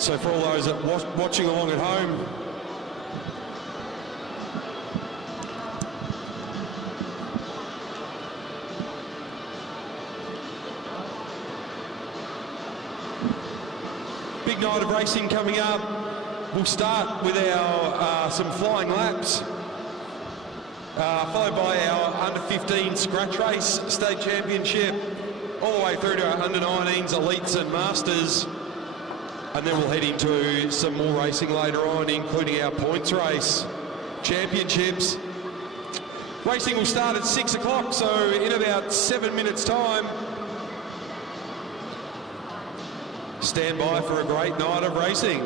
So for all those that watching along at home, big night of racing coming up. We'll start with our some flying laps, followed by our under-15 scratch race state championship, all the way through to our under-19s, elites and masters. And then we'll head into some more racing later on, including our points race championships. Racing will start at 6 o'clock, so in about 7 minutes' time. Stand by for a great night of racing.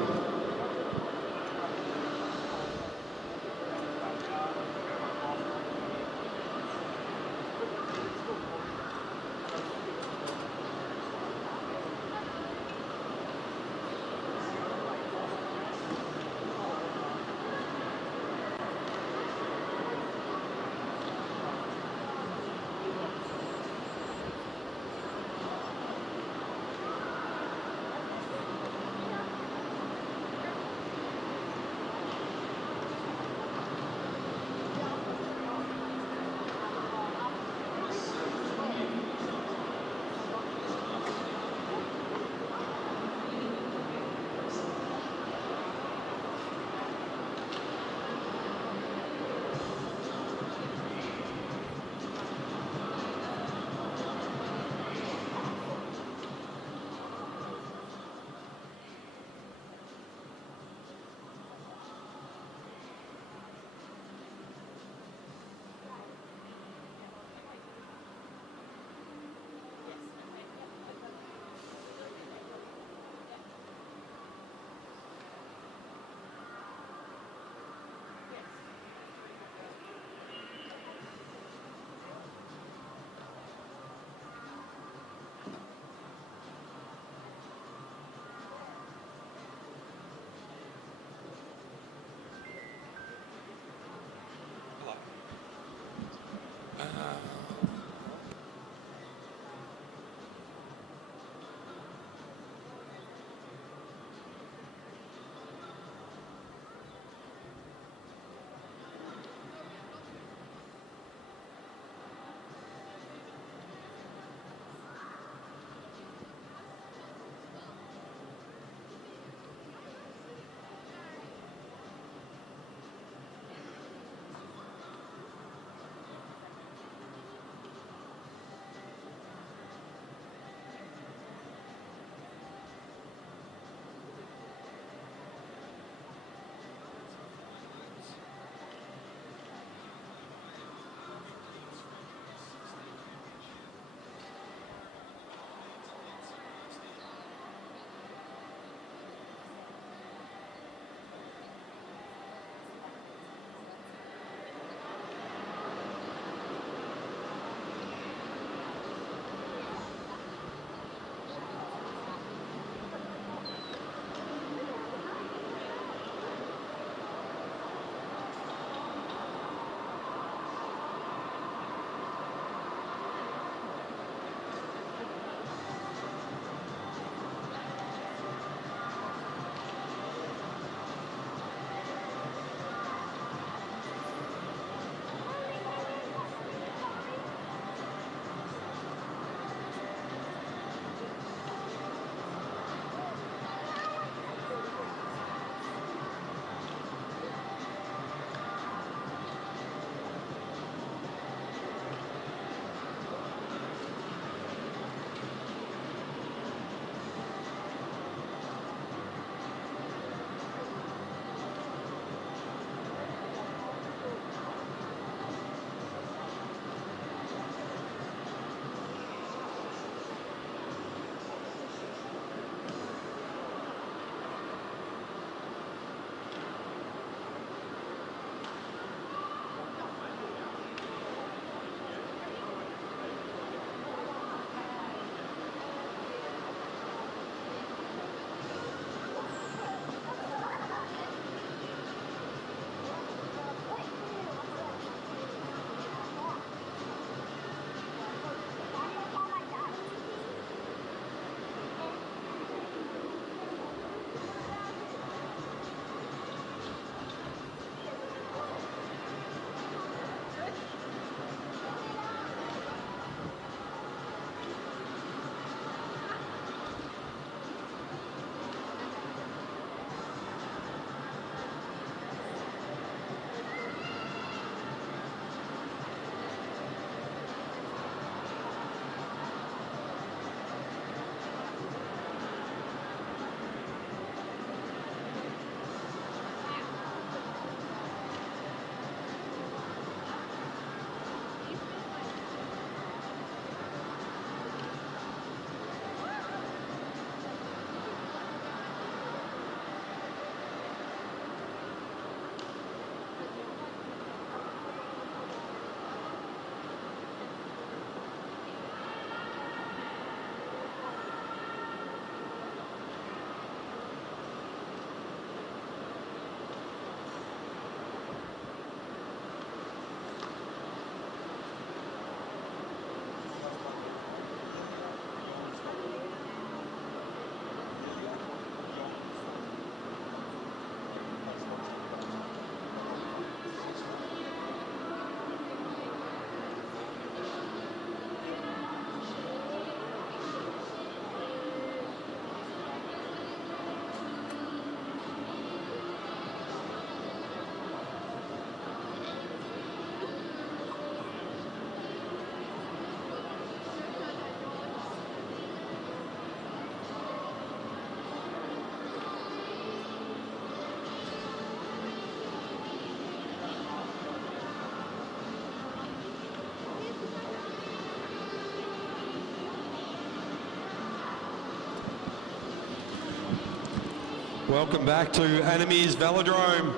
Welcome back to Meares Velodrome.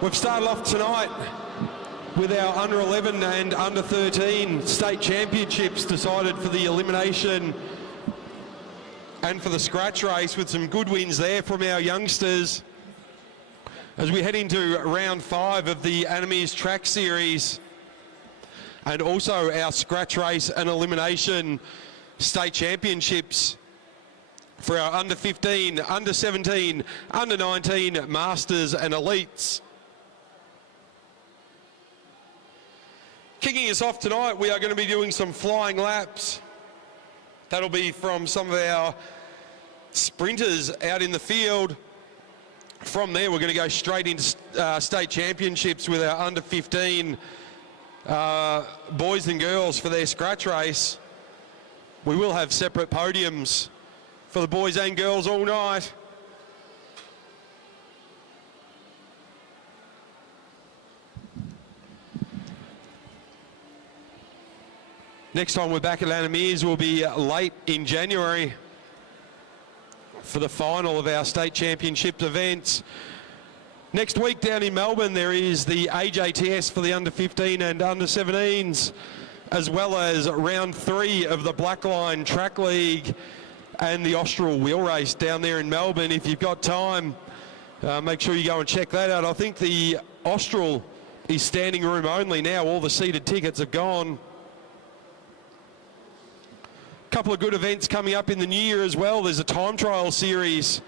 We've started off tonight with our under 11 and under 13 state championships decided for the elimination and for the scratch race, with some good wins there from our youngsters as we head into round 5 of the Meares track series, and also our scratch race and elimination state championships for our under 15, under 17, under 19 masters and elites. Kicking us off tonight, we are going to be doing some flying laps. That'll be from some of our sprinters out in the field. From there, we're going to go straight into state championships with our under 15 boys and girls for their scratch race. We will have separate podiums for the boys and girls all night. Next time we're back at Meares will be late in January for the final of our state championship events. Next week down in Melbourne there is the AJTS for the under 15 and under 17s, as well as round 3 of the Blackline Track League and the Austral Wheel Race down there in Melbourne. If you've got time, make sure you go and check that out. I think the Austral is standing room only now. All the seated tickets are gone. A couple of good events coming up in the new year as well. There's a time trial series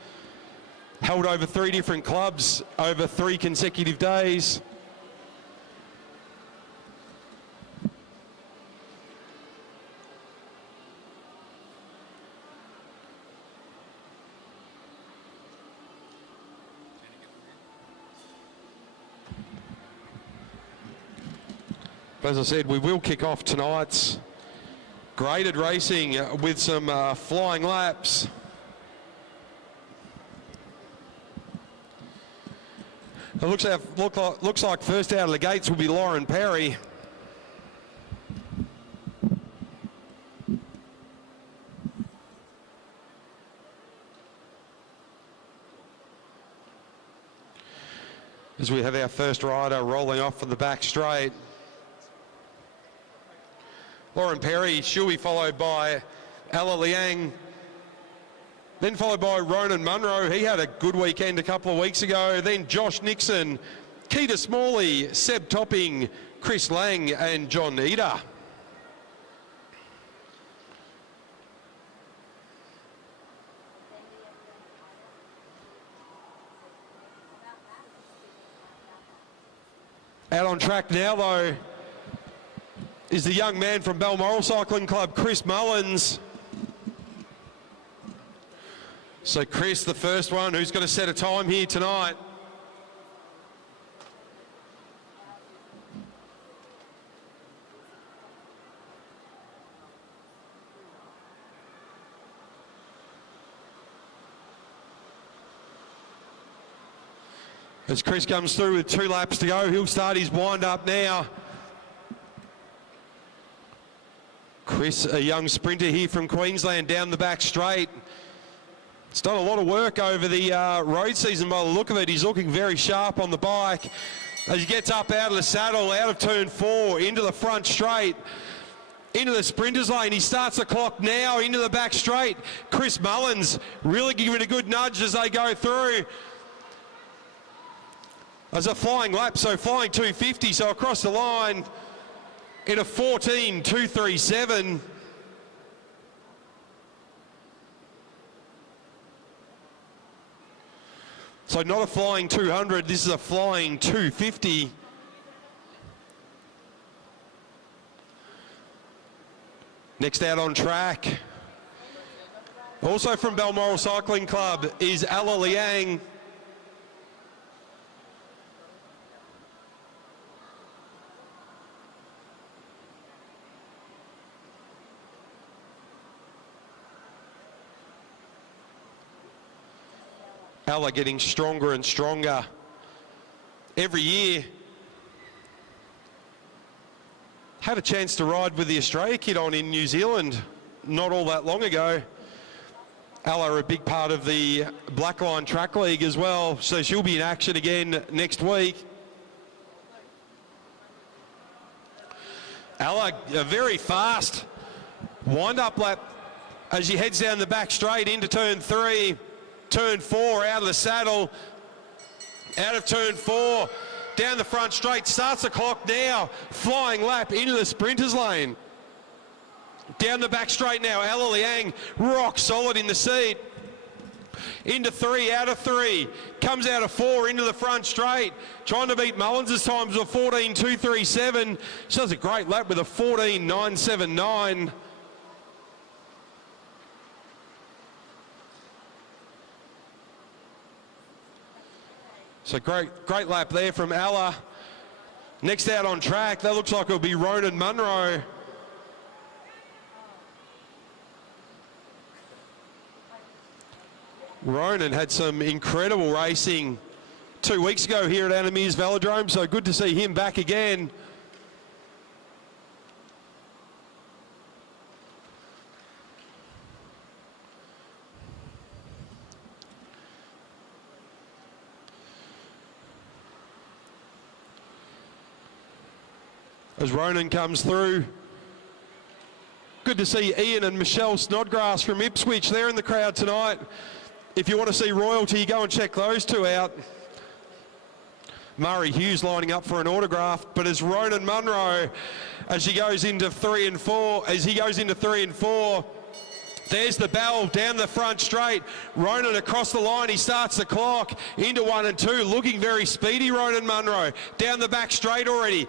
held over 3 different clubs over 3 consecutive days. As I said, we will kick off tonight's graded racing with some flying laps. It looks like first out of the gates will be Lauren Perry. As we have our first rider rolling off for the back straight. Lauren Perry, she'll be followed by Ella Liang, then followed by Ronan Munro. He had a good weekend a couple of weeks ago. Then Josh Nixon, Keita Smalley, Seb Topping, Chris Lang and John Eder. Out on track now though is the young man from Balmoral Cycling Club, Chris Mullins. So Chris, the first one, who's going to set a time here tonight. As Chris comes through with 2 laps to go, he'll start his wind up now. Chris, a young sprinter here from Queensland, down the back straight. He's done a lot of work over the road season by the look of it. He's looking very sharp on the bike. As he gets up out of the saddle, out of turn 4, into the front straight, into the sprinters lane. He starts the clock now, into the back straight. Chris Mullins really giving it a good nudge as they go through. As a flying lap, so flying 250, so across the line in a 14.237. So not a flying 200, this is a flying 250. Next out on track, also from Balmoral Cycling Club, is Ella Liang. Ella getting stronger and stronger every year. Had a chance to ride with the Australia kit on in New Zealand not all that long ago. Ella, a big part of the Blackline Track League as well, so she'll be in action again next week. Ella, a very fast wind-up lap as she heads down the back straight into turn 3, turn 4, out of the saddle, out of turn 4, down the front straight, starts the clock now, flying lap into the sprinters lane. Down the back straight now, Ella Liang, rock solid in the seat. Into 3, out of 3, comes out of 4, into the front straight, trying to beat Mullins' times of 14.237. She does a great lap with a 14.979. So great lap there from Ella. Next out on track, that looks like it'll be Ronan Munro. Ronan had some incredible racing 2 weeks ago here at Meares Velodrome, so good to see him back again. As Ronan comes through, good to see Ian and Michelle Snodgrass from Ipswich. They're in the crowd tonight. If you want to see royalty, go and check those two out. Murray Hughes lining up for an autograph, but as Ronan Munro, as he goes into 3 and 4, there's the bell down the front straight. Ronan across the line, he starts the clock into 1 and 2, looking very speedy, Ronan Munro. Down the back straight already.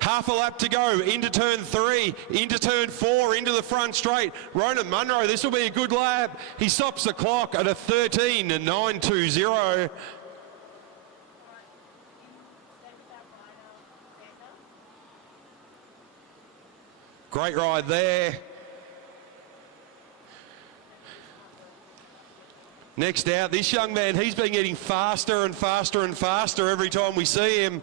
Half a lap to go, into turn 3, into turn 4, into the front straight. Ronan Munro, this will be a good lap. He stops the clock at a 13.920. Great ride there. Next out, this young man, he's been getting faster and faster and faster every time we see him.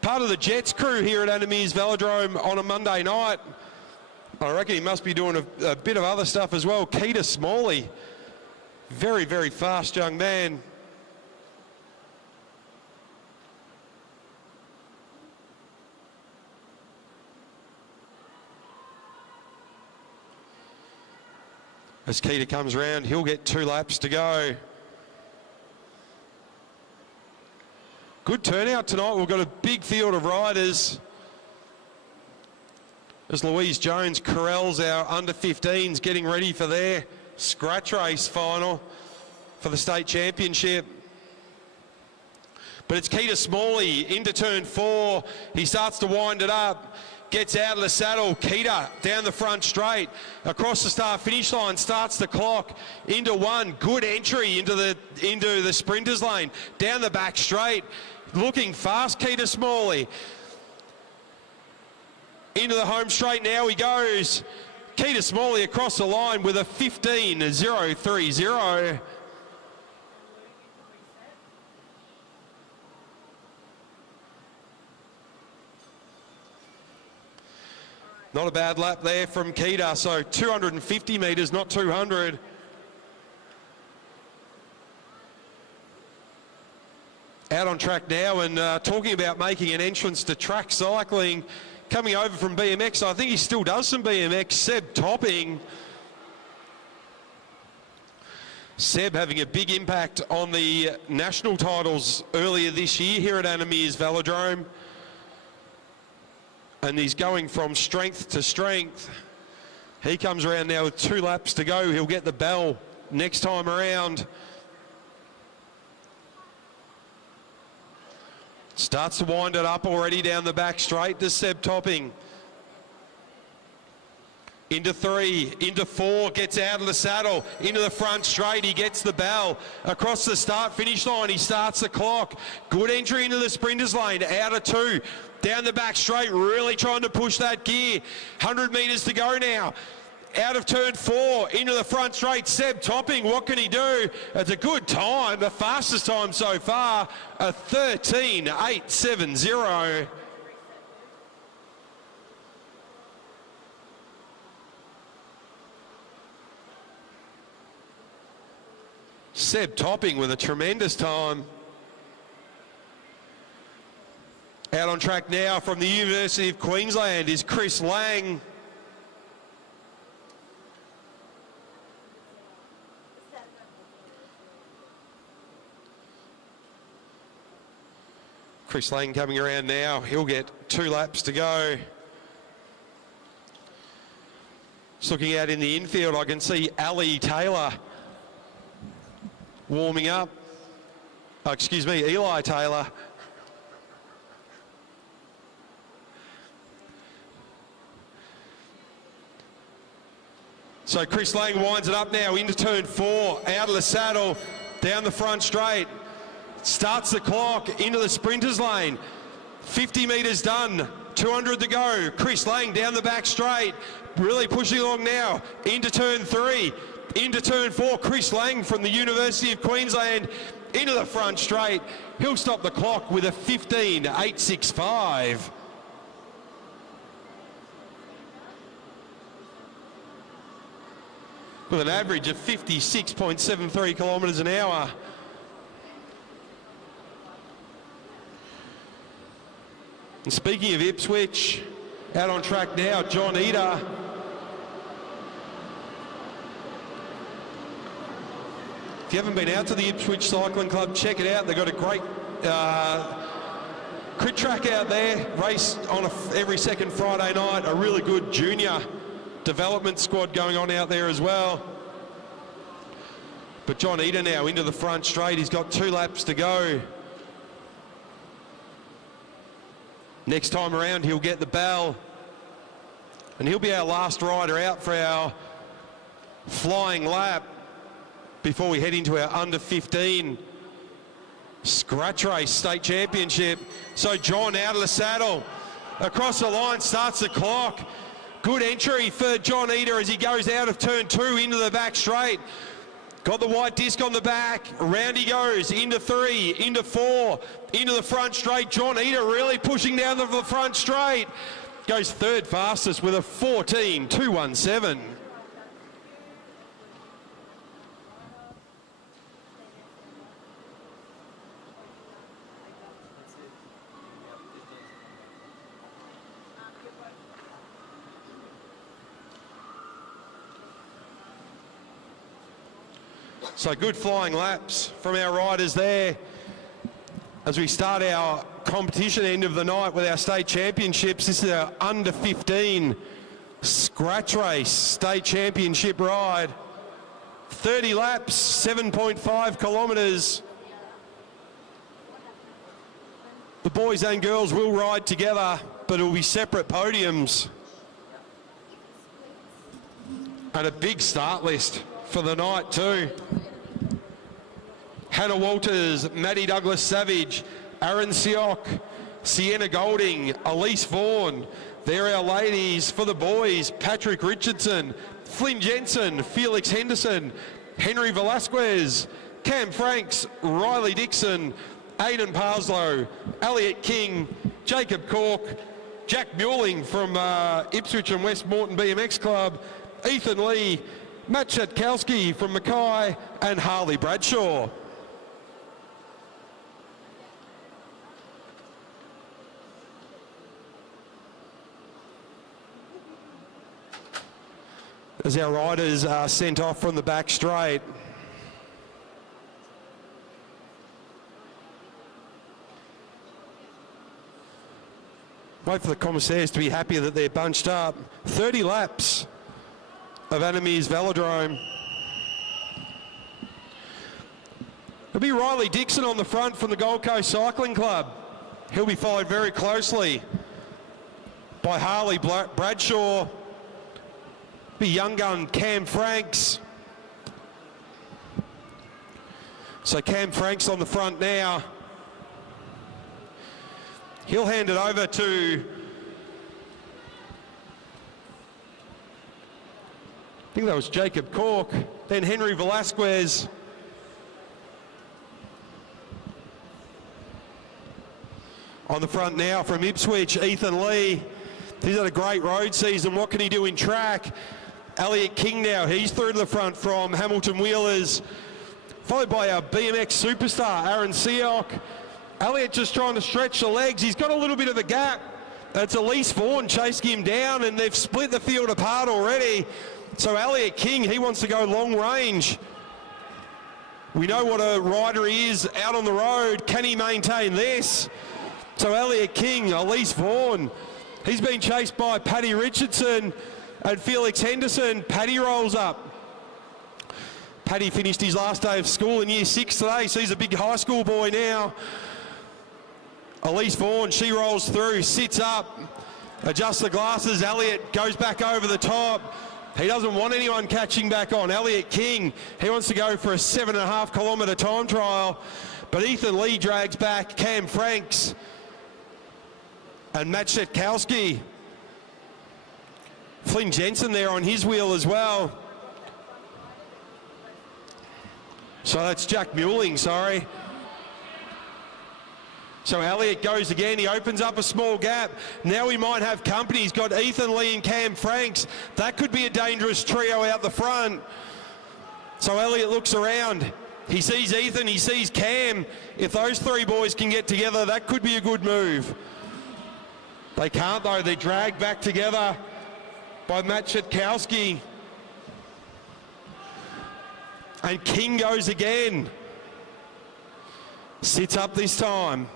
Part of the Jets crew here at Meares Velodrome on a Monday night. I reckon he must be doing a bit of other stuff as well. Keita Smalley, very, very fast young man. As Keita comes around, he'll get 2 laps to go. Good turnout tonight. We've got a big field of riders. As Louise Jones corrals our under-15s getting ready for their scratch race final for the state championship. But it's Keita Smalley into turn 4. He starts to wind it up. Gets out of the saddle. Keita down the front straight. Across the start-finish line. Starts the clock. Into 1. Good entry into the sprinters lane. Down the back straight. Looking fast, Keita Smalley. Into the home straight now he goes. Keita Smalley across the line with a 15.030. Not a bad lap there from Keita, so 250 metres, not 200. Out on track now and talking about making an entrance to track cycling, coming over from BMX. I think he still does some BMX. Seb Topping. Seb having a big impact on the national titles earlier this year here at Meares Velodrome. And he's going from strength to strength. He comes around now with 2 laps to go. He'll get the bell next time around. Starts to wind it up already down the back straight to Seb Topping. Into 3, into 4, gets out of the saddle, into the front straight, he gets the bell. Across the start-finish line, he starts the clock. Good entry into the sprinters lane, out of 2. Down the back straight, really trying to push that gear. 100 metres to go now. Out of turn 4, into the front straight, Seb Topping, what can he do? It's a good time, the fastest time so far, a 13.870. Seb Topping with a tremendous time. Out on track now from the University of Queensland is Chris Lang. Chris Lang coming around now. He'll get 2 laps to go. Just looking out in the infield, I can see Ali Taylor warming up. Oh, excuse me, Eli Taylor. So Chris Lang winds it up now into turn 4, out of the saddle, down the front straight. Starts the clock into the sprinters lane. 50 metres done, 200 to go. Chris Lang down the back straight, really pushing along now into turn 3, into turn 4. Chris Lang from the University of Queensland into the front straight. He'll stop the clock with a 15.865. With an average of 56.73 kilometres an hour. And speaking of Ipswich, out on track now, John Eder. If you haven't been out to the Ipswich Cycling Club, check it out. They've got a great crit track out there, race on every second Friday night, a really good junior development squad going on out there as well. But John Eder now into the front straight. He's got 2 laps to go. Next time around, he'll get the bell. And he'll be our last rider out for our flying lap before we head into our under 15 scratch race state championship. So John out of the saddle, across the line, starts the clock. Good entry for John Eder as he goes out of turn 2 into the back straight. Got the white disc on the back, around he goes, into 3, into 4, into the front straight. John Eder really pushing down the front straight. Goes 3rd fastest with a 14.217. So good flying laps from our riders there as we start our competition end of the night with our state championships. This is our under 15 scratch race state championship ride. 30 laps, 7.5 kilometres. The boys and girls will ride together, but it will be separate podiums. And a big start list for the night too. Hannah Walters, Maddie Douglas-Savage, Aaron Sioc, Sienna Golding, Elise Vaughan. They're our ladies. For the boys, Patrick Richardson, Flynn Jensen, Felix Henderson, Henry Velasquez, Cam Franks, Riley Dixon, Aidan Parslow, Elliot King, Jacob Cork, Jack Muling from Ipswich and West Moreton BMX Club, Ethan Lee, Matt Chatkowski from Mackay, and Harley Bradshaw. As our riders are sent off from the back straight. Wait for the commissaires to be happy that they're bunched up. 30 laps of Meares Velodrome. It'll be Riley Dixon on the front from the Gold Coast Cycling Club. He'll be followed very closely by Harley Bradshaw, be young gun Cam Franks. So Cam Franks on the front now. He'll hand it over to, I think that was Jacob Cork, then Henry Velasquez. On the front now from Ipswich, Ethan Lee. He's had a great road season. What can he do in track? Elliot King now, he's through to the front from Hamilton Wheelers. followed by our BMX superstar, Aaron Seock. Elliott just trying to stretch the legs. He's got a little bit of a gap. That's Elise Vaughan chasing him down, and they've split the field apart already. So Elliott King, he wants to go long range. We know what a rider he is out on the road. Can he maintain this? So Elliott King, Elise Vaughan, he's been chased by Paddy Richardson and Felix Henderson. Paddy rolls up. Paddy finished his last day of school in year 6 today, so he's a big high school boy now. Elise Vaughan, she rolls through, sits up, adjusts the glasses. Elliott goes back over the top. He doesn't want anyone catching back on. Elliott King, he wants to go for a 7.5 kilometre time trial, but Ethan Lee drags back Cam Franks and Matt Shetkowski. Flynn Jensen there on his wheel as well. So that's Jack Muelling, sorry. So Elliott goes again, he opens up a small gap. Now we might have company. He's got Ethan Lee and Cam Franks. That could be a dangerous trio out the front. So Elliott looks around. He sees Ethan, he sees Cam. If those three boys can get together, that could be a good move. They can't though, they're dragged back together by Matt Shetkowski. And King goes again. Sits up this time.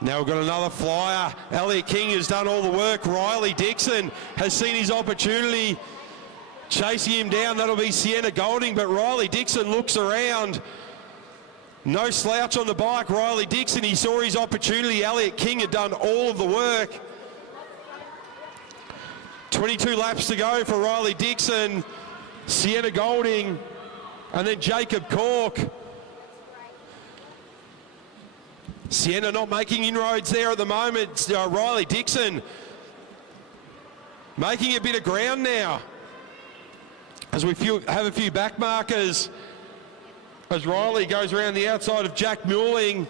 Now we've got another flyer. Elliott King has done all the work. Riley Dixon has seen his opportunity. Chasing him down, that'll be Sienna Golding, but Riley Dixon looks around. No slouch on the bike, Riley Dixon. He saw his opportunity. Elliott King had done all of the work. 22 laps to go for Riley Dixon, Sienna Golding, and then Jacob Cork. Sienna not making inroads there at the moment. Riley Dixon making a bit of ground now as we have a few back markers as Riley goes around the outside of Jack Muelling.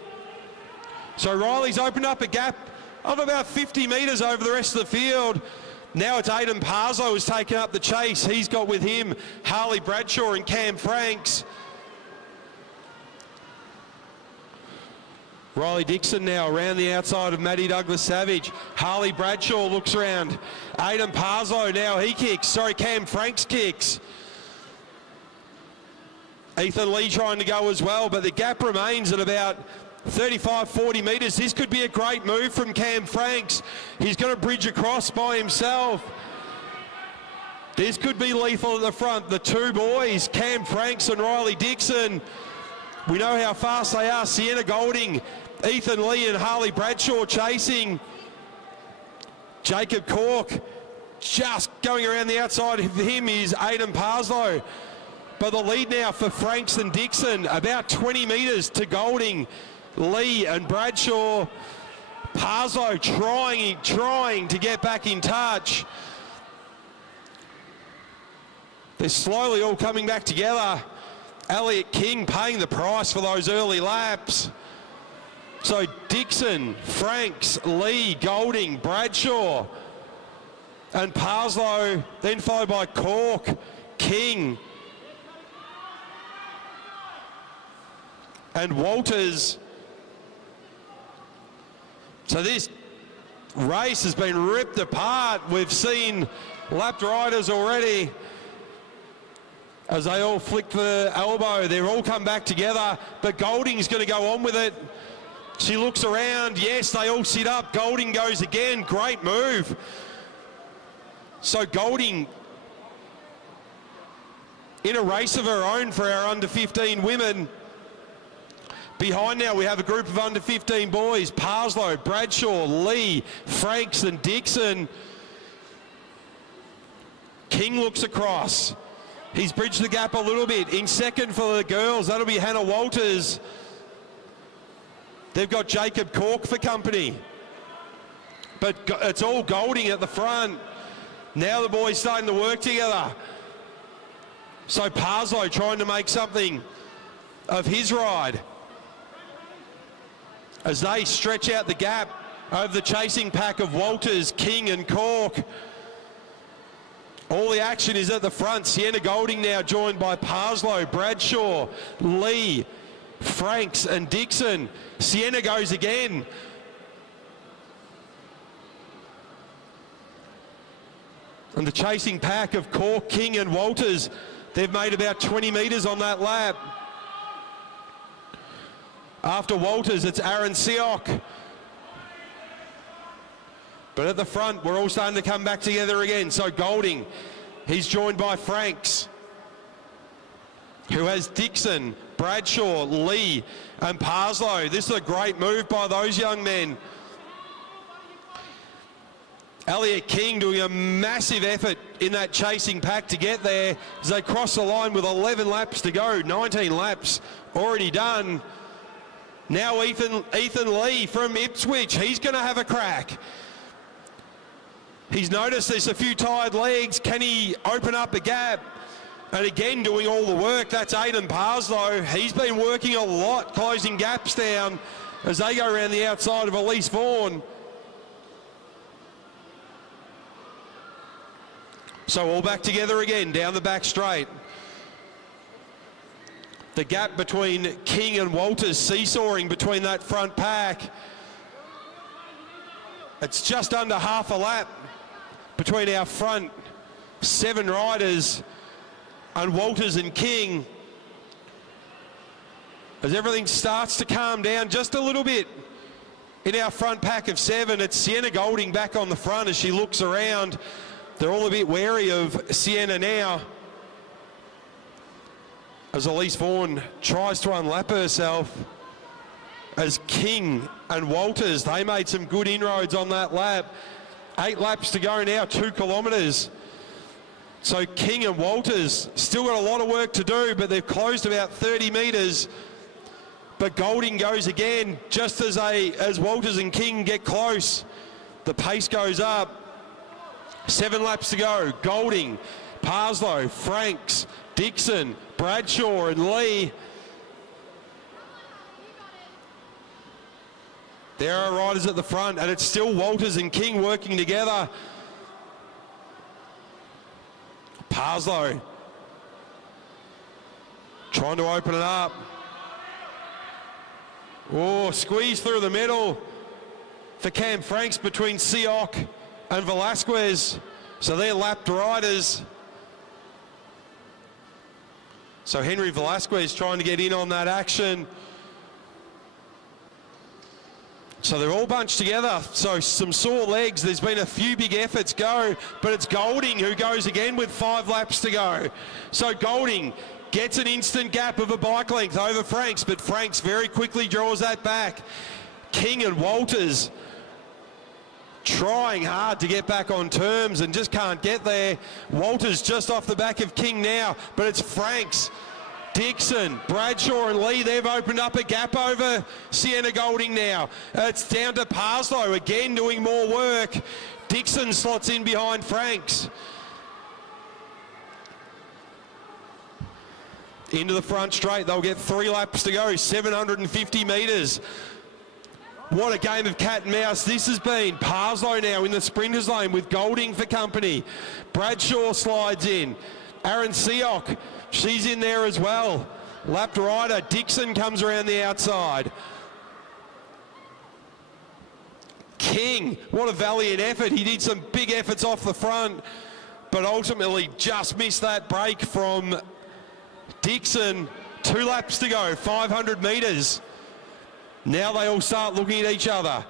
So Riley's opened up a gap of about 50 metres over the rest of the field. Now it's Aidan Parslow who's taken up the chase. He's got with him Harley Bradshaw and Cam Franks. Riley Dixon now around the outside of Maddie Douglas-Savage. Harley Bradshaw looks around. Aidan Parslow now, he kicks. Sorry, Cam Franks kicks. Ethan Lee trying to go as well, but the gap remains at about 35, 40 metres. This could be a great move from Cam Franks. He's going to bridge across by himself. This could be lethal at the front. The two boys, Cam Franks and Riley Dixon. We know how fast they are. Sienna Golding, Ethan Lee and Harley Bradshaw chasing. Jacob Cork just going around the outside of him is Aidan Parslow. But the lead now for Franks and Dixon, about 20 metres to Golding, Lee and Bradshaw. Parslow trying to get back in touch. They're slowly all coming back together. Elliott King paying the price for those early laps. So Dixon, Franks, Lee, Golding, Bradshaw, and Parslow, then followed by Cork, King, and Walters. So this race has been ripped apart. We've seen lapped riders already as they all flick the elbow. They've all come back together, but Golding's going to go on with it. She looks around. Yes, they all sit up. Golding goes again. Great move. So Golding in a race of her own for our under 15 women. Behind now we have a group of under 15 boys. Parslow, Bradshaw, Lee, Franks and Dixon. King looks across. He's bridged the gap a little bit. In second for the girls, that'll be Hannah Walters. They've got Jacob Cork for company. But it's all Golding at the front. Now the boys starting to work together. So Parslow trying to make something of his ride as they stretch out the gap over the chasing pack of Walters, King and Cork. All the action is at the front. Sienna Golding now joined by Parslow, Bradshaw, Lee, Franks and Dixon. Sienna goes again. And the chasing pack of Cork, King and Walters, they've made about 20 metres on that lap. After Walters, it's Aaron Seock. But at the front, we're all starting to come back together again. So Golding, he's joined by Franks, who has Dixon, Bradshaw, Lee and Parslow. This is a great move by those young men. Elliot King doing a massive effort in that chasing pack to get there as they cross the line with 11 laps to go, 19 laps already done. Now Ethan Lee from Ipswich, he's going to have a crack. He's noticed there's a few tired legs. Can he open up a gap? And again, doing all the work, that's Aidan Parslow. He's been working a lot, closing gaps down as they go around the outside of Elise Vaughan. So all back together again, down the back straight. The gap between King and Walters seesawing between that front pack. It's just under half a lap between our front 7 riders and Walters and King. As everything starts to calm down just a little bit in our front pack of 7, it's Sienna Golding back on the front as she looks around. They're all a bit wary of Sienna now as Elise Vaughan tries to unlap herself. As King and Walters, they made some good inroads on that lap. 8 laps to go now, 2 kilometres. So King and Walters still got a lot of work to do, but they've closed about 30 metres. But Golding goes again, just as Walters and King get close. The pace goes up. 7 laps to go. Golding, Parslow, Franks, Dixon, Bradshaw and Lee. There are riders at the front, and it's still Walters and King working together. Parslow trying to open it up. Oh, squeeze through the middle for Cam Franks between Seock and Velasquez. So they're lapped riders. So Henry Velasquez trying to get in on that action. So they're all bunched together. So some sore legs. There's been a few big efforts go, but it's Golding who goes again with 5 laps to go. So Golding gets an instant gap of a bike length over Franks, but Franks very quickly draws that back. King and Walters trying hard to get back on terms and just can't get there. Walters just off the back of King now, but it's Franks, Dixon, Bradshaw and Lee. They've opened up a gap over Sienna Golding now. It's down to Parslow again doing more work. Dixon slots in behind Franks. Into the front straight, they'll get 3 laps to go, 750 metres. What a game of cat and mouse this has been. Parslow now in the sprinters lane with Golding for company. Bradshaw slides in. Aaron Seock, she's in there as well. Lapped rider, Dixon comes around the outside. King, what a valiant effort. He did some big efforts off the front, but ultimately just missed that break from Dixon. 2 laps to go, 500 metres. Now they all start looking at each other.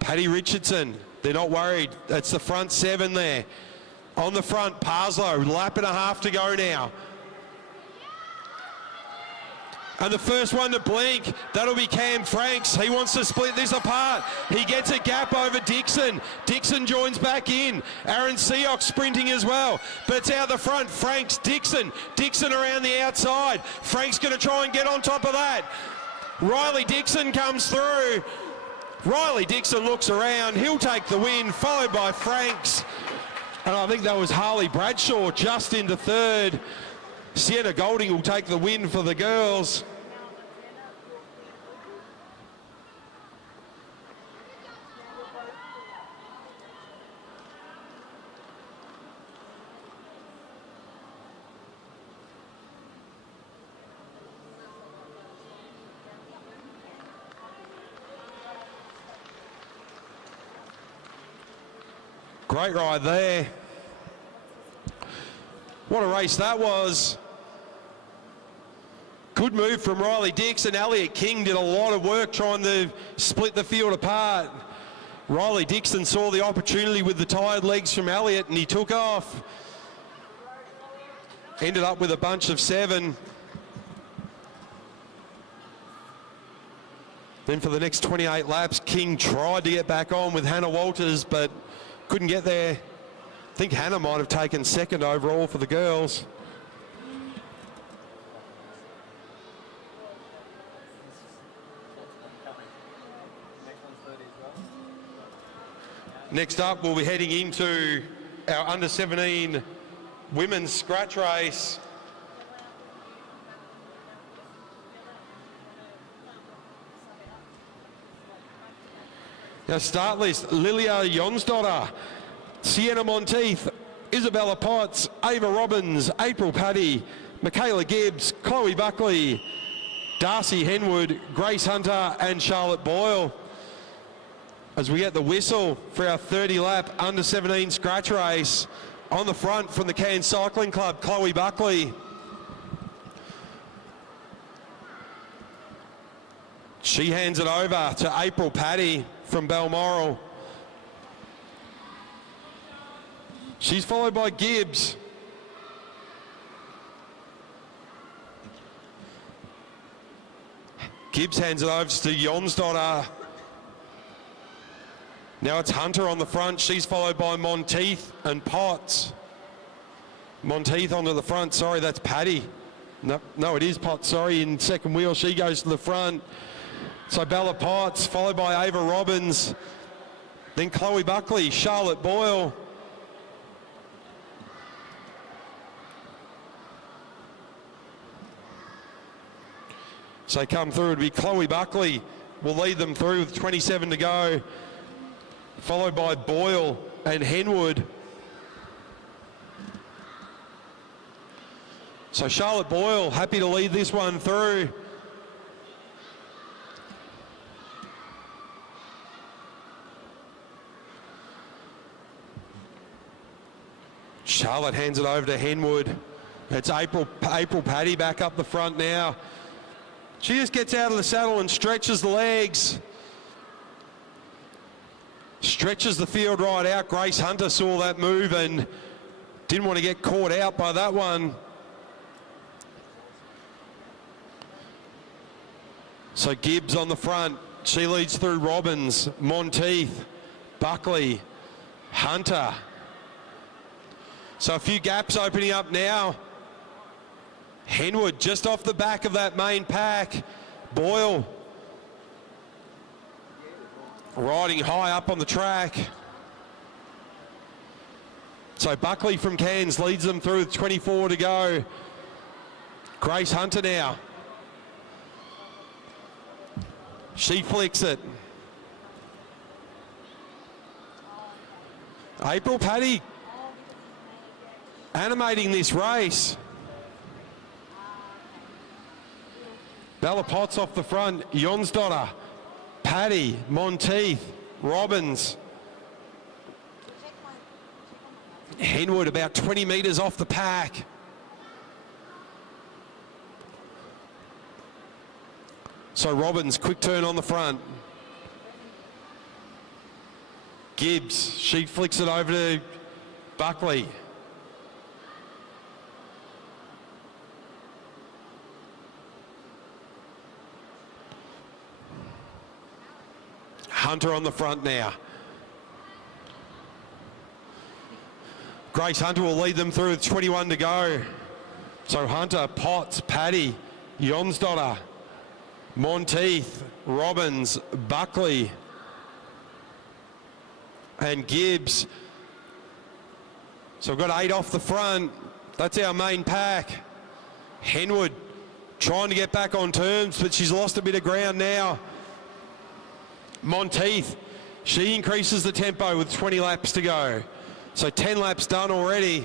Paddy Richardson, they're not worried. That's the front 7 there. On the front, Parslow, lap and a half to go now. And the first one to blink, that'll be Cam Franks. He wants to split this apart. He gets a gap over Dixon. Dixon joins back in. Aaron Seock sprinting as well. But it's out the front. Franks, Dixon. Dixon around the outside. Franks going to try and get on top of that. Riley Dixon comes through. Riley Dixon looks around. He'll take the win, followed by Franks. And I think that was Harley Bradshaw just into 3rd. Sienna Golding will take the win for the girls. Great ride there. What a race that was. Good move from Riley Dix, and Elliot King did a lot of work trying to split the field apart. Riley Dixon saw the opportunity with the tired legs from Elliot, and he took off. Ended up with a bunch of 7. Then for the next 28 laps, King tried to get back on with Hannah Walters, but couldn't get there. I think Hannah might have taken 2nd overall for the girls. Next up, we'll be heading into our under-17 women's scratch race. Our start list: Lilia Jonsdottir, Sienna Monteith, Isabella Potts, Ava Robbins, April Paddy, Michaela Gibbs, Chloe Buckley, Darcy Henwood, Grace Hunter and Charlotte Boyle. As we get the whistle for our 30-lap under-17 scratch race, on the front from the Cairns Cycling Club, Chloe Buckley. She hands it over to April Paddy from Balmoral. She's followed by Gibbs. Gibbs hands it over to Jonsdottir. Now it's Hunter on the front. She's followed by Monteith and Potts. Monteith onto the front. Sorry, that's Paddy. No, it is Potts. Sorry, in second wheel. She goes to the front. So Bella Potts, followed by Ava Robbins. Then Chloe Buckley, Charlotte Boyle. So come through, it'll be Chloe Buckley will lead them through with 27 to go. Followed by Boyle and Henwood. So Charlotte Boyle happy to lead this one through. Charlotte hands it over to Henwood. It's April Paddy back up the front now. She just gets out of the saddle and stretches the legs. Stretches the field right out. Grace Hunter saw that move and didn't want to get caught out by that one. So Gibbs on the front. She leads through Robbins, Monteith, Buckley, Hunter. So a few gaps opening up now. Henwood just off the back of that main pack. Boyle riding high up on the track. So Buckley from Cairns leads them through with 24 to go. Grace Hunter now. She flicks it. April Paddy animating this race. Bella Potts off the front, Jonsdottir, Paddy, Monteith, Robbins. Henwood about 20 metres off the pack. So Robbins, quick turn on the front. Gibbs, she flicks it over to Buckley. Hunter on the front now. Grace Hunter will lead them through with 21 to go. So Hunter, Potts, Paddy, Jonsdottir, Monteith, Robbins, Buckley, and Gibbs. So we've got 8 off the front. That's our main pack. Henwood trying to get back on terms, but she's lost a bit of ground now. Monteith, she increases the tempo with 20 laps to go. So 10 laps done already.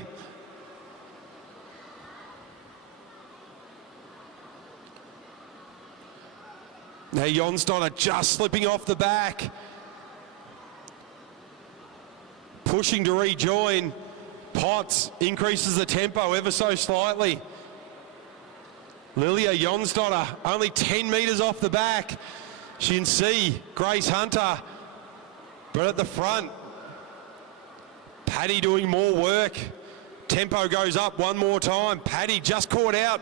Now Jonsdottir just slipping off the back. pushing to rejoin. Potts increases the tempo ever so slightly. Lilia Jonsdottir only 10 metres off the back. She can see Grace Hunter, but at the front, Paddy doing more work. Tempo goes up one more time. Paddy just caught out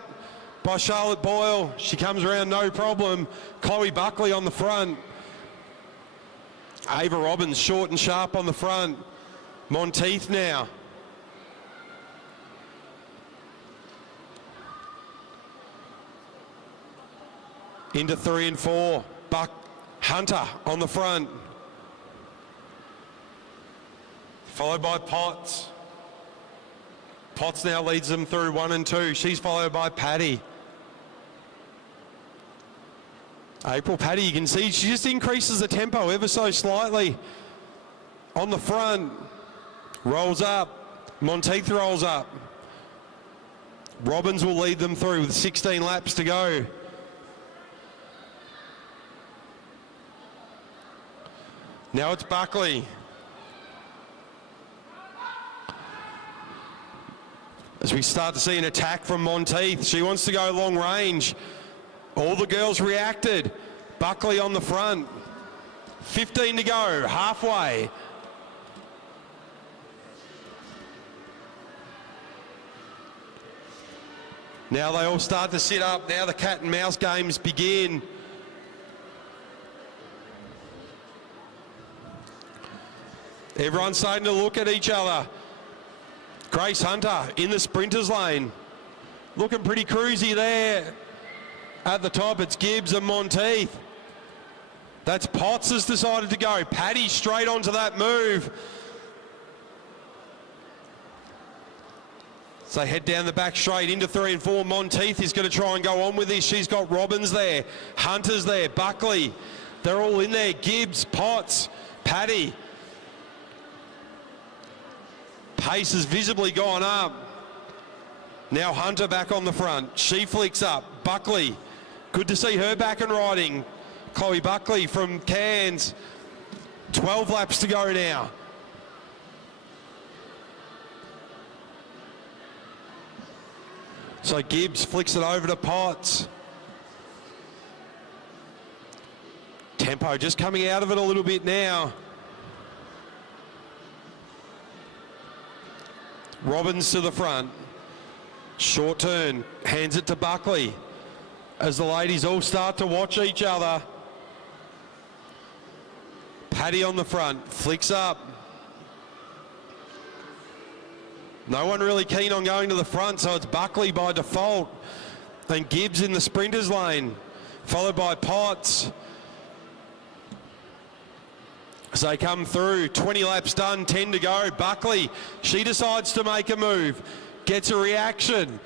by Charlotte Boyle. She comes around no problem. Chloe Buckley on the front. Ava Robbins short and sharp on the front. Monteith now. Into 3 and 4. Hunter on the front. Followed by Potts. Potts now leads them through 1 and 2. She's followed by Paddy. April Paddy, you can see she just increases the tempo ever so slightly. On the front, rolls up. Monteith rolls up. Robbins will lead them through with 16 laps to go. Now it's Buckley. As we start to see an attack from Monteith, she wants to go long range. All the girls reacted. Buckley on the front. 15 to go, halfway. Now they all start to sit up. Now the cat and mouse games begin. Everyone's starting to look at each other. Grace Hunter in the sprinters lane. Looking pretty cruisy there. At the top, it's Gibbs and Monteith. That's Potts has decided to go. Paddy straight onto that move. So they head down the back straight into 3 and 4. Monteith is going to try and go on with this. She's got Robbins there. Hunter's there. Buckley. They're all in there. Gibbs, Potts, Paddy. Pace has visibly gone up. Now Hunter back on the front. She flicks up. Buckley. Good to see her back and riding. Chloe Buckley from Cairns. 12 laps to go now. So Gibbs flicks it over to Potts. Tempo just coming out of it a little bit now. Robbins to the front. Short turn, hands it to Buckley. As the ladies all start to watch each other. Paddy on the front, flicks up. No one really keen on going to the front, so it's Buckley by default. And Gibbs in the sprinters lane, followed by Potts. As they come through, 20 laps done, 10 to go. Buckley, she decides to make a move. Gets a reaction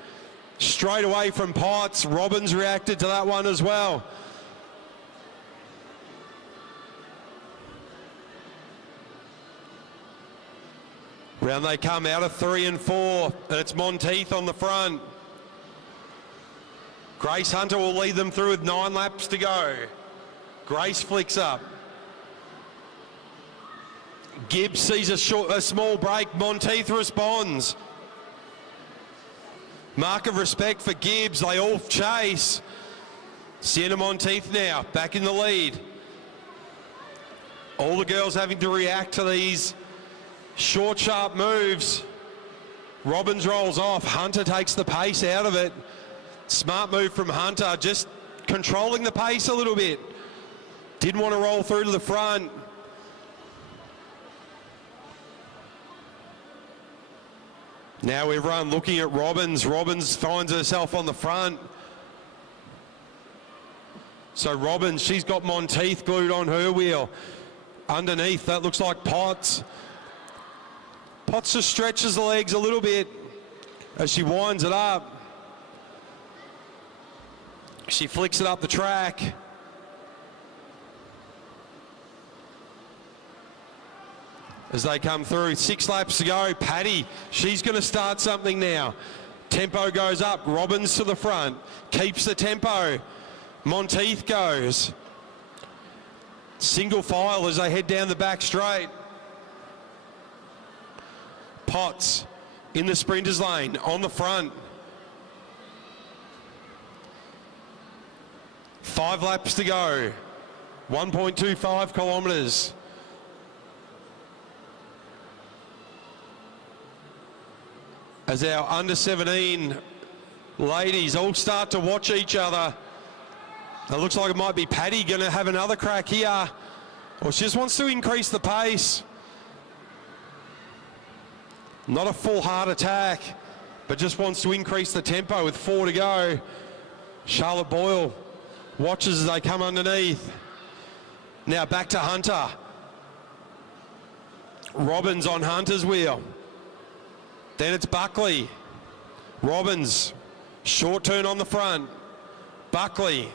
straight away from Potts. Robbins reacted to that one as well. Round they come out of 3 and 4, and it's Monteith on the front. Grace Hunter will lead them through with 9 laps to go. Grace flicks up. Gibbs sees a small break. Monteith responds. Mark of respect for Gibbs. They all chase. Sienna Monteith now back in the lead. All the girls having to react to these short, sharp moves. Robbins rolls off. Hunter takes the pace out of it. Smart move from Hunter, just controlling the pace a little bit. Didn't want to roll through to the front. Now everyone looking at Robbins. Robbins finds herself on the front. So Robbins, she's got Monteith glued on her wheel. Underneath, that looks like Potts. Potts just stretches the legs a little bit as she winds it up. She flicks it up the track. As they come through, 6 laps to go. Paddy, she's going to start something now. Tempo goes up. Robbins to the front. Keeps the tempo. Monteith goes. Single file as they head down the back straight. Potts in the sprinters lane, on the front. 5 laps to go, 1.25 kilometres. As our under 17 ladies all start to watch each other. It looks like it might be Paddy going to have another crack here, or she just wants to increase the pace. Not a full heart attack, but just wants to increase the tempo with 4 to go. Charlotte Boyle watches as they come underneath. Now back to Hunter. Robbins on Hunter's wheel. Then it's Buckley. Robbins, short turn on the front. Buckley.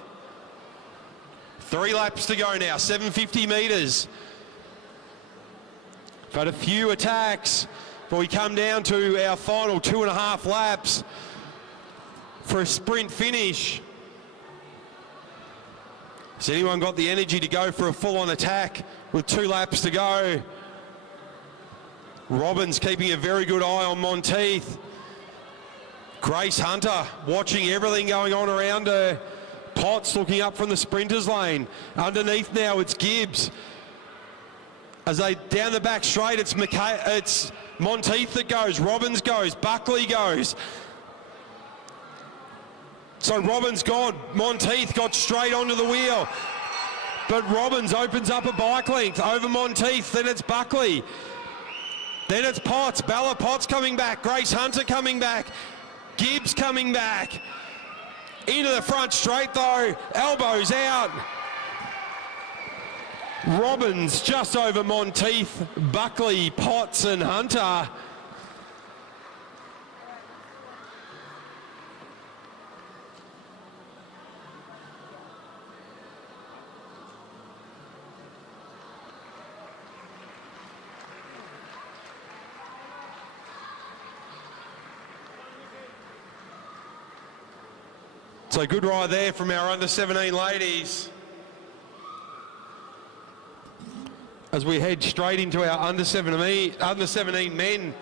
3 laps to go now, 750 metres. But a few attacks, but we come down to our final 2.5 laps for a sprint finish. Has anyone got the energy to go for a full-on attack with 2 laps to go? Robbins keeping a very good eye on Monteith. Grace Hunter watching everything going on around her. Potts looking up from the sprinters lane. Underneath now it's Gibbs. As they down the back straight, it's Monteith that goes. Robbins goes. Buckley goes. So Robbins gone. Monteith got straight onto the wheel. But Robbins opens up a bike length over Monteith. Then it's Buckley. Then it's Potts. Bella Potts coming back. Grace Hunter coming back. Gibbs coming back. Into the front straight though. Elbows out. Robbins just over Monteith. Buckley, Potts and Hunter. So good ride there from our under 17 ladies. As we head straight into our under 17 men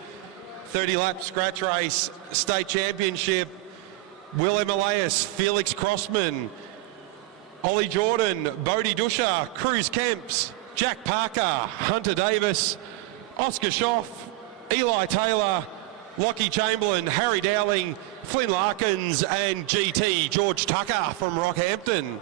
30 lap scratch race state championship. Will Emilias, Felix Crossman, Ollie Jordan, Bodie Dusha, Cruz Kemps, Jack Parker, Hunter Davis, Oscar Schoff, Eli Taylor, Lockie Chamberlain, Harry Dowling, Flynn Larkins and GT George Tucker from Rockhampton.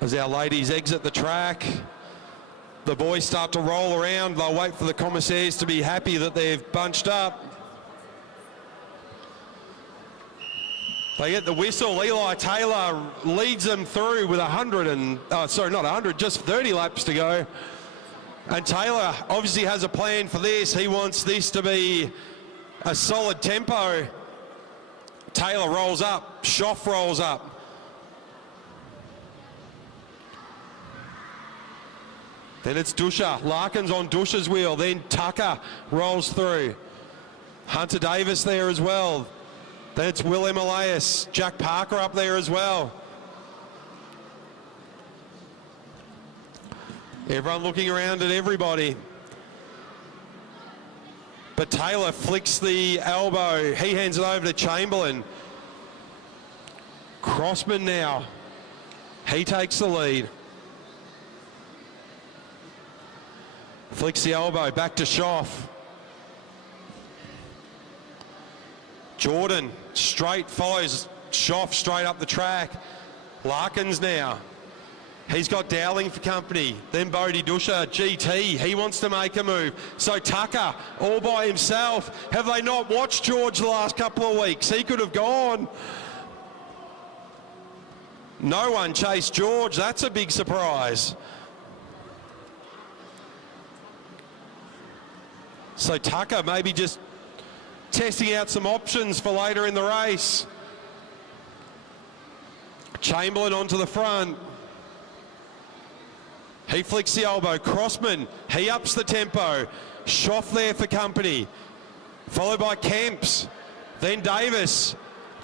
As our ladies exit the track, the boys start to roll around. They'll wait for the commissaires to be happy that they've bunched up. They get the whistle. Eli Taylor leads them through with 30 laps to go. And Taylor obviously has a plan for this. He wants this to be a solid tempo. Taylor rolls up, Schoff rolls up. Then it's Dusha, Larkins on Dusha's wheel, then Tucker rolls through. Hunter Davis there as well. Then it's Will Emilias, Jack Parker up there as well. Everyone looking around at everybody. But Taylor flicks the elbow. He hands it over to Chamberlain. Crossman now. He takes the lead. Flicks the elbow back to Schoff. Jordan straight follows Schoff straight up the track. Larkins now. He's got Dowling for company. Then Bodie Dusha, GT. He wants to make a move. So Tucker all by himself. Have they not watched George the last couple of weeks? He could have gone. No one chased George. That's a big surprise. So Tucker maybe just testing out some options for later in the race. Chamberlain onto the front. He flicks the elbow. Crossman, he ups the tempo. Schoff there for company. Followed by Kemps. Then Davis.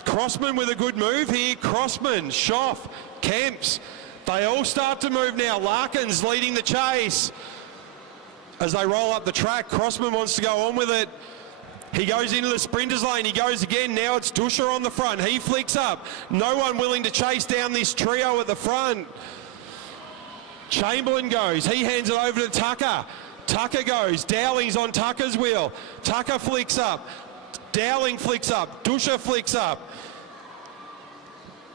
Crossman with a good move here. Crossman, Schoff, Kemps. They all start to move now. Larkins leading the chase. As they roll up the track, Crossman wants to go on with it. He goes into the sprinters lane. He goes again. Now it's Dusha on the front. He flicks up. No one willing to chase down this trio at the front. Chamberlain goes. He hands it over to Tucker. Tucker goes. Dowling's on Tucker's wheel. Tucker flicks up. Dowling flicks up. Dusha flicks up.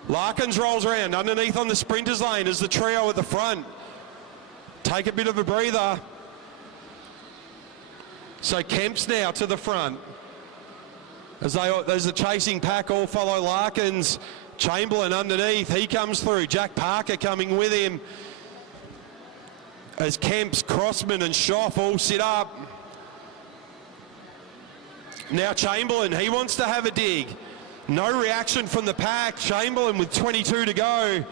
Larkins rolls around underneath on the sprinters lane as the trio at the front take a bit of a breather. So Kemp's now to the front. As the chasing pack all follow Larkins. Chamberlain underneath, he comes through. Jack Parker coming with him. As Kemps, Crossman and Schoff all sit up. Now Chamberlain, he wants to have a dig. No reaction from the pack. Chamberlain with 22 to go.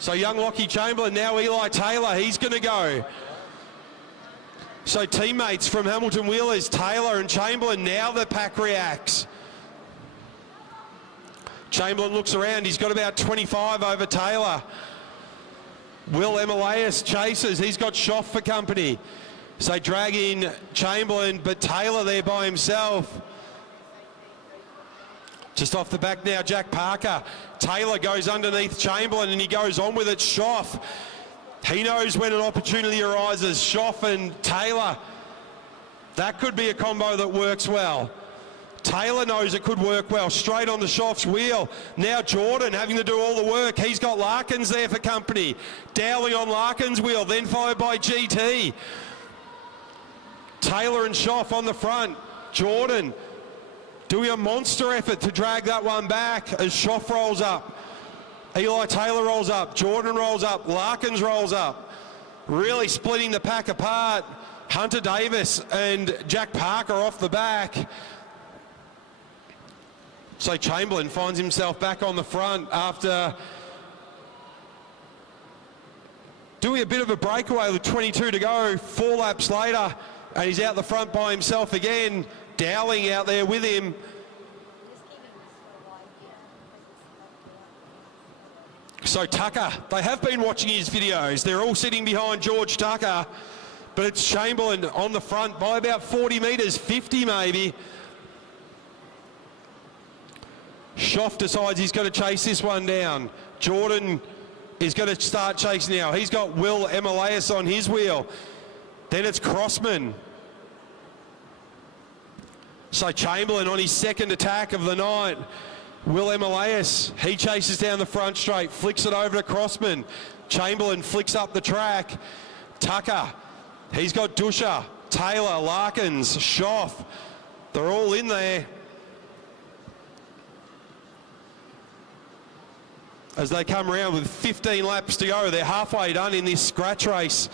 So young Lockie Chamberlain, now Eli Taylor, he's going to go. So teammates from Hamilton Wheelers, Taylor and Chamberlain, now the pack reacts. Chamberlain looks around, he's got about 25 over Taylor. Will Emilias chases, he's got Schoff for company. So drag in Chamberlain, but Taylor there by himself. Just off the back now, Jack Parker. Taylor goes underneath Chamberlain and he goes on with it, Schoff. He knows when an opportunity arises. Schoff and Taylor, that could be a combo that works well. Taylor knows it could work well. Straight on the Schoff's wheel. Now Jordan having to do all the work. He's got Larkins there for company. Dowling on Larkins' wheel, then followed by GT. Taylor and Schoff on the front. Jordan doing a monster effort to drag that one back as Schoff rolls up. Eli Taylor rolls up, Jordan rolls up, Larkins rolls up. Really splitting the pack apart. Hunter Davis and Jack Parker off the back. So Chamberlain finds himself back on the front after doing a bit of a breakaway with 22 to go, 4 laps later, and he's out the front by himself again. Dowling out there with him. So Tucker, they have been watching his videos. They're all sitting behind George Tucker, but it's Chamberlain on the front by about 40 metres, 50 maybe. Schoff decides he's going to chase this one down. Jordan is going to start chasing now. He's got Will Emilias on his wheel. Then it's Crossman. So Chamberlain on his second attack of the night. Will Emilias, he chases down the front straight, flicks it over to Crossman. Chamberlain flicks up the track. Tucker, he's got Dusha, Taylor, Larkins, Schoff. They're all in there. As they come around with 15 laps to go, they're halfway done in this scratch race.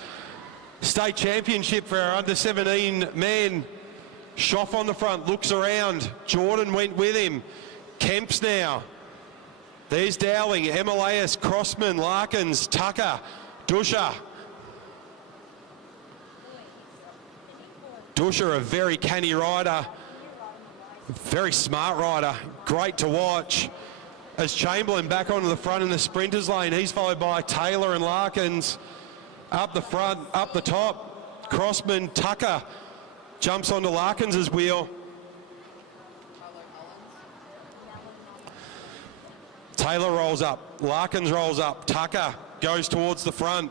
State championship for our under 17 men. Schoff on the front, looks around. Jordan went with him. Kemps now. There's Dowling, Emilias, Crossman, Larkins, Tucker, Dusha. Dusha, a very canny rider. Very smart rider. Great to watch. As Chamberlain back onto the front in the sprinters lane, he's followed by Taylor and Larkins. Up the front, up the top, Crossman, Tucker jumps onto Larkins' wheel. Taylor rolls up, Larkins rolls up, Tucker goes towards the front.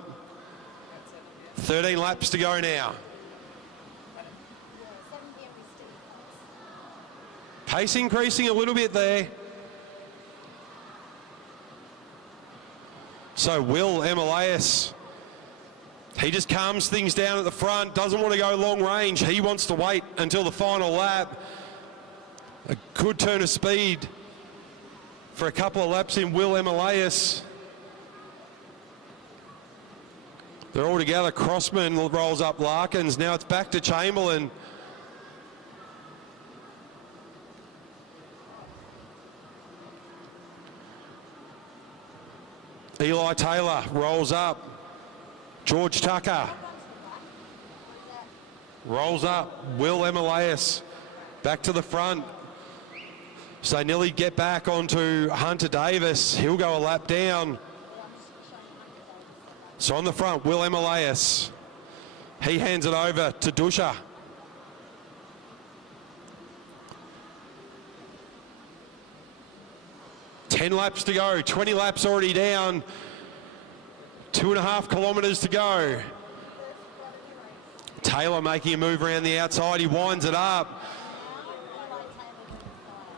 13 laps to go now. Pace increasing a little bit there. So Will Emilias, he just calms things down at the front, doesn't want to go long range. He wants to wait until the final lap. A good turn of speed for a couple of laps in Will Emilias. They're all together. Crossman rolls up Larkins. Now it's back to Chamberlain. Eli Taylor rolls up. George Tucker rolls up. Will Emilias back to the front. So Nelly get back onto Hunter Davis. He'll go a lap down. So on the front, Will Emilias. He hands it over to Dusha. Ten laps to go, 20 laps already down. 2.5 kilometres to go. Taylor making a move around the outside. He winds it up.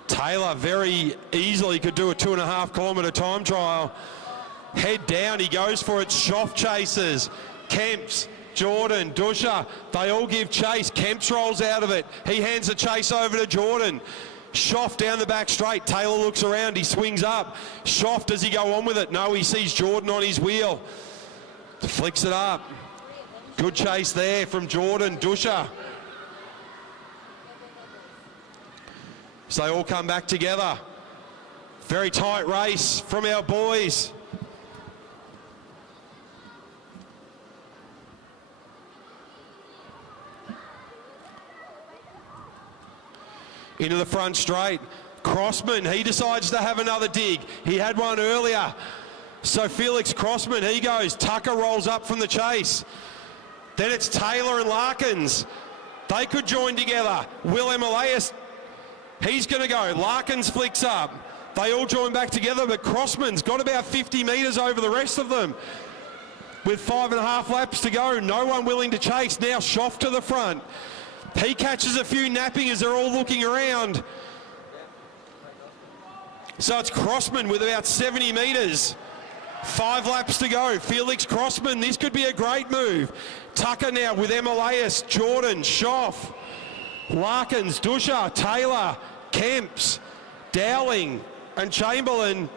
Taylor very easily could do a 2.5 kilometre time trial. Head down, he goes for it. Schoff chases. Kemps, Jordan, Dusha, they all give chase. Kemps rolls out of it. He hands the chase over to Jordan. Schoff down the back straight. Taylor looks around, he swings up. Schoff, does he go on with it? No, he sees Jordan on his wheel. Flicks it up. Good chase there from Jordan, Dusha. So they all come back together. Very tight race from our boys. Into the front straight. Crossman, he decides to have another dig. He had one earlier. So Felix Crossman, he goes. Tucker rolls up from the chase. Then it's Taylor and Larkins. They could join together. Will Emilias, he's going to go. Larkins flicks up. They all join back together, but Crossman's got about 50 metres over the rest of them. With 5.5 laps to go, no one willing to chase. Now Schoff to the front. He catches a few napping as they're all looking around. So it's Crossman with about 70 metres. 5 laps to go. Felix Crossman, this could be a great move. Tucker now with Emilias, Jordan, Schoff, Larkins, Dusha, Taylor, Kemps, Dowling and Chamberlain.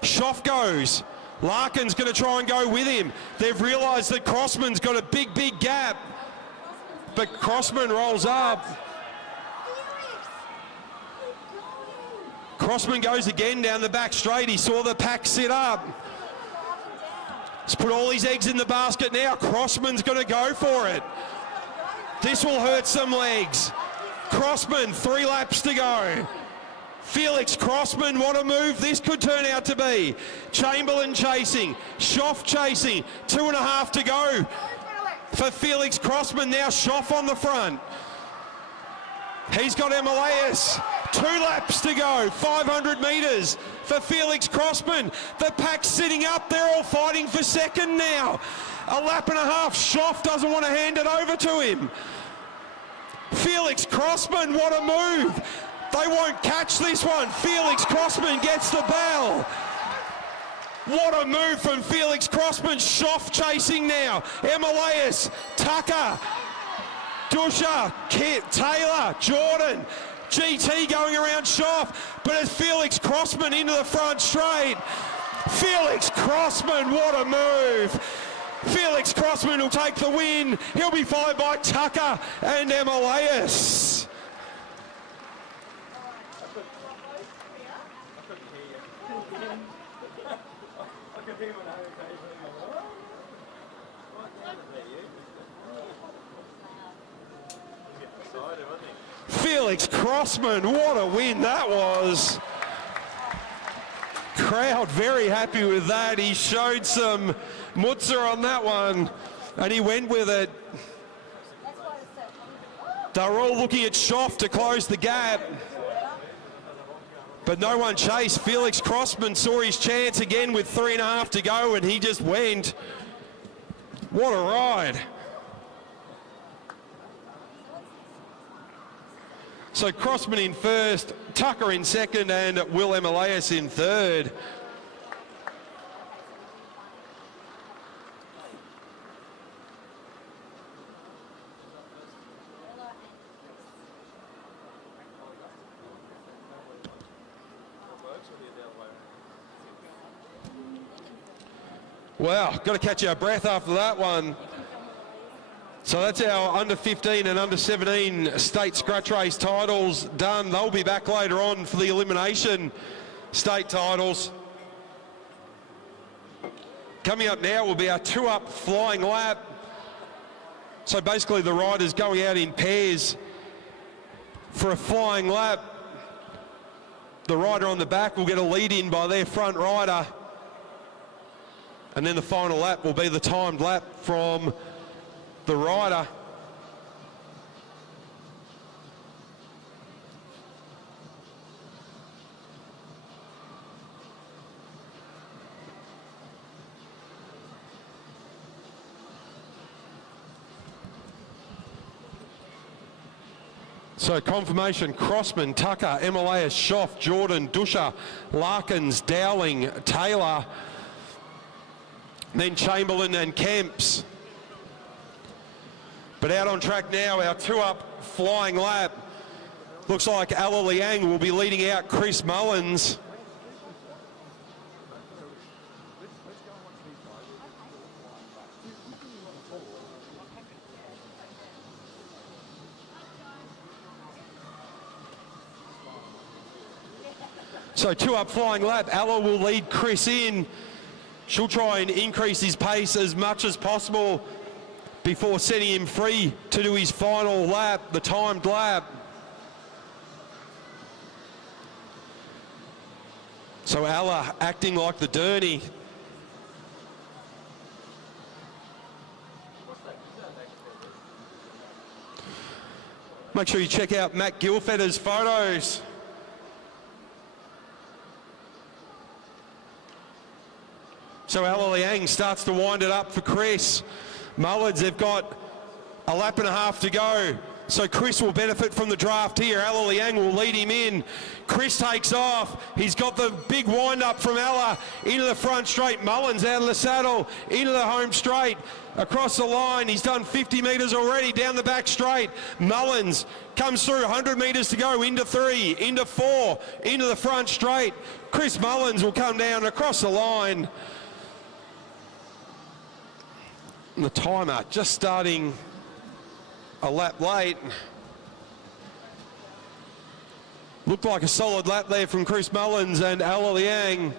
Schoff goes. Larkin's going to try and go with him. They've realised that Crossman's got a big, big gap. But Crossman rolls up. Crossman goes again down the back straight. He saw the pack sit up. He's put all his eggs in the basket now. Crossman's going to go for it. This will hurt some legs. Crossman, 3 laps to go. Felix Crossman, what a move this could turn out to be. Chamberlain chasing, Schoff chasing, 2.5 to go for Felix Crossman. Now Schoff on the front. He's got Emilias. 2 laps to go, 500 metres for Felix Crossman. The pack's sitting up, they're all fighting for second now. 1.5 laps, Schoff doesn't want to hand it over to him. Felix Crossman, what a move. They won't catch this one. Felix Crossman gets the bell. What a move from Felix Crossman. Schoff chasing now. Emilias, Tucker, Dusha, Taylor, Jordan. GT going around Schoff, but it's Felix Crossman into the front straight. Felix Crossman, what a move. Felix Crossman will take the win. He'll be followed by Tucker and Emilias. Felix Crossman, what a win that was. Crowd very happy with that. He showed some mutzer on that one and he went with it. They were all looking at Schoff to close the gap, but no one chased. Felix Crossman saw his chance again with 3.5 to go and he just went. What a ride. So Crossman in first, Tucker in second and Will Emilias in third. Wow, got to catch our breath after that one. So that's our under 15 and under 17 state scratch race titles done. They'll be back later on for the elimination state titles. Coming up now will be our 2-up flying lap. So basically the riders going out in pairs for a flying lap. The rider on the back will get a lead in by their front rider. And then the final lap will be the timed lap from the rider. So confirmation: Crossman, Tucker, Emalaus, Schoff, Jordan, Dusha, Larkins, Dowling, Taylor, then Chamberlain and Kemps. But out on track now, our two-up flying lap. Looks like Ala Liang will be leading out Chris Mullins. So two-up flying lap, Ala will lead Chris in. She'll try and increase his pace as much as possible before setting him free to do his final lap, the timed lap. So Ala acting like the Derny. Make sure you check out Matt Gilfetter's photos. So Ala Liang starts to wind it up for Chris. Mullins, they've got a lap and a half to go. So Chris will benefit from the draft here. Ala Liang will lead him in. Chris takes off. He's got the big wind up from Ala into the front straight. Mullins out of the saddle, into the home straight, across the line. He's done 50 metres already down the back straight. Mullins comes through, 100 metres to go, into 3, into 4, into the front straight. Chris Mullins will come down across the line. And the timer just starting a lap late. Looked like a solid lap there from Chris Mullins and Ala Liang.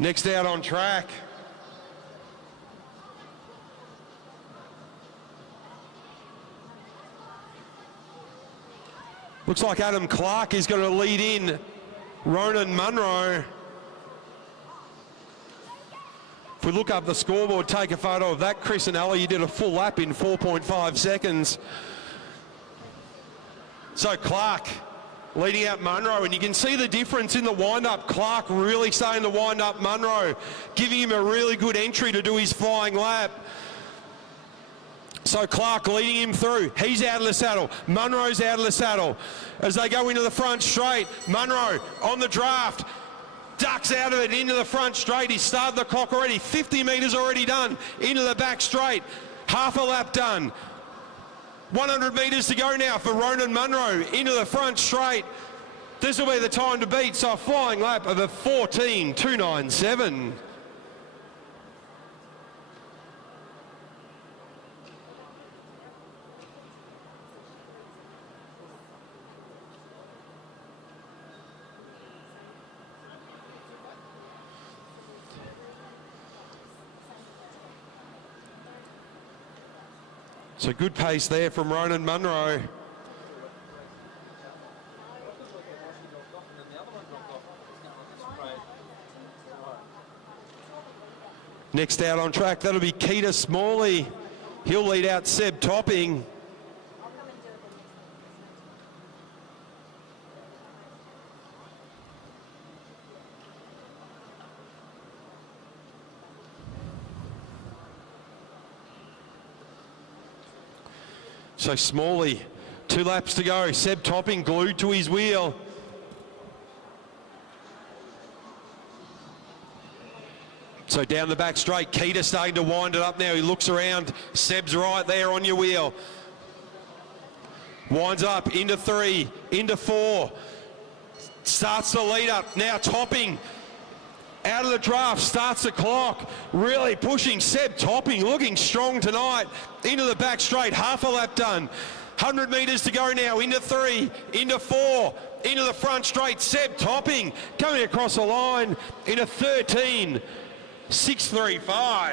Next out on track. Looks like Adam Clark is going to lead in Ronan Munro. If we look up the scoreboard, take a photo of that, Chris and Ala, you did a full lap in 4.5 seconds. So Clark leading out Munro, and you can see the difference in the wind-up. Clark really starting to wind up Munro, giving him a really good entry to do his flying lap. So Clark leading him through. He's out of the saddle. Munro's out of the saddle. As they go into the front straight, Munro on the draft. Ducks out of it into the front straight. He started the clock already. 50 metres already done. Into the back straight. Half a lap done. 100 metres to go now for Ronan Munro. Into the front straight. This will be the time to beat. So a flying lap of a 14.297. So good pace there from Ronan Munro. Next out on track, that'll be Keita Smalley. He'll lead out Seb Topping. So Smalley, 2 laps to go. Seb Topping glued to his wheel. So down the back straight, Keita starting to wind it up now. He looks around. Seb's right there on your wheel. Winds up into 3, into 4. Starts the lead up. Now Topping out of the draft, starts the clock, really pushing. Seb Topping looking strong tonight. Into the back straight, half a lap done. 100 metres to go now, into 3, into 4, into the front straight. Seb Topping coming across the line into 13.635.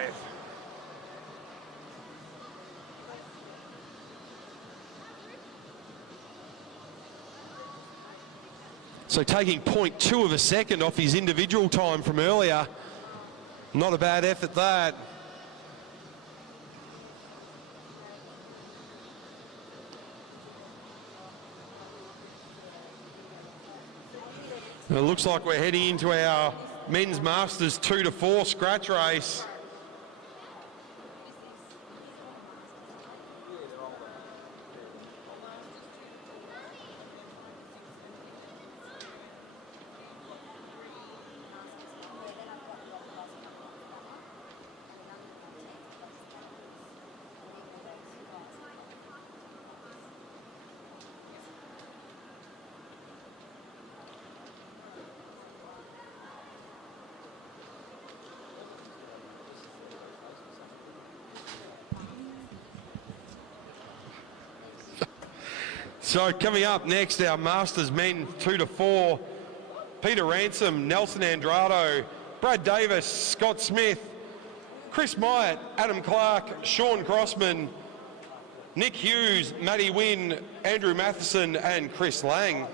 So taking 0.2 of a second off his individual time from earlier. Not a bad effort, that. It looks like we're heading into our men's Masters 2 to 4 scratch race. So coming up next, our Masters men 2 to 4, Peter Ransom, Nelson Andrado, Brad Davis, Scott Smith, Chris Myatt, Adam Clark, Sean Crossman, Nick Hughes, Matty Wynn, Andrew Matheson and Chris Lang.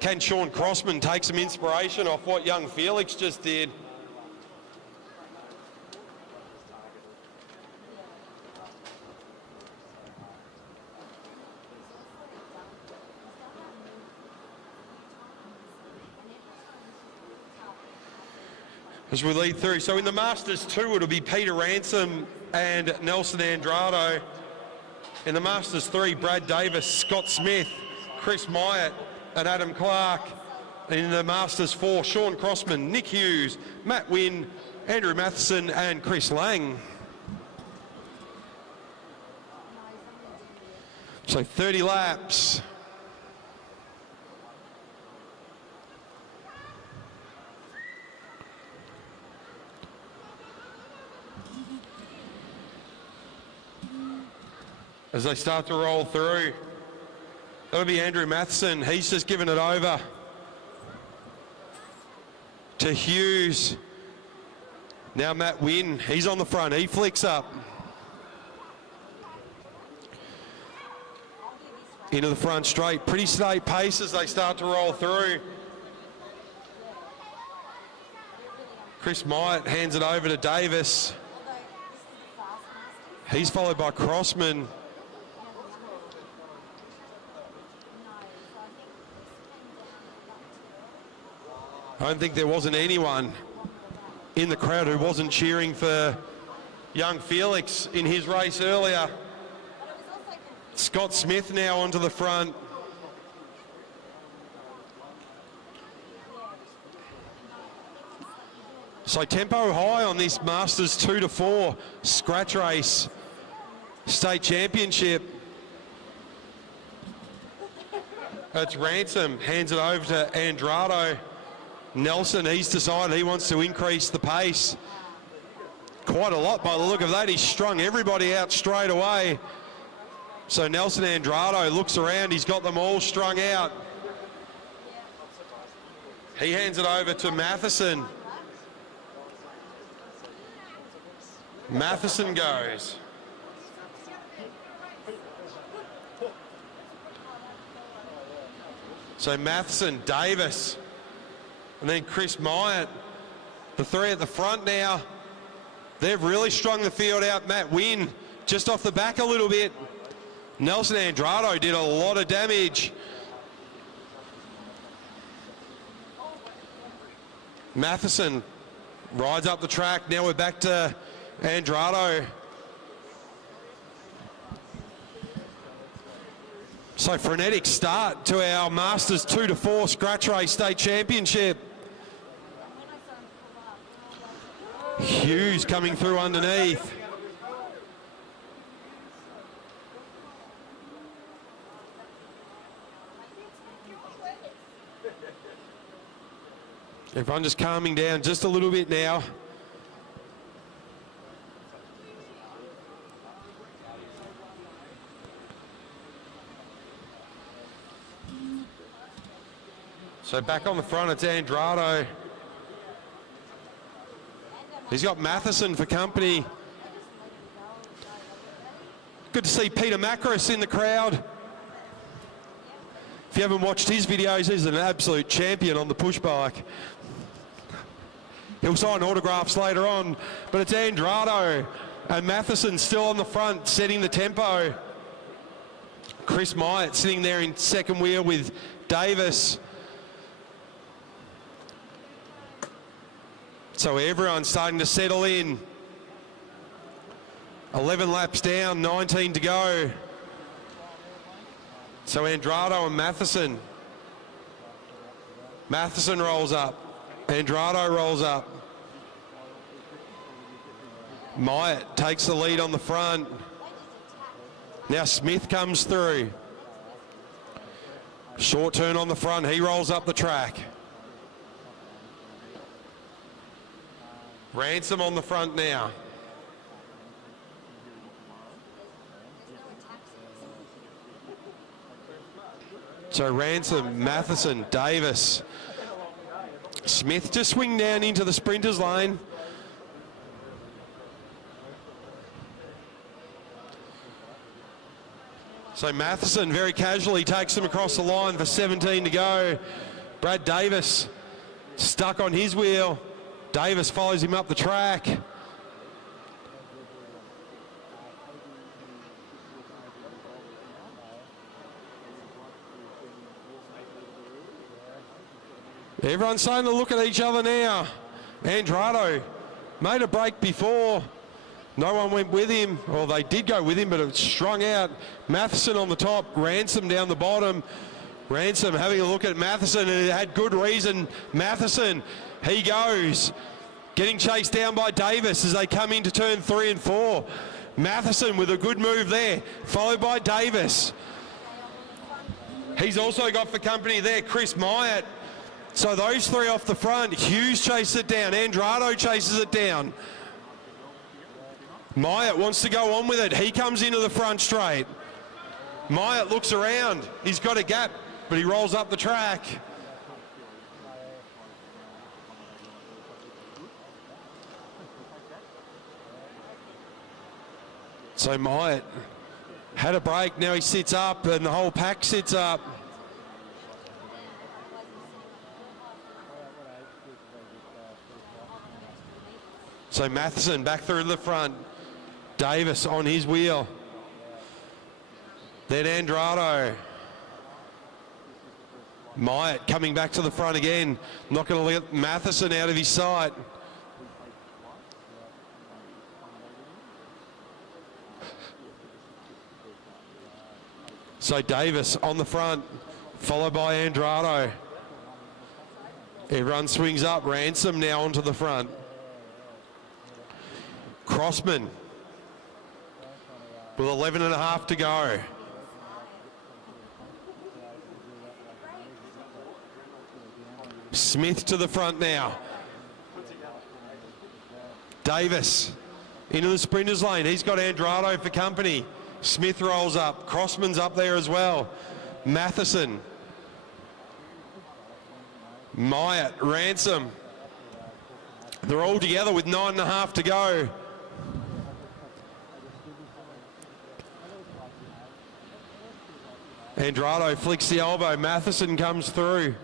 Can Sean Crossman take some inspiration off what young Felix just did? As we lead through, so in the Masters 2, it'll be Peter Ransom and Nelson Andrado. In the Masters 3, Brad Davis, Scott Smith, Chris Myatt and Adam Clark. And in the Masters 4, Sean Crossman, Nick Hughes, Matt Wynn, Andrew Matheson and Chris Lang. So 30 laps. As they start to roll through, that'll be Andrew Matheson. He's just given it over to Hughes. Now Matt Wynn, he's on the front, he flicks up. Into the front straight, pretty straight pace as they start to roll through. Chris Myatt hands it over to Davis. He's followed by Crossman. I don't think there wasn't anyone in the crowd who wasn't cheering for young Felix in his race earlier. Scott Smith now onto the front. So tempo high on this Masters 2 to 4 scratch race state championship. That's Ransom, hands it over to Andrado. Nelson, he's decided he wants to increase the pace. Quite a lot by the look of that. He's strung everybody out straight away. So Nelson Andrado looks around, he's got them all strung out. He hands it over to Matheson. Matheson goes. So Matheson, Davis, and then Chris Myatt. The three at the front now. They've really strung the field out. Matt Wynn just off the back a little bit. Nelson Andrado did a lot of damage. Matheson rides up the track. Now we're back to Andrado. So frenetic start to our Masters 2 to 4 scratch race state championship. Hughes coming through underneath. Everyone just calming down just a little bit now. So back on the front, it's Andrado. He's got Matheson for company. Good to see Peter Meares in the crowd. If you haven't watched his videos, he's an absolute champion on the push bike. He'll sign autographs later on, but it's Andrade and Matheson still on the front, setting the tempo. Chris Myatt sitting there in second wheel with Davis. So everyone's starting to settle in. 11 laps down, 19 to go. So Andrade and Matheson. Matheson rolls up. Andrade rolls up. Myatt takes the lead on the front. Now Smith comes through. Short turn on the front, he rolls up the track. Ransom on the front now. So Ransom, Matheson, Davis. Smith to swing down into the sprinters lane. So Matheson very casually takes them across the line for 17 to go. Brad Davis stuck on his wheel. Davis follows him up the track. Everyone's starting to look at each other now. Andrade made a break before. No one went with him. Well, they did go with him, but it was strung out. Matheson on the top, Ransom down the bottom. Ransom having a look at Matheson, and it had good reason. Matheson, he goes. Getting chased down by Davis as they come into turn 3 and 4. Matheson with a good move there, followed by Davis. He's also got for company there Chris Myatt. So those three off the front. Hughes chases it down. Andrade chases it down. Myatt wants to go on with it. He comes into the front straight. Myatt looks around. He's got a gap, but he rolls up the track. So Myatt had a break. Now he sits up, and the whole pack sits up. So Matheson back through the front. Davis on his wheel. Then Andrade. Myatt coming back to the front again. Not going to let Matheson out of his sight. So Davis on the front, followed by Andrade. Everyone swings up. Ransom now onto the front. Crossman with 11 and a half to go. Smith to the front now. Davis into the sprinters lane. He's got Andrade for company. Smith rolls up. Crossman's up there as well. Matheson. Myatt, Ransom. They're all together with 9 and a half to go. Andrade flicks the elbow. Matheson comes through.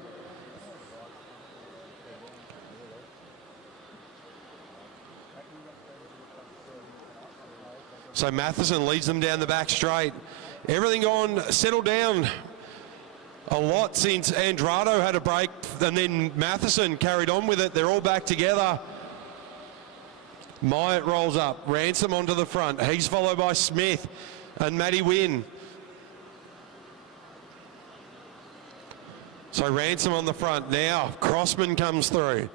So Matheson leads them down the back straight. Everything on, settled down a lot since Andrade had a break, and then Matheson carried on with it. They're all back together. Myatt rolls up. Ransom onto the front. He's followed by Smith and Matty Wynn. So Ransom on the front. Now Crossman comes through.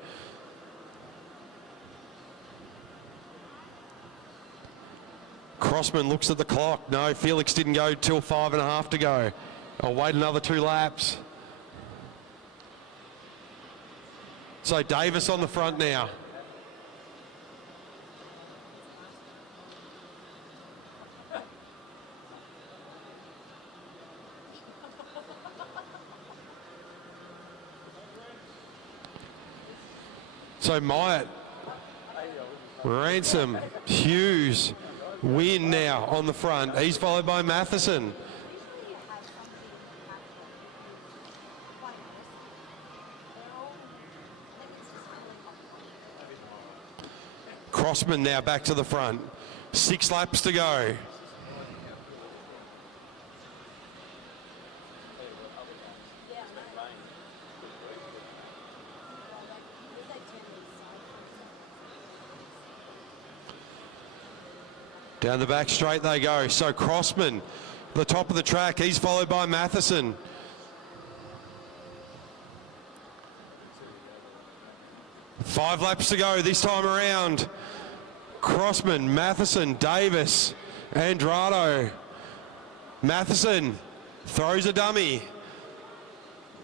Crossman looks at the clock. No, Felix didn't go till 5 and a half to go. I'll wait another 2 laps. So Davis on the front now. So Myatt, Ransom, Hughes, Wynn now on the front. He's followed by Matheson. Crossman now back to the front. 6 laps to go. Down the back straight they go. So Crossman, the top of the track, he's followed by Matheson. Five laps to go this time around. Crossman, Matheson, Davis, Andrado. Matheson throws a dummy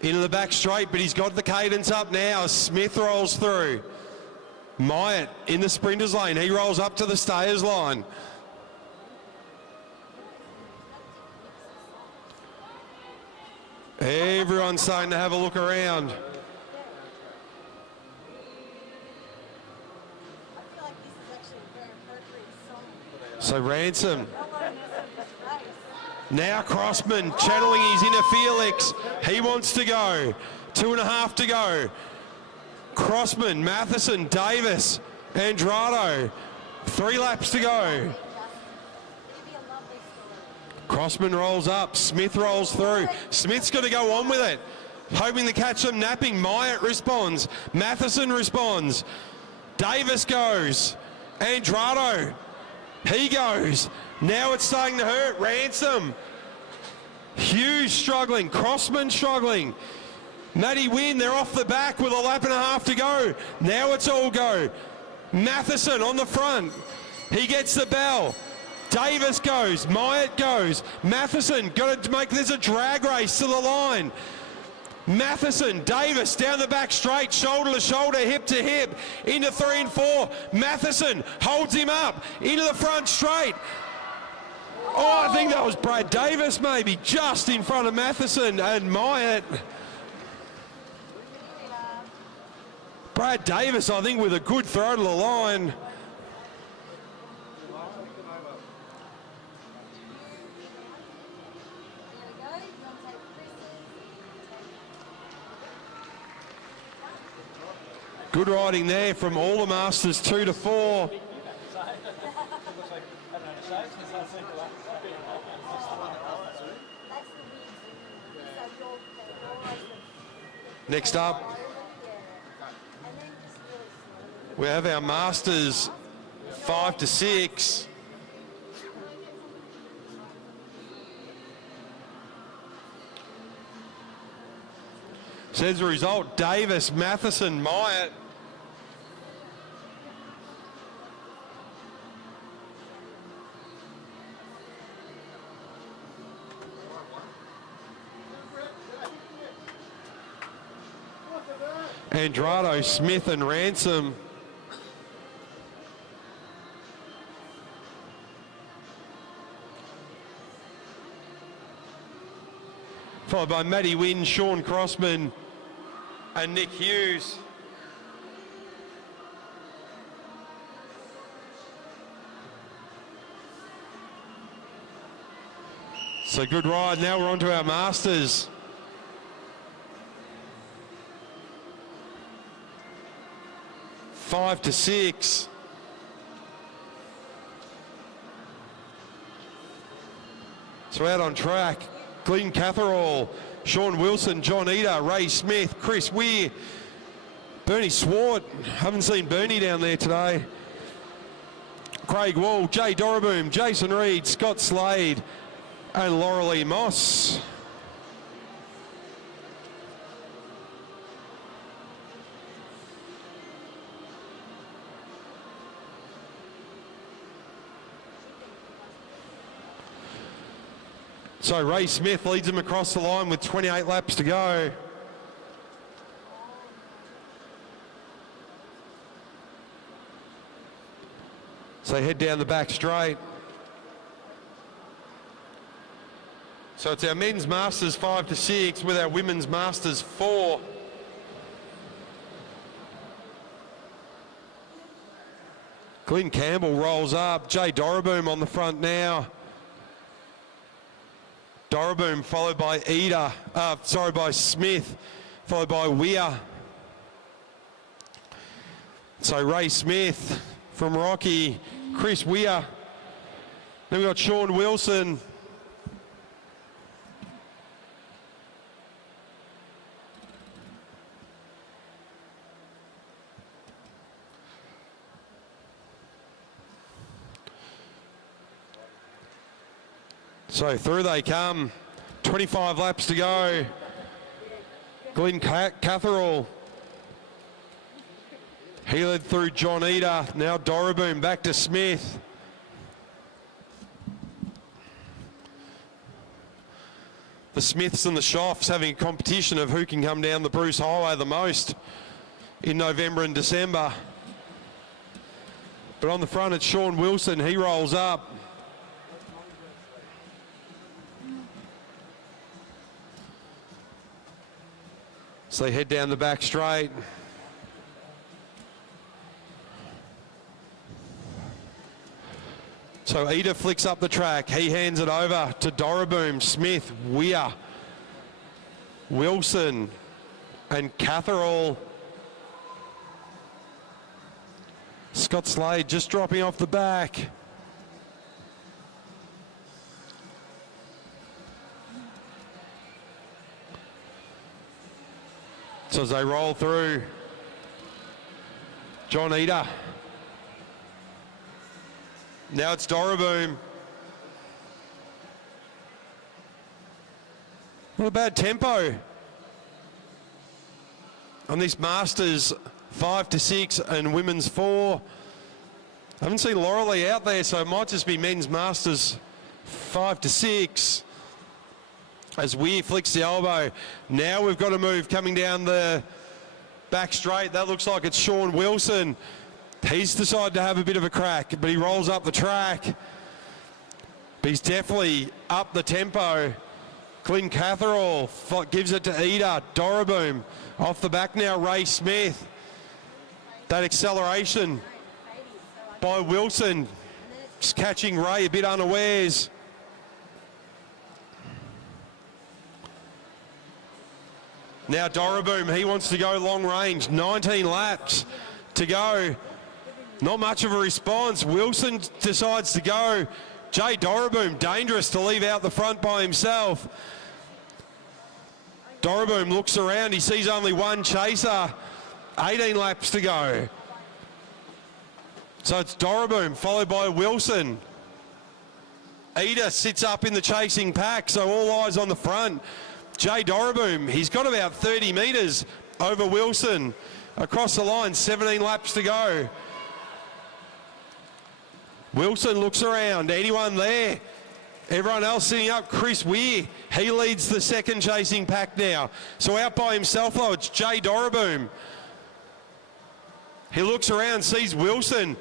into the back straight, but he's got the cadence up now. Smith rolls through. Myatt in the sprinters lane. He rolls up to the stayers line. Everyone's starting to have a look around. So Ransom. Now Crossman channeling his inner Felix. He wants to go. 2.5 to go. Crossman, Matheson, Davis, Andrado. 3 laps to go. Crossman rolls up, Smith rolls through. Smith's got to go on with it, hoping to catch them napping. Myatt responds, Matheson responds, Davis goes, Andrado, he goes. Now it's starting to hurt. Ransom, Hughes struggling, Crossman struggling. Matty Wynn, they're off the back with 1.5 to go. Now it's all go. Matheson on the front, he gets the bell. Davis goes, Myatt goes, Matheson, got to make this a drag race to the line. Matheson, Davis down the back straight, shoulder to shoulder, hip to hip, into 3 and 4. Matheson holds him up, into the front straight. Oh, I think that was Brad Davis maybe, just in front of Matheson and Myatt. Brad Davis, I think, with a good throw to the line. Good riding there from all the Masters 2 to 4. Next up, we have our Masters 5 to 6. So as a result, Davis, Matheson, Myatt. Andrado, Smith and Ransom. Followed by Matty Wynn, Sean Crossman and Nick Hughes. So good ride. Now we're on to our Masters. Five to 6. So out on track, Glenn Catherall, Sean Wilson, John Eder, Ray Smith, Chris Weir, Bernie Swart. Haven't seen Bernie down there today. Craig Wall, Jay Dorraboom, Jason Reed, Scott Slade, and Laurelie Moss. So Ray Smith leads them across the line with 28 laps to go. So head down the back straight. So it's our men's Masters 5 to 6 with our women's Masters 4. Glenn Campbell rolls up. Jay Dorraboom on the front now. Dorraboom followed by by Smith, followed by Weir. So Ray Smith from Rocky, Chris Weir. Then we've got Sean Wilson. So through they come, 25 laps to go. Glenn Catherall. He led through John Eder, now Doroboom back to Smith. The Smiths and the Shoffs having a competition of who can come down the Bruce Highway the most in November and December. But on the front it's Sean Wilson, he rolls up. So they head down the back straight. So Eder flicks up the track. He hands it over to Doroboom, Smith, Weir, Wilson, and Catherall. Scott Slade just dropping off the back. So as they roll through, John Eder. Now it's Doroboom. Not a bad tempo on this Masters 5 to 6 and Women's 4. I haven't seen Laurelie out there, so it might just be Men's Masters 5 to 6. As Weir flicks the elbow. Now we've got a move coming down the back straight. That looks like it's Sean Wilson. He's decided to have a bit of a crack, but he rolls up the track. But he's definitely up the tempo. Glenn Catherall gives it to Eder. Doroboom off the back now, Ray Smith. That acceleration by Wilson. Just catching Ray a bit unawares. Now Doroboom, he wants to go long range. 19 laps to go. Not much of a response. Wilson decides to go. Jay Doroboom, dangerous to leave out the front by himself. Doroboom looks around. He sees only one chaser. 18 laps to go. So it's Doroboom followed by Wilson. Eder sits up in the chasing pack, so all eyes on the front. Jay Doroboom, he's got about 30 metres over Wilson. Across the line, 17 laps to go. Wilson looks around, anyone there? Everyone else sitting up. Chris Weir, he leads the second chasing pack now. So out by himself though, it's Jay Doroboom. He looks around, sees Wilson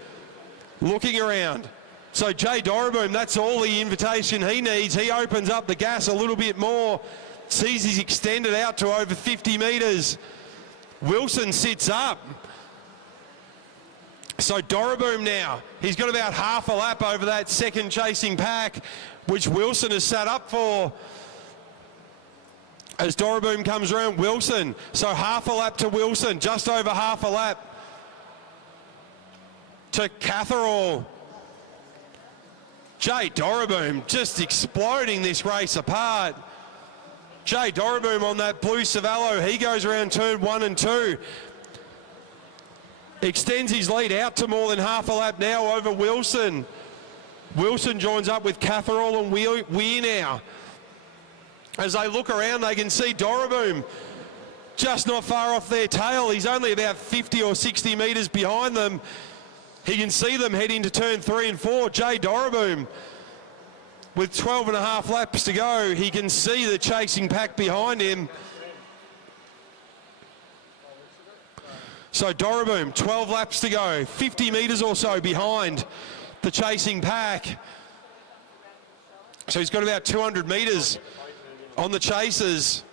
looking around. So Jay Doroboom, that's all the invitation he needs. He opens up the gas a little bit more, sees he's extended out to over 50 metres. Wilson sits up. So Doroboom now, he's got about half a lap over that second chasing pack, which Wilson has sat up for. As Doroboom comes around, Wilson, so half a lap to Wilson, just over half a lap to Catherall. Jay Doroboom just exploding this race apart. Jay Doroboom on that blue Cervelo, he goes around turn 1 and 2. Extends his lead out to more than half a lap now over Wilson. Wilson joins up with Catherall and Weir now. As they look around, they can see Doroboom just not far off their tail. He's only about 50 or 60 metres behind them. He can see them head into turn 3 and 4. Jay Doroboom with 12 and a half laps to go. He can see the chasing pack behind him. So Doroboom, 12 laps to go, 50 metres or so behind the chasing pack. So he's got about 200 metres on the chasers.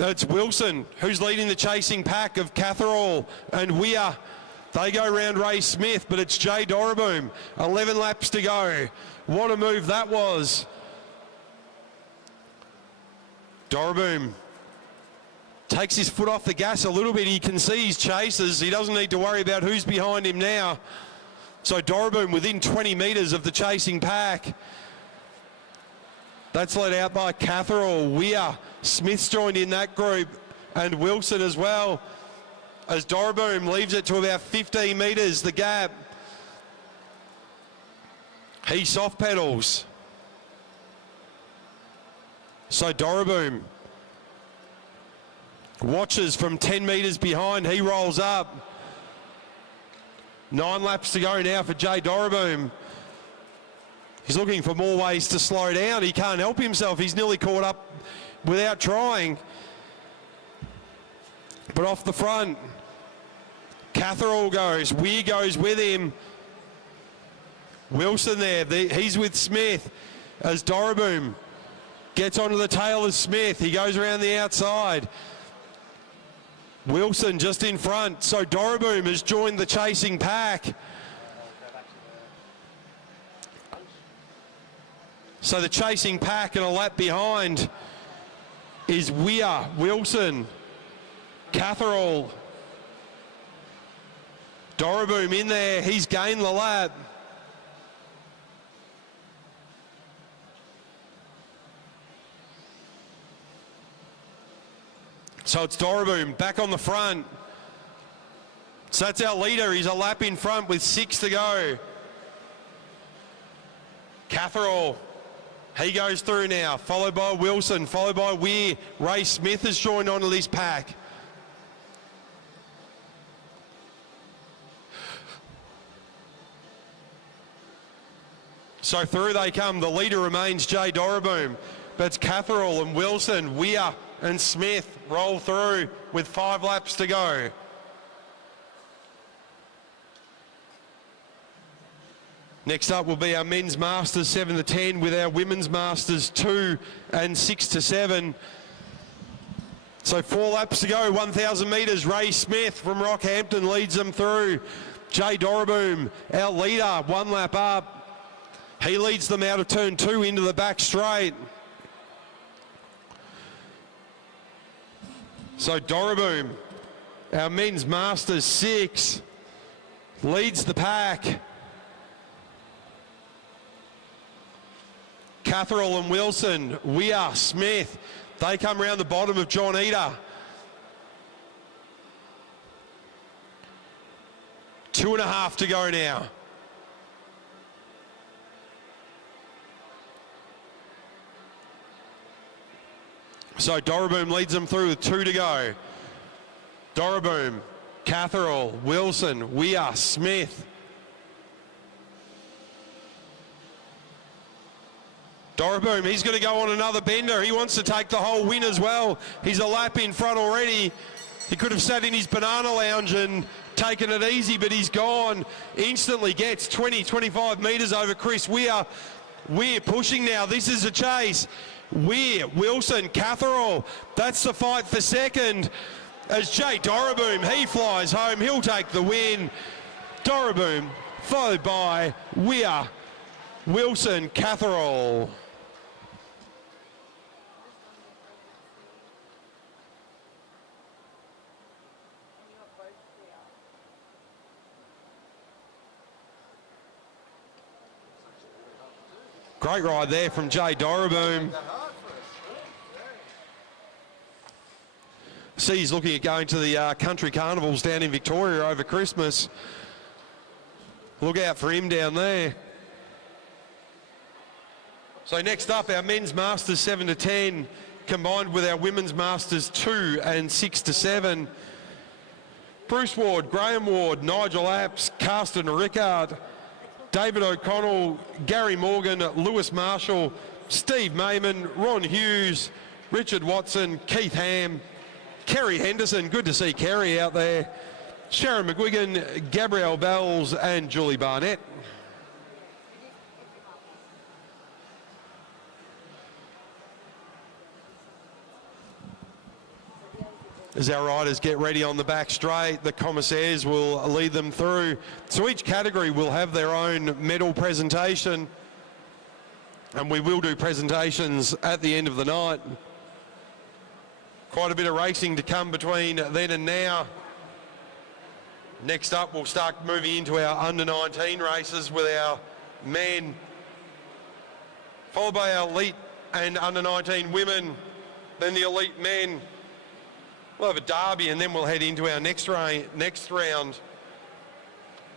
It's Wilson who's leading the chasing pack of Catherall and Weir. They go round Ray Smith, but it's Jay Doroboom. 11 laps to go. What a move that was. Doroboom Takes his foot off the gas a little bit. He can see his chasers. He doesn't need to worry about who's behind him now. So Doroboom within 20 metres of the chasing pack. That's led out by Catherall. Weir, Smith's joined in that group, and Wilson as well. As Doroboom leaves it to about 15 metres, the gap. He soft pedals. So Doroboom watches from 10 metres behind. He rolls up. 9 laps to go now for Jay Doroboom. He's looking for more ways to slow down. He can't help himself. He's nearly caught up without trying. But off the front, Catherall goes. Weir goes with him. Wilson there. He's with Smith as Doroboom gets onto the tail of Smith. He goes around the outside. Wilson just in front. So Doroboom has joined the chasing pack. So the chasing pack and a lap behind is Weir, Wilson, Catherall. Doroboom in there. He's gained the lap. So it's Doroboom back on the front. So that's our leader. He's a lap in front with 6 to go. Catherall, he goes through now, followed by Wilson, followed by Weir. Ray Smith has joined onto this pack. So through they come. The leader remains Jay Doroboom. But it's Catherall and Wilson, Weir and Smith roll through with 5 laps to go. Next up will be our men's Masters 7 to 10 with our women's Masters 2 and 6 to 7. So 4 laps to go, 1,000 metres. Ray Smith from Rockhampton leads them through. Jay Doroboom, our leader, 1 lap up. He leads them out of turn 2 into the back straight. So Doroboom, our men's Masters 6, leads the pack. Catherall and Wilson, Weir, Smith, they come around the bottom of John Eder. 2.5 to go now. So Doroboom leads them through with 2 to go. Doroboom, Catherall, Wilson, Weir, Smith. Doroboom, he's going to go on another bender. He wants to take the whole win as well. He's a lap in front already. He could have sat in his banana lounge and taken it easy, but he's gone. Instantly gets 20, 25 metres over Chris Weir. Weir pushing now. This is a chase. Weir, Wilson, Catherall. That's the fight for second. As Jay Doroboom, he flies home. He'll take the win. Doroboom, followed by Weir, Wilson, Catherall. Great ride there from Jay Doroboom. See, he's looking at going to the country carnivals down in Victoria over Christmas. Look out for him down there. So next up, our men's Masters 7 to 10, combined with our women's Masters 2 and 6 to 7. Bruce Ward, Graham Ward, Nigel Apps, Carsten Rickard, David O'Connell, Gary Morgan, Lewis Marshall, Steve Mayman, Ron Hughes, Richard Watson, Keith Ham, Kerry Henderson, good to see Kerry out there, Sharon McGuigan, Gabrielle Bells and Julie Barnett. As our riders get ready on the back straight, the commissaires will lead them through. So each category will have their own medal presentation, and we will do presentations at the end of the night. Of Quite a bit of racing to come between then and now. Next up, we'll start moving into our under-19 races with our men, followed by our elite and under-19 women, then the elite men. We'll have a derby, and then we'll head into our next round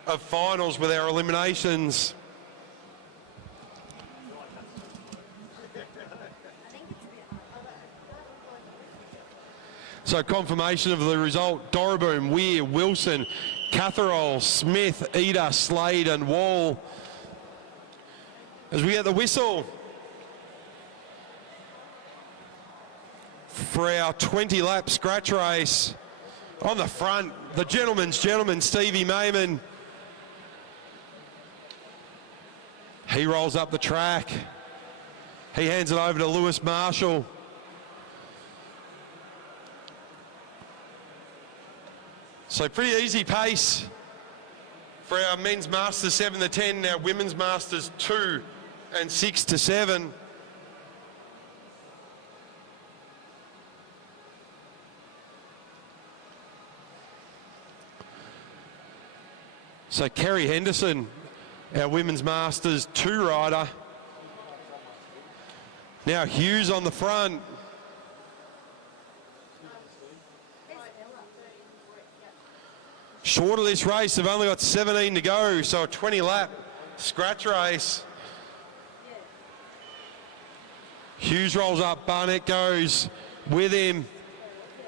of finals with our eliminations. So confirmation of the result: Dorriboom, Weir, Wilson, Catherall, Smith, Eder, Slade and Wall. As we get the whistle for our 20-lap scratch race. On the front, the gentleman's gentleman, Stevie Mayman. He rolls up the track. He hands it over to Lewis Marshall. So pretty easy pace for our men's Masters 7 to 10, our women's Masters 2 and 6 to 7. So Kerry Henderson, our women's Masters 2 rider. Now Hughes on the front. Short of this race, they've only got 17 to go, so a 20-lap scratch race. Hughes rolls up, Barnett goes with him.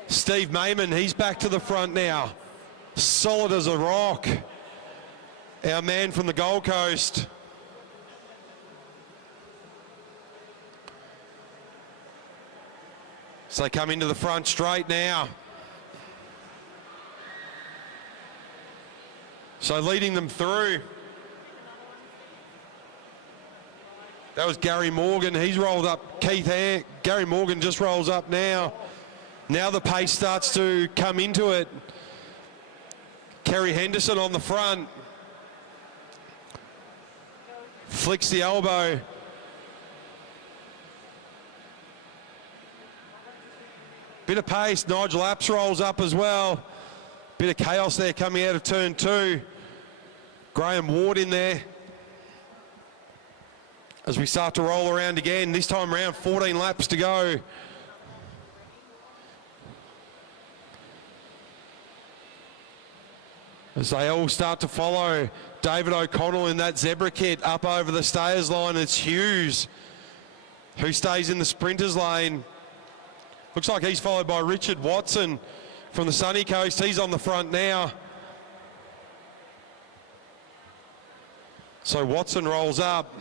Steve Mayman, he's back to the front now. Solid as a rock. Our man from the Gold Coast. So they come into the front straight now. So leading them through. That was Gary Morgan. He's rolled up. Gary Morgan just rolls up now. Now the pace starts to come into it. Kerry Henderson on the front. Flicks the elbow. Bit of pace. Nigel Apps rolls up as well. Bit of chaos there coming out of turn 2. Graham Ward in there. As we start to roll around again, this time around 14 laps to go. As they all start to follow David O'Connell in that zebra kit up over the stayers line. It's Hughes who stays in the sprinters lane. Looks like he's followed by Richard Watson from the sunny coast. He's on the front now. So Watson rolls up.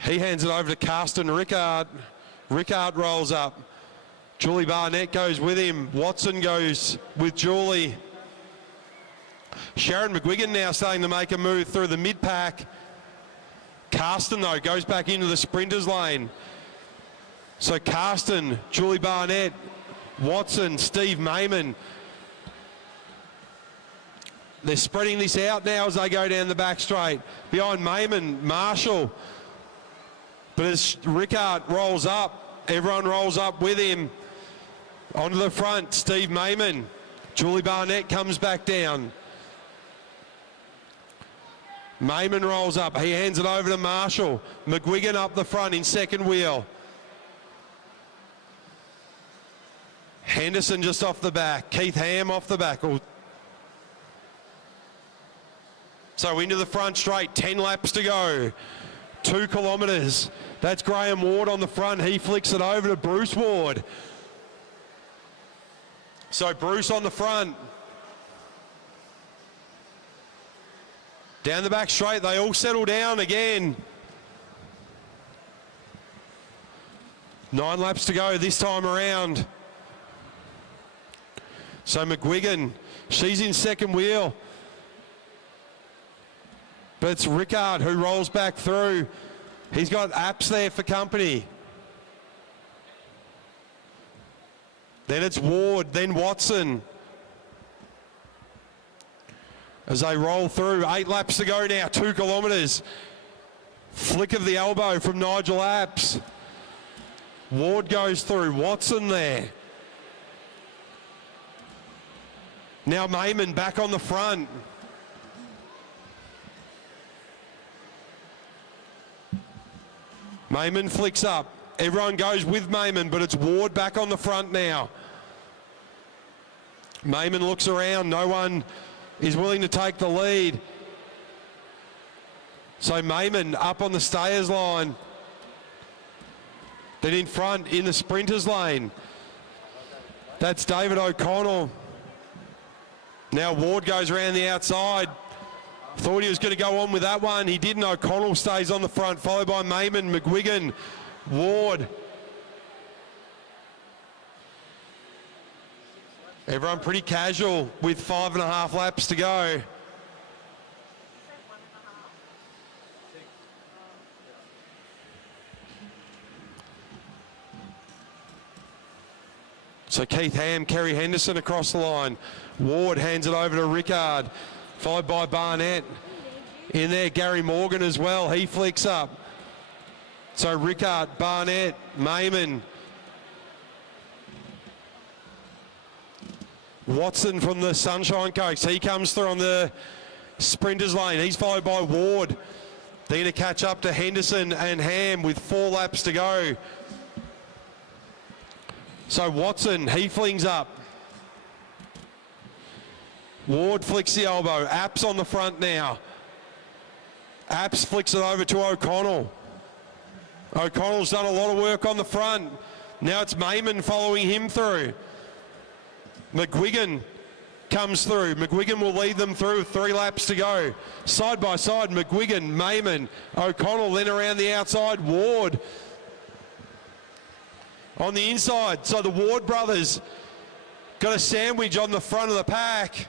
He hands it over to Karsten Rickard. Rickard rolls up. Julie Barnett goes with him. Watson goes with Julie. Sharon McGuigan now starting to make a move through the mid-pack. Karsten, though, goes back into the sprinters lane. So Karsten, Julie Barnett, Watson, Steve Mayman. They're spreading this out now as they go down the back straight. Behind Mayman, Marshall. But as Rickard rolls up, everyone rolls up with him. Onto the front, Steve Mayman. Julie Barnett comes back down. Mayman rolls up. He hands it over to Marshall. McGuigan up the front in second wheel. Henderson just off the back. Keith Ham off the back. So into the front straight, 10 laps to go. 2 kilometres. That's Graham Ward on the front. He flicks it over to Bruce Ward. So Bruce on the front. Down the back straight, they all settle down again. 9 laps to go this time around. So McGuigan, she's in second wheel. But it's Rickard who rolls back through. He's got Apps there for company. Then it's Ward, then Watson. As they roll through, 8 laps to go now, 2 kilometres. Flick of the elbow from Nigel Apps. Ward goes through. Watson there. Now Mayman back on the front. Mayman flicks up. Everyone goes with Mayman, but it's Ward back on the front now. Mayman looks around. No one is willing to take the lead. So Mayman up on the stayers line. Then in front in the sprinters lane. That's David O'Connell. Now Ward goes around the outside. Thought he was going to go on with that one. He didn't. O'Connell stays on the front, followed by Mayman, McGuigan, Ward. Everyone pretty casual with 5.5 laps to go. So Keith Ham, Kerry Henderson across the line. Ward hands it over to Rickard, followed by Barnett. In there, Gary Morgan as well. He flicks up. So Rickard, Barnett, Mayman. Watson from the Sunshine Coast. He comes through on the sprinters lane. He's followed by Ward. They're going to catch up to Henderson and Ham with 4 laps to go. So Watson, he flings up. Ward flicks the elbow. Apps on the front now. Apps flicks it over to O'Connell. O'Connell's done a lot of work on the front. Now it's Mayman following him through. McGuigan comes through. McGuigan will lead them through 3 laps to go. Side by side, McGuigan, Mayman, O'Connell, then around the outside, Ward. On the inside, so the Ward brothers got a sandwich on the front of the pack.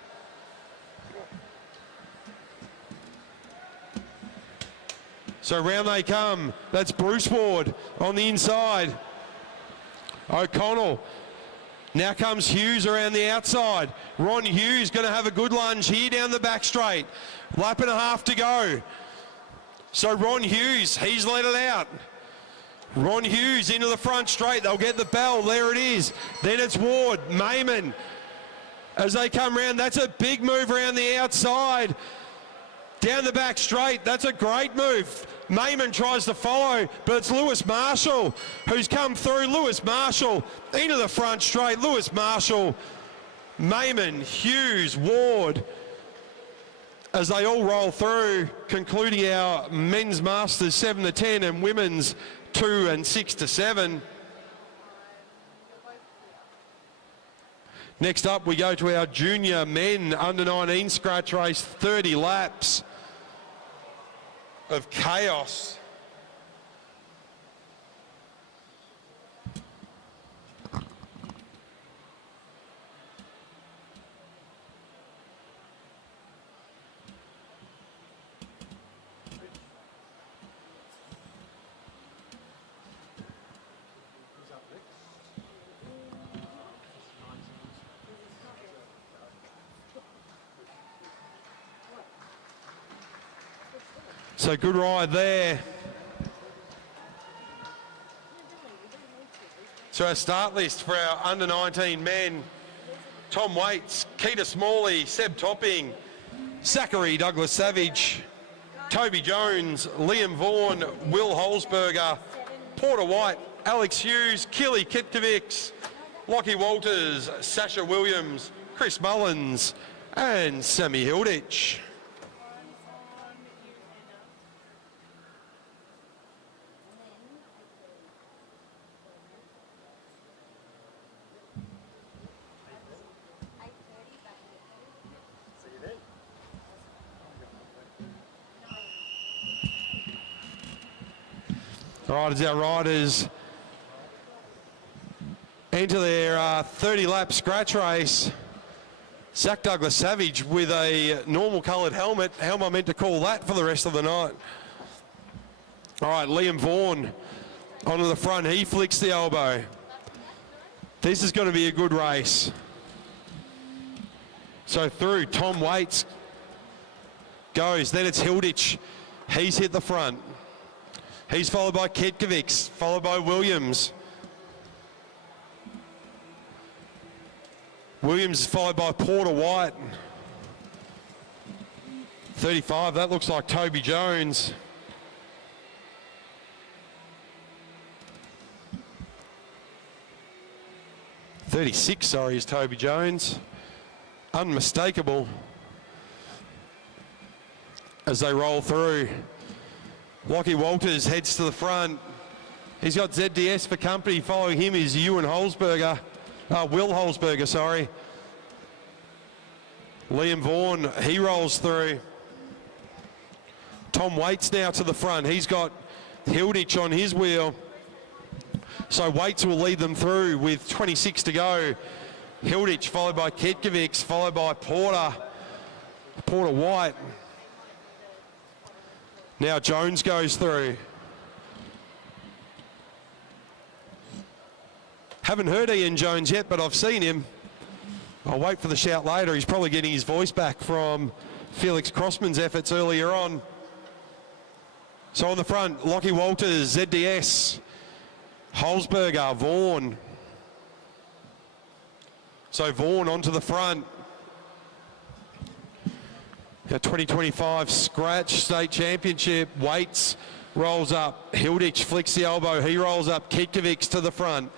So round they come. That's Bruce Ward on the inside. O'Connell. Now comes Hughes around the outside. Ron Hughes going to have a good lunge here down the back straight. 1.5 laps to go. So Ron Hughes, he's let it out. Ron Hughes into the front straight. They'll get the bell. There it is. Then it's Ward, Mayman. As they come round, that's a big move around the outside. Down the back straight. That's a great move. Mayman tries to follow, but it's Lewis Marshall who's come through. Lewis Marshall into the front straight. Lewis Marshall, Mayman, Hughes, Ward, as they all roll through, concluding our men's Masters 7 to 10 and women's 2 and 6 to 7. Next up, we go to our junior men under 19 scratch race, 30 laps of chaos. So good ride there. So our start list for our under 19 men: Tom Waits, Keita Smalley, Seb Topping, Zachary Douglas Savage, Toby Jones, Liam Vaughan, Will Holzberger, Porter White, Alex Hughes, Killy Kitkovics, Lockie Walters, Sasha Williams, Chris Mullins and Sammy Hilditch. All right, as our riders enter their 30 lap scratch race, Zach Douglas Savage with a normal coloured helmet. How am I meant to call that for the rest of the night? All right, Liam Vaughan onto the front. He flicks the elbow. This is going to be a good race. So through, Tom Waits goes. Then it's Hilditch. He's hit the front. He's followed by Ketkovics, followed by Williams. Williams followed by Porter White. 35, that looks like Toby Jones. .36, sorry, is Toby Jones. Unmistakable as they roll through. Lockie Walters heads to the front. He's got ZDS for company. Following him is Will Holzberger, sorry. Liam Vaughan, he rolls through. Tom Waits now to the front. He's got Hilditch on his wheel. So Waits will lead them through with 26 to go. Hilditch followed by Ketkovics, followed by Porter White. Now Jones goes through. Haven't heard Ian Jones yet, but I've seen him. I'll wait for the shout later. He's probably getting his voice back from Felix Crossman's efforts earlier on. So on the front, Lockie Walters, ZDS, Holzberger, Vaughan. So Vaughan onto the front. Our 2025 Scratch State Championship. Waits rolls up. Hilditch flicks the elbow. He rolls up. Ketkovics to the front.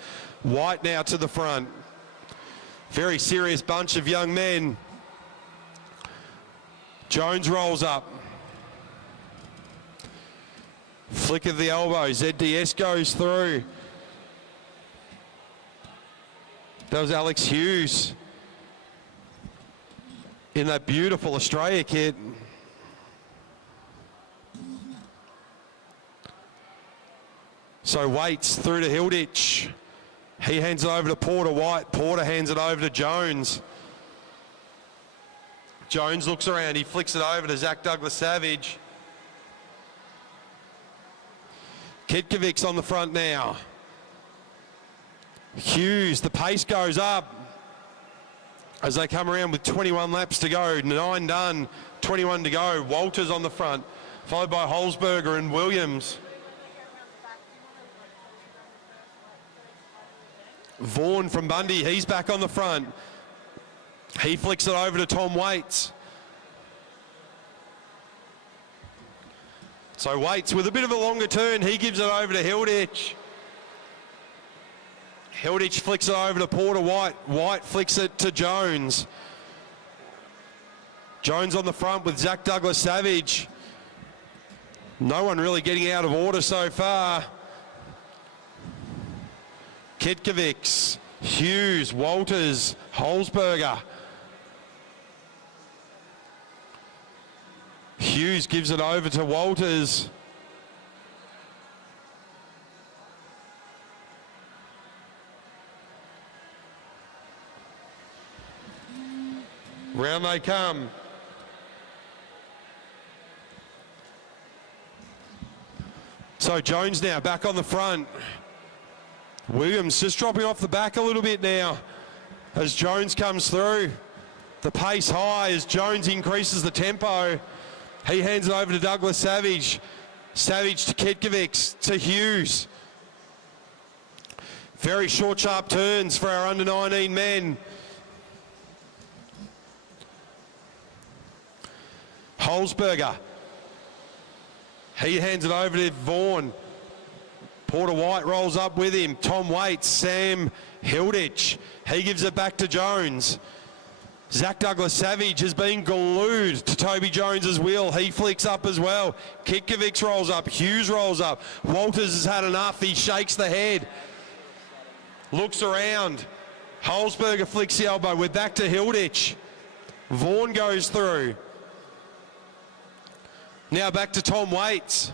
White now to the front. Very serious bunch of young men. Jones rolls up. Flick of the elbow. ZDS goes through. That was Alex Hughes in that beautiful Australia kit. So Waits through to Hilditch. He hands it over to Porter White. Porter hands it over to Jones. Jones looks around. He flicks it over to Zach Douglas-Savage. Ketkovics on the front now. Hughes, the pace goes up as they come around with 21 laps to go. 9 done, 21 to go. Walters on the front, followed by Holzberger and Williams. Vaughan from Bundy, he's back on the front. He flicks it over to Tom Waits. So Waits with a bit of a longer turn, he gives it over to Hilditch. Hilditch flicks it over to Porter White. White flicks it to Jones. Jones on the front with Zach Douglas-Savage. No one really getting out of order so far. Ketkovics, Hughes, Walters, Holzberger. Hughes gives it over to Walters. Round they come. So Jones now back on the front. Williams just dropping off the back a little bit now as Jones comes through. The pace high as Jones increases the tempo. He hands it over to Douglas-Savage. Savage to Ketkovics to Hughes. Very short, sharp turns for our under-19 men. Holzberger. He hands it over to Vaughan. Porter White rolls up with him. Tom Waits, Sam Hilditch. He gives it back to Jones. Zach Douglas-Savage has been glued to Toby Jones's wheel. He flicks up as well. Ketkovics rolls up. Hughes rolls up. Walters has had enough. He shakes the head. Looks around. Holzberger flicks the elbow. We're back to Hilditch. Vaughan goes through. Now back to Tom Waits.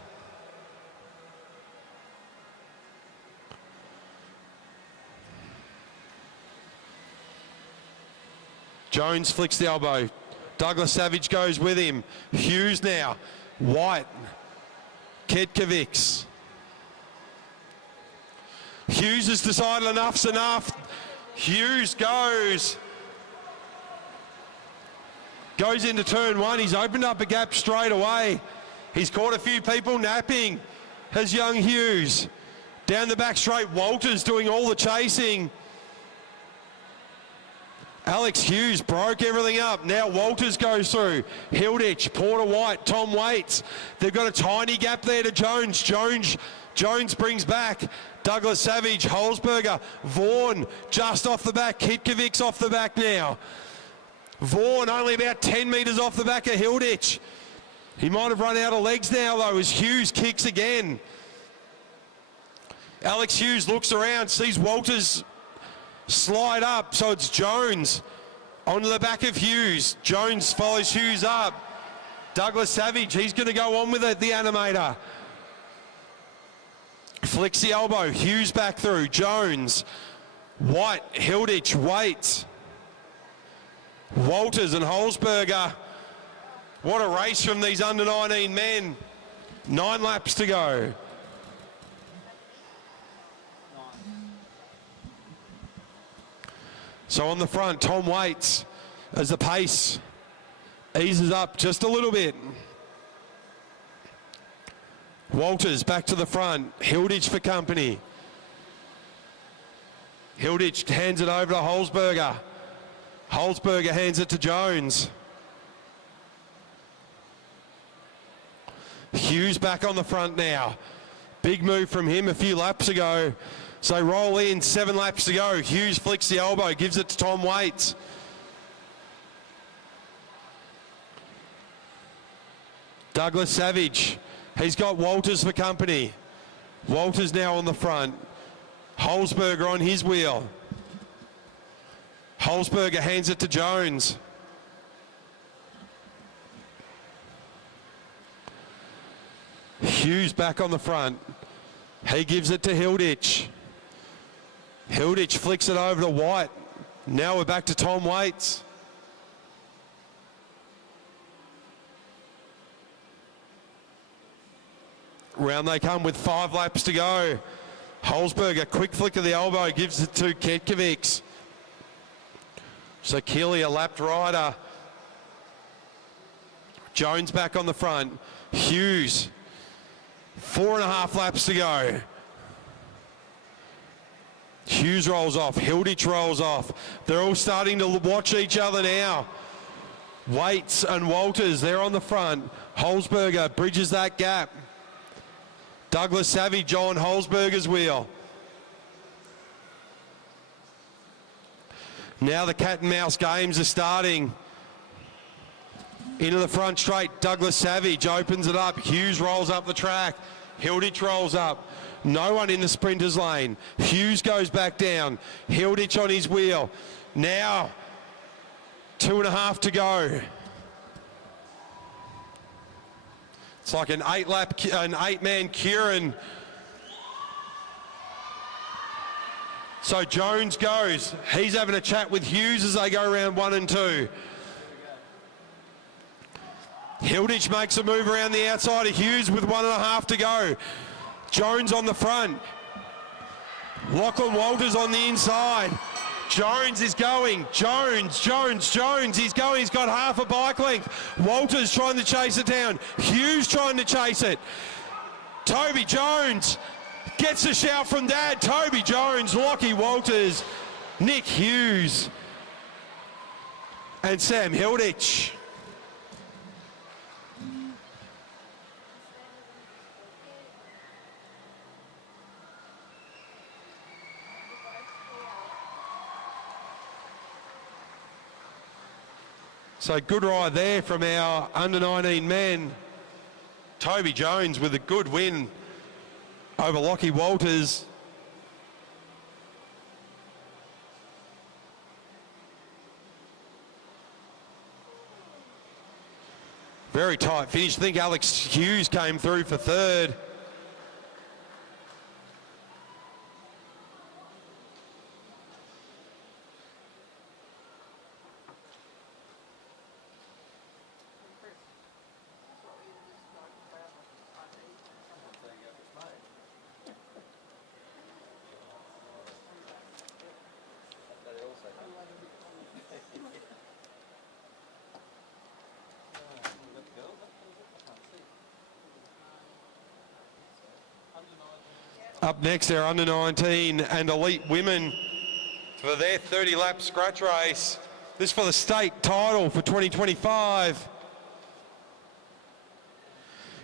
Jones flicks the elbow. Douglas-Savage goes with him. Hughes now. White. Ketkovics. Hughes has decided enough's enough. Hughes goes into turn one. He's opened up a gap straight away. He's caught a few people napping. Has young Hughes. Down the back straight, Walters doing all the chasing. Alex Hughes broke everything up. Now Walters goes through. Hilditch, Porter White, Tom Waits. They've got a tiny gap there to Jones. Jones brings back Douglas Savage, Holzberger, Vaughan just off the back. Kitkovic's off the back now. Vaughan only about 10 metres off the back of Hilditch. He might have run out of legs now though as Hughes kicks again. Alex Hughes looks around, sees Walters slide up, so it's Jones onto the back of Hughes. Jones follows Hughes up. Douglas Savage, he's going to go on with it, the animator. Flicks the elbow, Hughes back through, Jones, White, Hilditch, Waits, Walters and Holzberger. What a race from these under 19 men. 9 laps to go. So on the front, Tom Waits, as the pace eases up just a little bit. Walters back to the front, Hilditch for company. Hilditch hands it over to Holzberger. Holzberger hands it to Jones. Hughes back on the front now. Big move from him a few laps ago. So roll in, 7 laps to go. Hughes flicks the elbow, gives it to Tom Waits. Douglas Savage, he's got Walters for company. Walters now on the front. Holzberger on his wheel. Holzberger hands it to Jones. Hughes back on the front. He gives it to Hilditch. Hilditch flicks it over to White. Now we're back to Tom Waits. Round they come with 5 laps to go. Holzberger, quick flick of the elbow, gives it to Ketkovics. So Keeley, a lapped rider. Jones back on the front. Hughes, 4.5 laps to go. Hughes rolls off, Hilditch rolls off. They're all starting to watch each other now. Waits and Walters, they're on the front. Holzberger bridges that gap. Douglas Savage on Holzberger's wheel. Now the cat and mouse games are starting. Into the front straight, Douglas Savage opens it up. Hughes rolls up the track. Hilditch rolls up. No one in the sprinters lane. Hughes goes back down. Hilditch on his wheel. Now 2.5 to go. It's like an 8-man Keirin. So Jones goes. He's having a chat with Hughes as they go around 1 and 2. Hilditch makes a move around the outside of Hughes with 1.5 to go. Jones on the front. Lachlan Walters on the inside. Jones is going. Jones. He's going. He's got half a bike length. Walters trying to chase it down. Hughes trying to chase it. Toby Jones gets a shout from Dad. Toby Jones, Lockie Walters, Nick Hughes, and Sam Hilditch. So good ride there from our under-19 men. Toby Jones with a good win over Lockie Walters. Very tight finish. I think Alex Hughes came through for 3rd. Up next, our under-19 and elite women for their 30-lap scratch race. This for the state title for 2025.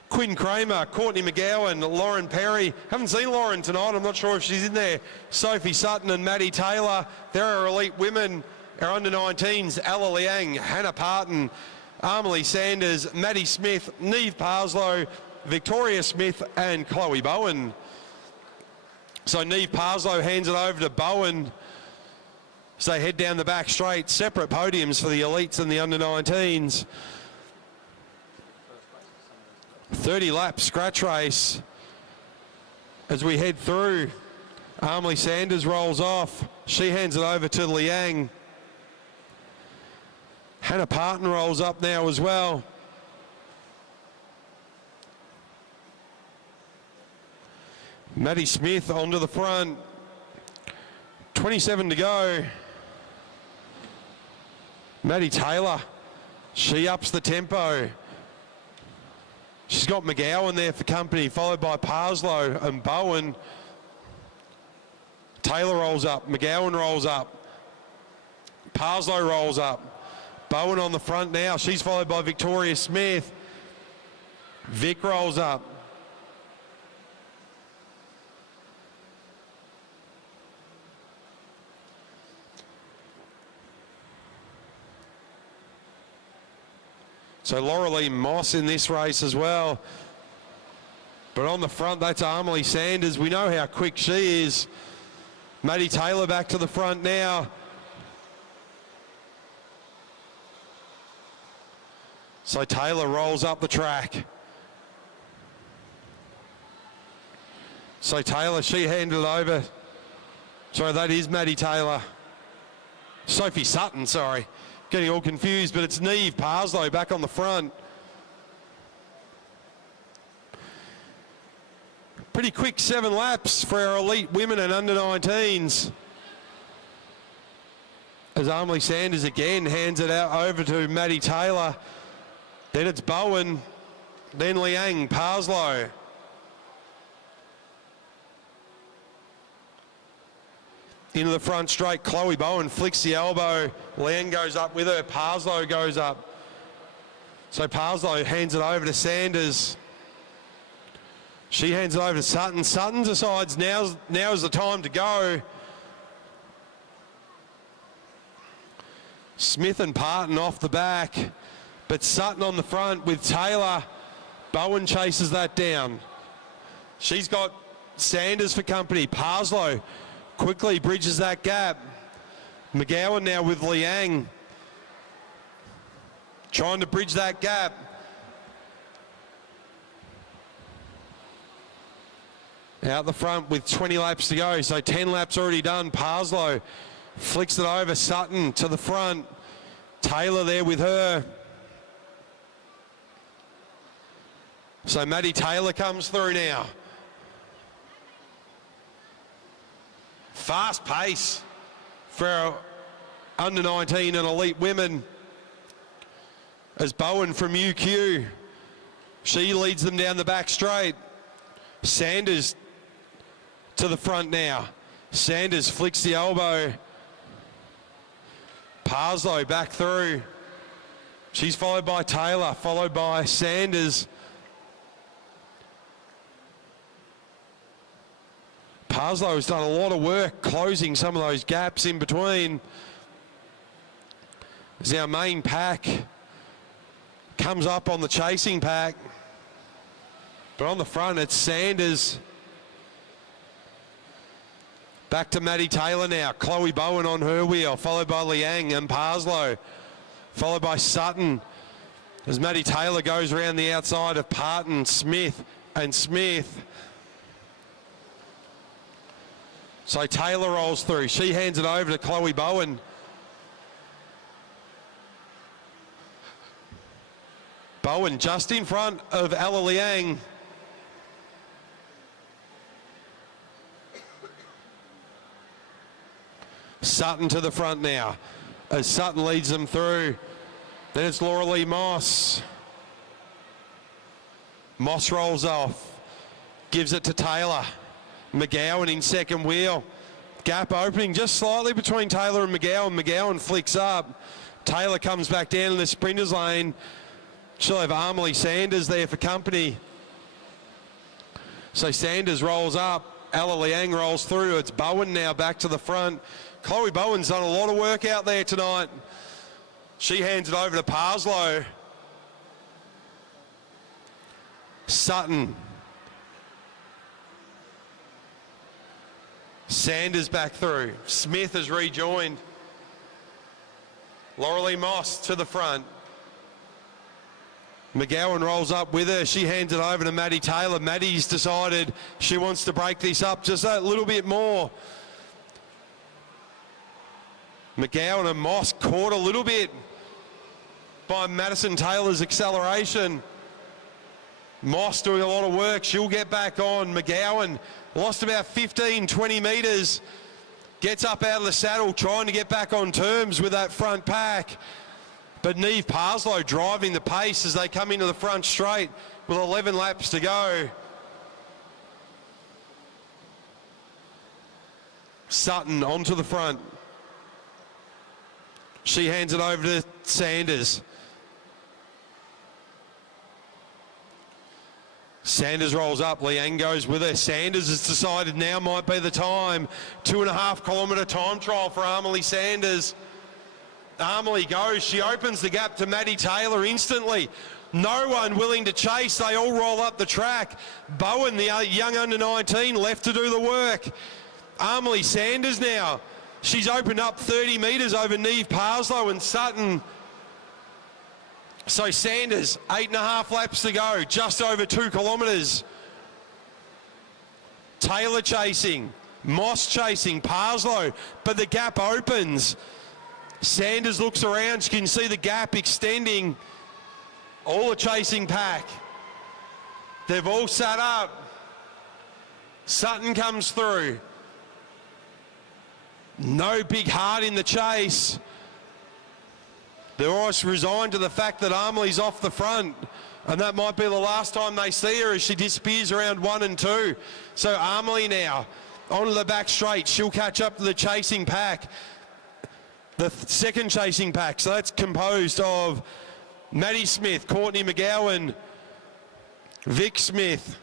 Quinn Kramer, Courtney McGowan, Lauren Perry. Haven't seen Lauren tonight. I'm not sure if she's in there. Sophie Sutton and Maddie Taylor. There are elite women. Our under-19s, Ella Liang, Hannah Parton, Armely Sanders, Maddie Smith, Neve Parslow, Victoria Smith and Chloe Bowen. So Neve Parslow hands it over to Bowen. So they head down the back straight. Separate podiums for the elites and the under-19s. 30 lap scratch race as we head through. Armely Sanders rolls off. She hands it over to Liang. Hannah Parton rolls up now as well. Maddie Smith onto the front. 27 to go. Maddie Taylor, she ups the tempo. She's got McGowan there for company, followed by Parslow and Bowen. Taylor rolls up, McGowan rolls up. Parslow rolls up. Bowen on the front now. She's followed by Victoria Smith. Vic rolls up. So Laurelie Moss in this race as well. But on the front, that's Armely Sanders. We know how quick she is. Maddie Taylor back to the front now. So Taylor rolls up the track. So Taylor, she handed it over. Sorry, that is Maddie Taylor. Sophie Sutton, sorry. Getting all confused, but it's Neve Parslow back on the front. Pretty quick 7 laps for our elite women and under-19s. As Armely Sanders again hands it out over to Maddie Taylor. Then it's Bowen, then Liang, Parslow. Into the front straight, Chloe Bowen flicks the elbow. Liang goes up with her, Parslow goes up. So Parslow hands it over to Sanders. She hands it over to Sutton. Sutton decides now is the time to go. Smith and Parton off the back, but Sutton on the front with Taylor. Bowen chases that down. She's got Sanders for company. Parslow quickly bridges that gap. McGowan now with Liang. Trying to bridge that gap. Out the front with 20 laps to go, so 10 laps already done. Parslow flicks it over, Sutton to the front. Taylor there with her. So Maddie Taylor comes through now. Fast pace for our under-19 and elite women. As Bowen from UQ, she leads them down the back straight. Sanders to the front now. Sanders flicks the elbow. Parslow back through. She's followed by Taylor, followed by Sanders. Parslow has done a lot of work closing some of those gaps in between. As our main pack comes up on the chasing pack. But on the front, it's Sanders. Back to Maddie Taylor now. Chloe Bowen on her wheel, followed by Liang and Parslow, followed by Sutton. As Maddie Taylor goes around the outside of Parton, Smith and Smith. So Taylor rolls through. She hands it over to Chloe Bowen. Bowen just in front of Ella Liang. Sutton to the front now. As Sutton leads them through. Then it's Laurelie Moss. Moss rolls off. Gives it to Taylor. McGowan in second wheel. Gap opening just slightly between Taylor and McGowan. McGowan flicks up. Taylor comes back down in the sprinters lane. She'll have Armley Sanders there for company. So Sanders rolls up. Ella Liang rolls through. It's Bowen now back to the front. Chloe Bowen's done a lot of work out there tonight. She hands it over to Parslow. Sutton. Sanders back through. Smith has rejoined. Laurelie Moss to the front. McGowan rolls up with her. She hands it over to Maddie Taylor. Maddie's decided she wants to break this up just a little bit more. McGowan and Moss caught a little bit by Madison Taylor's acceleration. Moss doing a lot of work. She'll get back on. McGowan lost about 15, 20 metres. Gets up out of the saddle, trying to get back on terms with that front pack. But Niamh Parslow driving the pace as they come into the front straight with 11 laps to go. Sutton onto the front. She hands it over to Sanders. Sanders rolls up, Liang goes with her. Sanders has decided now might be the time. 2.5 kilometre time trial for Armley Sanders. Armley goes, she opens the gap to Maddie Taylor instantly. No one willing to chase, they all roll up the track. Bowen, the young under-19, left to do the work. Armley Sanders now. She's opened up 30 metres over Niamh Parslow and Sutton. So Sanders, 8.5 laps to go, just over 2 kilometres. Taylor chasing, Moss chasing, Parslow, but the gap opens. Sanders looks around, she can see the gap extending. All the chasing pack. They've all sat up. Sutton comes through. No big heart in the chase. They're almost resigned to the fact that Armley's off the front, and that might be the last time they see her as she disappears around 1 and 2. So Armley now onto the back straight. She'll catch up to the chasing pack. The second chasing pack. So that's composed of Maddie Smith, Courtney McGowan, Vic Smith,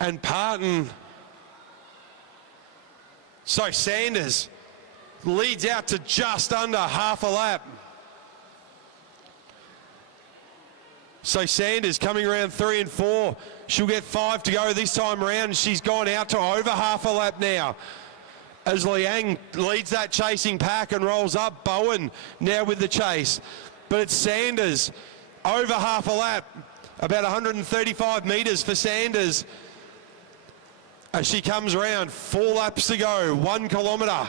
and Parton. So Sanders leads out to just under half a lap. So Sanders coming around 3 and 4. She'll get 5 to go this time around. She's gone out to over half a lap now. As Liang leads that chasing pack and rolls up. Bowen now with the chase. But it's Sanders over half a lap. About 135 metres for Sanders. As she comes around, 4 laps to go, 1 kilometre.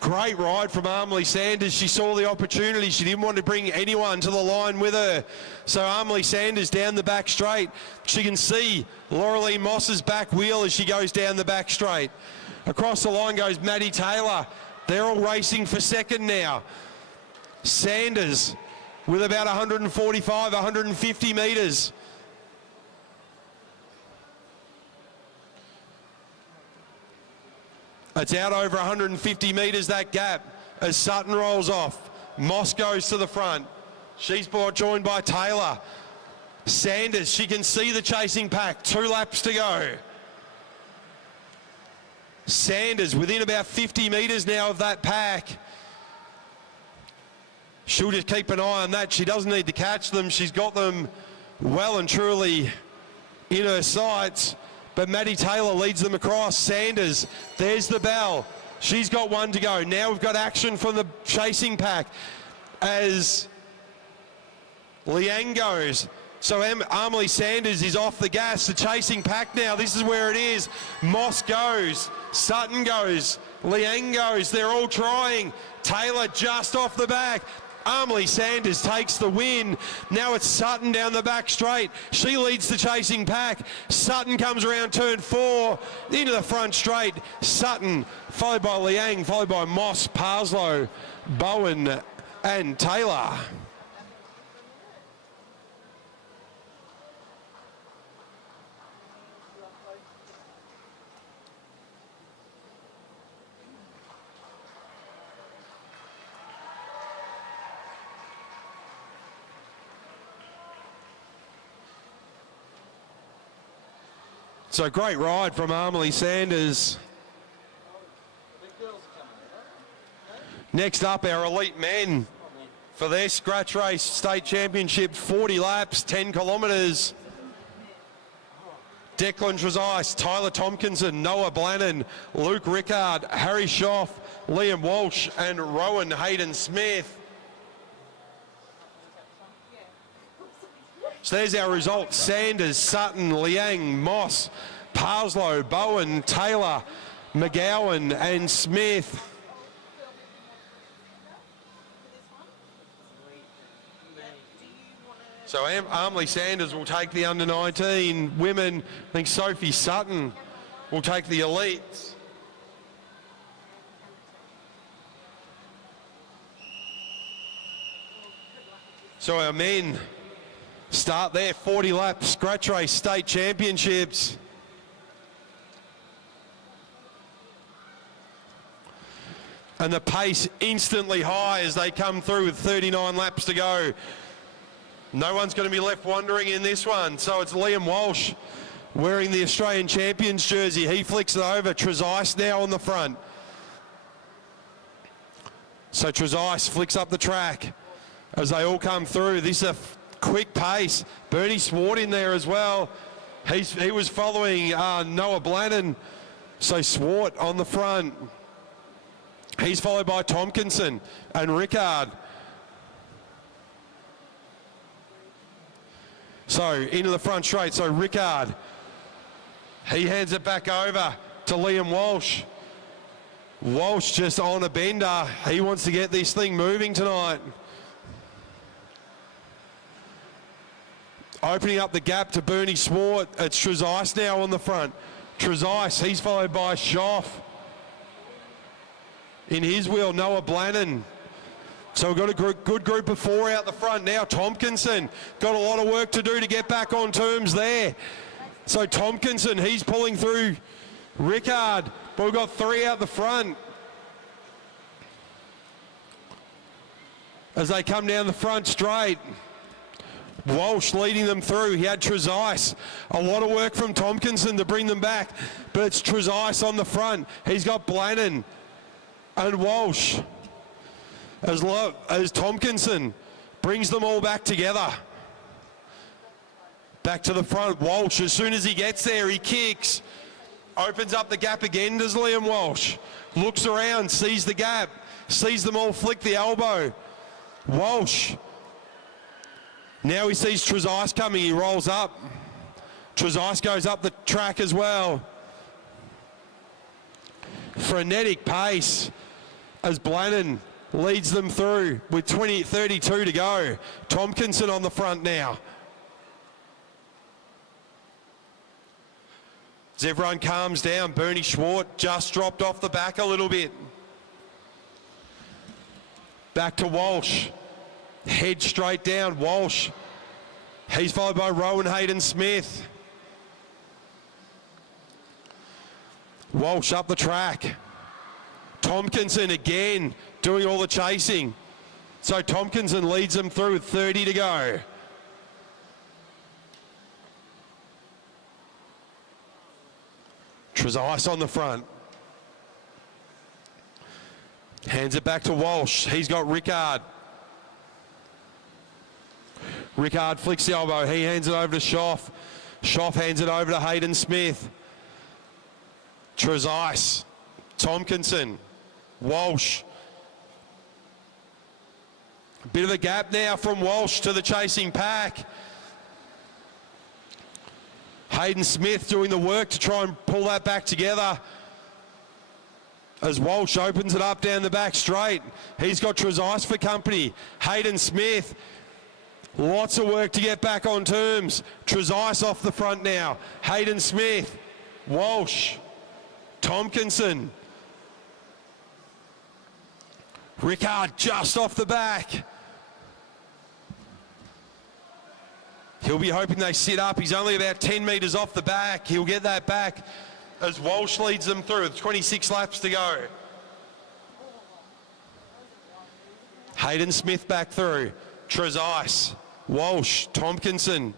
Great ride from Armley Sanders. She saw the opportunity. She didn't want to bring anyone to the line with her. So Armley Sanders down the back straight. She can see Laurelie Moss's back wheel as she goes down the back straight. Across the line goes Maddie Taylor. They're all racing for second now. Sanders with about 145, 150 metres. It's out over 150 metres, that gap, as Sutton rolls off. Moss goes to the front. She's joined by Taylor. Sanders, she can see the chasing pack. 2 laps to go. Sanders within about 50 metres now of that pack. She'll just keep an eye on that. She doesn't need to catch them. She's got them well and truly in her sights. But Maddie Taylor leads them across. Sanders, there's the bell. She's got 1 to go. Now we've got action from the chasing pack as Liang goes. So Armley Sanders is off the gas. The chasing pack now, this is where it is. Moss goes, Sutton goes, Liang goes. They're all trying. Taylor just off the back. Armley Sanders takes the win. Now it's Sutton down the back straight. She leads the chasing pack. Sutton comes around turn 4 into the front straight. Sutton followed by Liang, followed by Moss, Parslow, Bowen and Taylor. So great ride from Armley Sanders. Next up, our elite men for their scratch race state championship, 40 laps, 10 kilometres. Declan Trezise, Tyler Tompkinson, Noah Blannon, Luke Rickard, Harry Schoff, Liam Walsh and Rowan Hayden-Smith. So there's our results. Sanders, Sutton, Liang, Moss, Parslow, Bowen, Taylor, McGowan and Smith. So Armley Sanders will take the under-19 women. I think Sophie Sutton will take the elites. So our men start their 40-lap scratch race state championships. And the pace instantly high as they come through with 39 laps to go. No one's going to be left wandering in this one. So it's Liam Walsh wearing the Australian Champions jersey. He flicks it over. Trezise now on the front. So Trezise flicks up the track as they all come through. This is a quick pace. Bernie Swart in there as well. He was following Noah Blannon. So Swart on the front. He's followed by Tompkinson and Rickard. So into the front straight. So Rickard, he hands it back over to Liam Walsh. Walsh just on a bender. He wants to get this thing moving tonight. Opening up the gap to Bernie Swart. It's Trezise now on the front. Trezise, he's followed by Schoff. In his wheel, Noah Blannon. So we've got a good group of four out the front now. Tompkinson got a lot of work to do to get back on terms there. So Tompkinson, he's pulling through Rickard, but we've got three out the front. As they come down the front straight, Walsh leading them through. He had Trezise. A lot of work from Tompkinson to bring them back, but it's Trezise on the front. He's got Blannon and Walsh. As Tompkinson brings them all back together. Back to the front, Walsh, as soon as he gets there, he kicks. Opens up the gap again, does Liam Walsh. Looks around, sees the gap, sees them all flick the elbow. Walsh. Now he sees Trezise coming, he rolls up. Trezise goes up the track as well. Frenetic pace as Blannon leads them through with 32 to go. Tompkinson on the front now. As everyone calms down, Bernie Swart just dropped off the back a little bit. Back to Walsh. Head straight down, Walsh. He's followed by Rowan Hayden-Smith. Walsh up the track. Tompkinson again doing all the chasing. So Tompkinson leads them through with 30 to go. Trezise on the front. Hands it back to Walsh. He's got Rickard. Rickard flicks the elbow. He hands it over to Schoff. Schoff hands it over to Hayden-Smith. Trezise. Tompkinson. Walsh. A bit of a gap now from Walsh to the chasing pack. Hayden-Smith doing the work to try and pull that back together. As Walsh opens it up down the back straight. He's got Trezise for company. Hayden-Smith. Lots of work to get back on terms. Trezise off the front now. Hayden-Smith. Walsh. Tompkinson. Rickard just off the back. He'll be hoping they sit up. He's only about 10 metres off the back. He'll get that back as Walsh leads them through with 26 laps to go. Hayden-Smith back through. Trezise, Walsh, Tompkinson.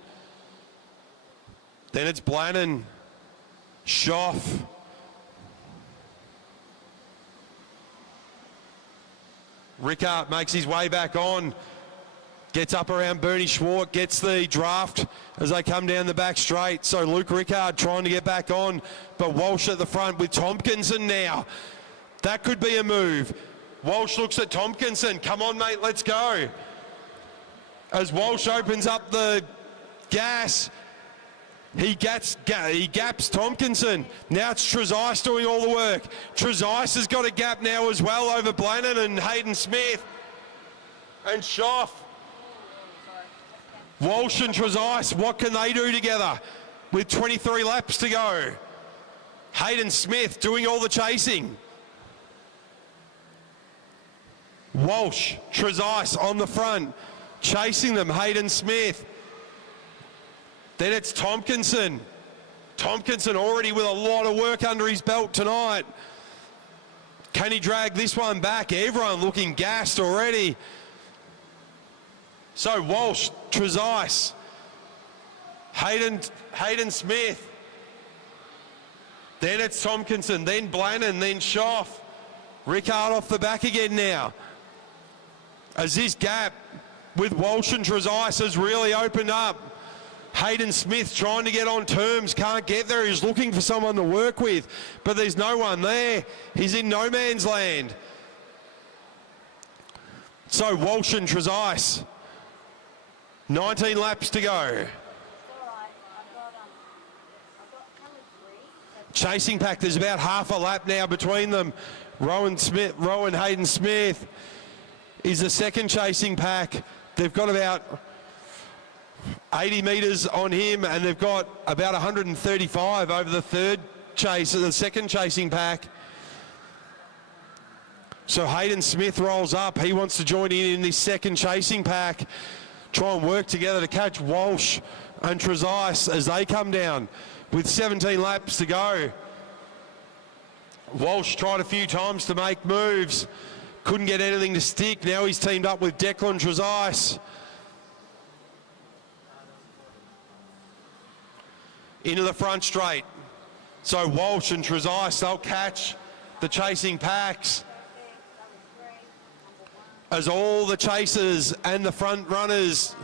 Then it's Blannon. Schoff. Rickard makes his way back on. Gets up around Bernie Schwartz, gets the draft as they come down the back straight. So Luke Rickard trying to get back on, but Walsh at the front with Tompkinson now. That could be a move. Walsh looks at Tompkinson. Come on, mate, let's go. As Walsh opens up the gas, he gaps Tompkinson. Now it's Trezise doing all the work. Trezise has got a gap now as well over Blannon and Hayden Smith. And Schoff. Walsh and Trezise, what can they do together with 23 laps to go? Hayden Smith doing all the chasing. Walsh, Trezise on the front, chasing them, Hayden Smith. Then it's Tompkinson. Tompkinson already with a lot of work under his belt tonight. Can he drag this one back? Everyone looking gassed already. So Walsh, Trezise, Hayden Smith. Then it's Tompkinson, then Blannon, then Schoff. Rickard off the back again now. As this gap with Walsh and Trezise has really opened up. Hayden Smith trying to get on terms, can't get there. He's looking for someone to work with, but there's no one there. He's in no man's land. So Walsh and Trezise, 19 laps to go. Chasing pack, there's about half a lap now between them. Rowan Hayden Smith is the second chasing pack. They've got about 80 metres on him, and they've got about 135 over the third chase, the second chasing pack. So Hayden Smith rolls up. He wants to join in this second chasing pack. Try and work together to catch Walsh and Trezise as they come down with 17 laps to go. Walsh tried a few times to make moves. Couldn't get anything to stick. Now he's teamed up with Declan Trezise. Into the front straight. So Walsh and Trezise, they'll catch the chasing packs. As all the chasers and the front runners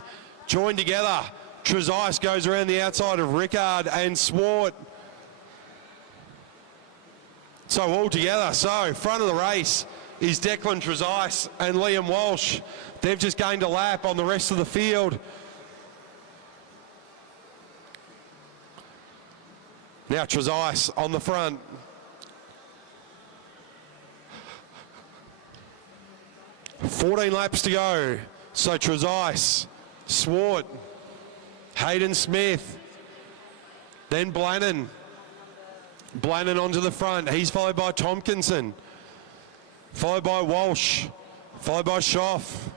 join together. Trezise goes around the outside of Rickard and Swart. So all together, so front of the race is Declan Trezise and Liam Walsh. They've just gained a lap on the rest of the field. Now Trezise on the front. $14 laps to go. So Trezise, Swart, Hayden Smith, then Blannon. Blannon onto the front. He's followed by Tompkinson, followed by Walsh, followed by Schoff,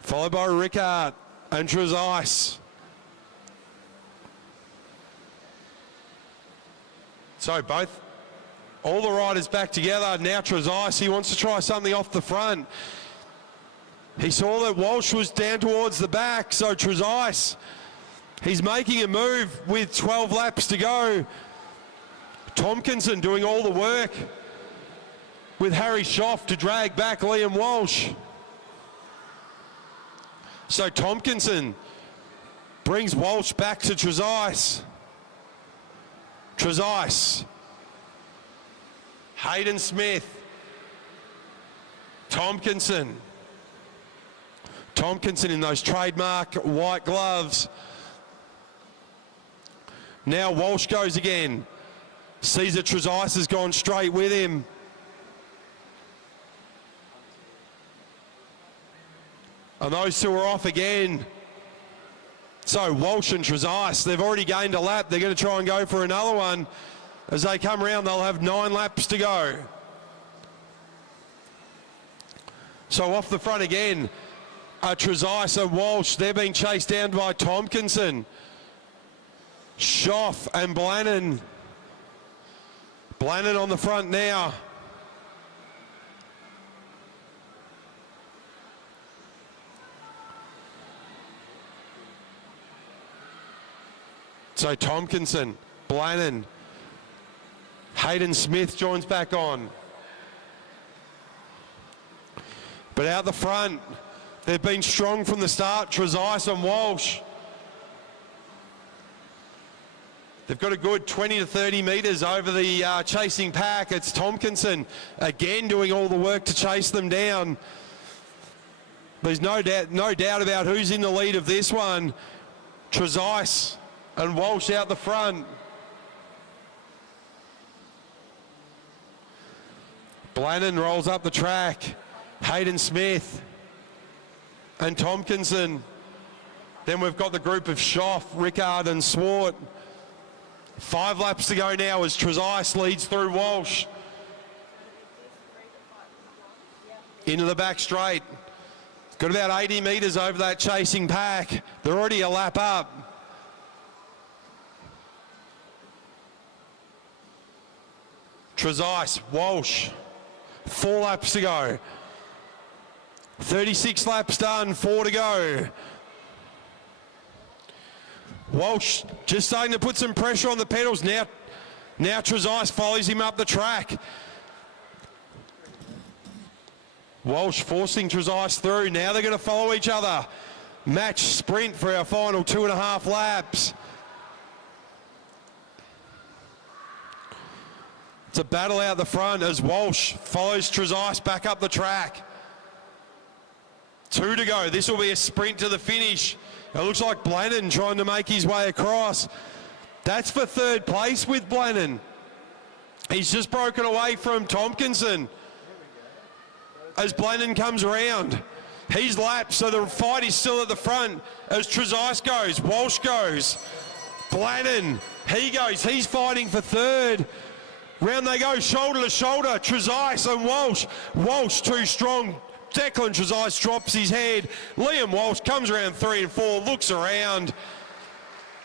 followed by Rickard and Trezise. So all the riders back together. Now Trezise, he wants to try something off the front. He saw that Walsh was down towards the back, so Trezise, he's making a move with 12 laps to go. Tompkinson doing all the work with Harry Schoff to drag back Liam Walsh. So Tompkinson brings Walsh back to Trezise. Trezise, Hayden Smith, Tompkinson. Tompkinson in those trademark white gloves. Now Walsh goes again. Sees that Trezise has gone straight with him. And those two are off again. So Walsh and Trezise, they've already gained a lap. They're going to try and go for another one. As they come around, they'll have 9 laps to go. So off the front again, Trezise and Walsh, they're being chased down by Tompkinson. Schoff and Blannon. Blannon on the front now. So Tompkinson, Blannon, Hayden Smith joins back on. But out the front, they've been strong from the start, Trezise and Walsh. They've got a good 20 to 30 metres over the chasing pack. It's Tompkinson again doing all the work to chase them down. There's no doubt about who's in the lead of this one. Trezise and Walsh out the front. Blannon rolls up the track. Hayden Smith and Tompkinson. Then we've got the group of Schoff, Rickard and Swart. 5 laps to go now as Trezise leads through Walsh. Into the back straight. Got about 80 metres over that chasing pack. They're already a lap up. Trezise, Walsh, 4 laps to go. 36 laps done, 4 to go. Walsh just starting to put some pressure on the pedals. Now Trezise follows him up the track. Walsh forcing Trezise through. Now they're going to follow each other. Match sprint for our final 2.5 laps. It's a battle out the front as Walsh follows Trezise back up the track. 2 to go. This will be a sprint to the finish. It looks like Blannon trying to make his way across. That's for 3rd place with Blannon. He's just broken away from Tompkinson as Blannon comes around. He's lapped, so the fight is still at the front as Trezise goes, Walsh goes. Blannon, he goes, he's fighting for 3rd. Round they go, shoulder to shoulder, Trezise and Walsh. Walsh too strong. Declan Trezise drops his head. Liam Walsh comes around 3 and 4, looks around,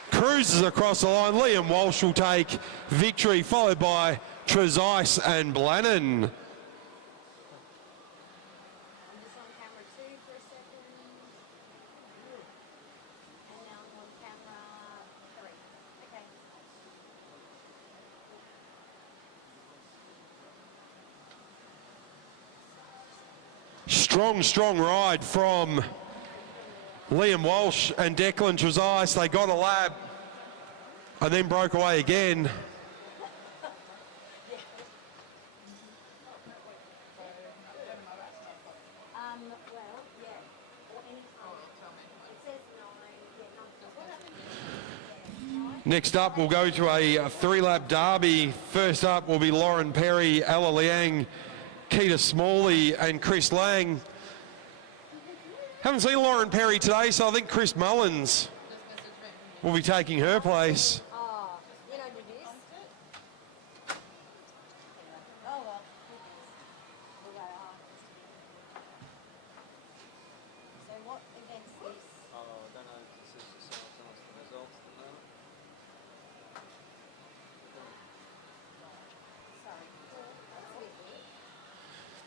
cruises across the line. Liam Walsh will take victory, followed by Trezise and Blannon. Strong ride from Liam Walsh and Declan Trezise. They got a lap and then broke away again. Next up, we'll go to a 3-lap derby. First up will be Lauren Perry, Ella Liang, Keita Smalley and Chris Lang. Haven't seen Lauren Perry today, so I think Chris Mullins will be taking her place.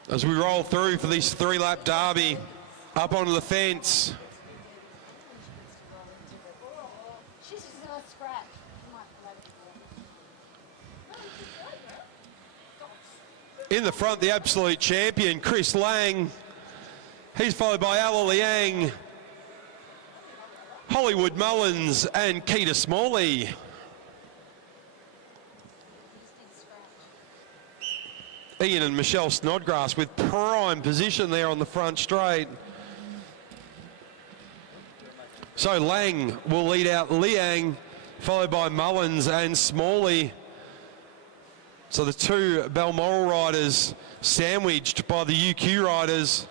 As we roll through for this 3-lap derby, up onto the fence. In the front, the absolute champion, Chris Lang. He's followed by Ella Liang, Hollywood Mullins and Keita Smalley. Ian and Michelle Snodgrass with prime position there on the front straight. So Lang will lead out Liang, followed by Mullins and Smalley. So the 2 Balmoral riders sandwiched by the UQ riders.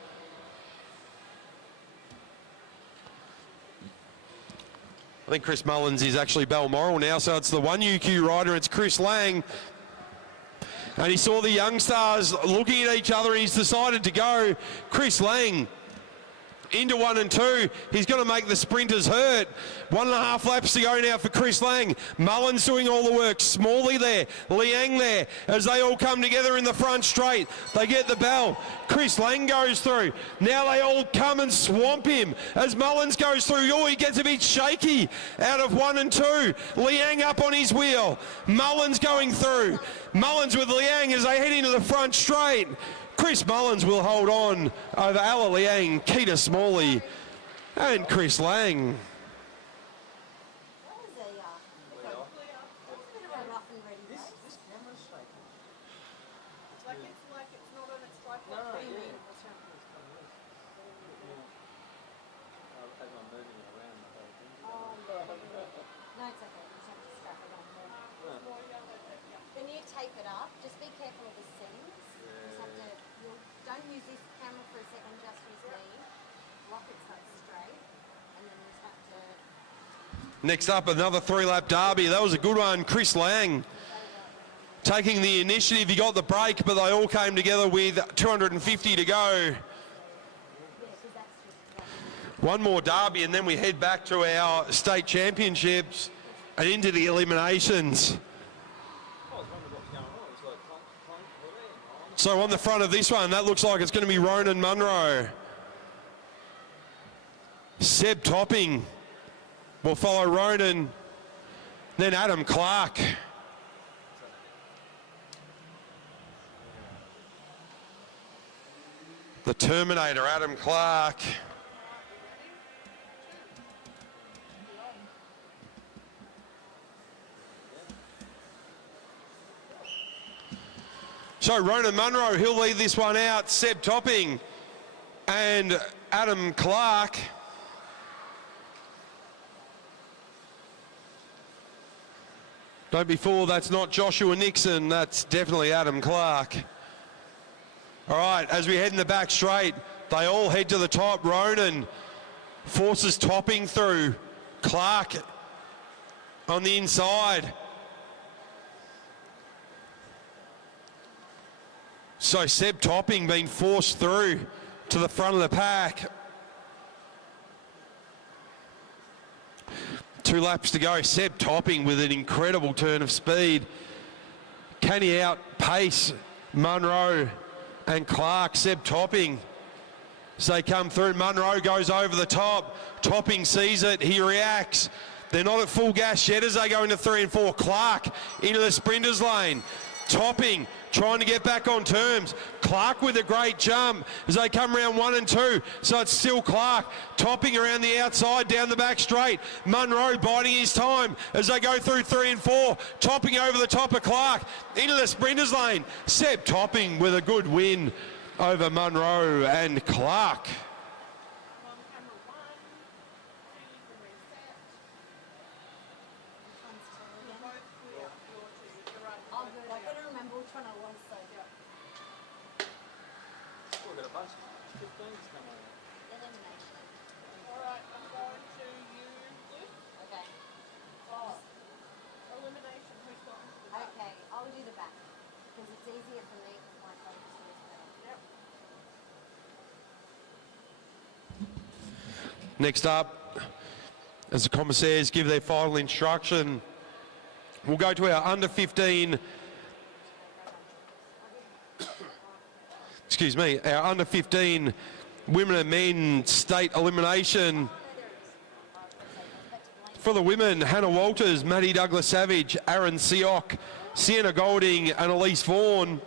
I think Chris Mullins is actually Balmoral now, so it's the 1 UQ rider, it's Chris Lang. And he saw the young stars looking at each other and he's decided to go. Chris Lang into 1 and 2. He's going to make the sprinters hurt. 1.5 laps to go now for Chris Lang. Mullins doing all the work. Smalley there. Liang there. As they all come together in the front straight. They get the bell. Chris Lang goes through. Now they all come and swamp him. As Mullins goes through. Oh, he gets a bit shaky out of 1 and 2. Liang up on his wheel. Mullins going through. Mullins with Liang as they head into the front straight. Chris Mullins will hold on over Ala Liang, Keita Smalley, and Chris Lang. When you tape it up, just be careful of the seams. Don't use this camera for a second, just use me. Lock it so it's straight, and then you have to... Next up, another 3-lap derby. That was a good one. Chris Lang taking the initiative. He got the break, but they all came together with 250 to go. One more derby, and then we head back to our state championships and into the eliminations. So on the front of this one, that looks like it's going to be Ronan Munro. Seb Topping will follow Ronan, then Adam Clark. The Terminator, Adam Clark. So Ronan Munro, he'll lead this one out. Seb Topping and Adam Clark. Don't be fooled, that's not Joshua Nixon, that's definitely Adam Clark. All right, as we head in the back straight, they all head to the top. Ronan forces Topping through. Clark on the inside. So Seb Topping being forced through to the front of the pack. 2 laps to go. Seb Topping with an incredible turn of speed. Can he outpace Munro and Clark? Seb Topping. As they come through, Munro goes over the top. Topping sees it. He reacts. They're not at full gas yet as they go into 3 and 4. Clark into the sprinters lane. Topping trying to get back on terms. Clark with a great jump as they come around 1 and 2. So it's still Clark. Topping around the outside, down the back straight. Munro biding his time as they go through 3 and 4. Topping over the top of Clark into the sprinters lane. Seb Topping with a good win over Munro and Clark. Okay, I'll do the back because it's easier for me with my focus. Yep. Next up, as the commissaires give their final instruction, we'll go to our under 15, excuse me, our under 15 women and men state elimination. For the women, Hannah Walters, Maddie Douglas-Savage, Aaron Sioc, Sienna Golding and Elise Vaughan.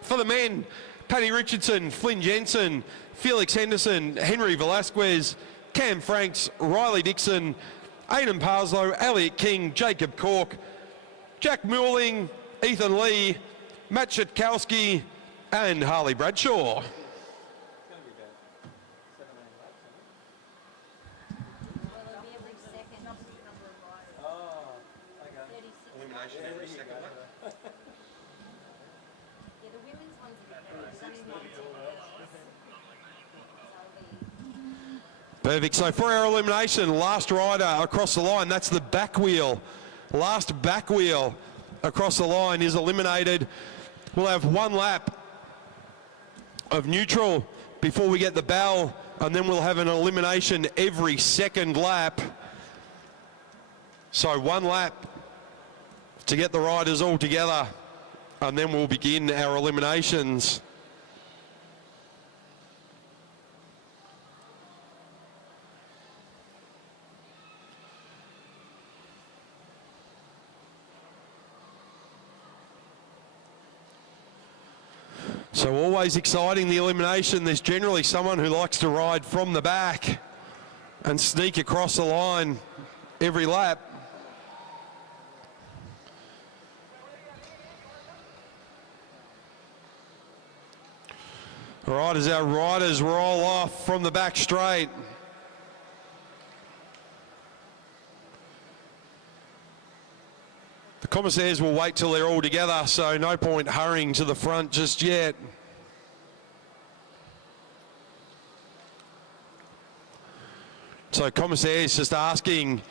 For the men, Paddy Richardson, Flynn Jensen, Felix Henderson, Henry Velasquez, Cam Franks, Riley Dixon, Aidan Parslow, Elliot King, Jacob Cork, Jack Muirling, Ethan Lee, Matt Shitkowski and Harley Bradshaw. Perfect. So for our elimination, last rider across the line, that's the back wheel. Last back wheel across the line is eliminated. We'll have 1 lap of neutral before we get the bell and then we'll have an elimination every second lap. So 1 lap to get the riders all together, and then we'll begin our eliminations. So always exciting, the elimination. There's generally someone who likes to ride from the back and sneak across the line every lap. All right, as our riders roll off from the back straight. The commissaires will wait till they're all together, so no point hurrying to the front just yet. So commissaires just asking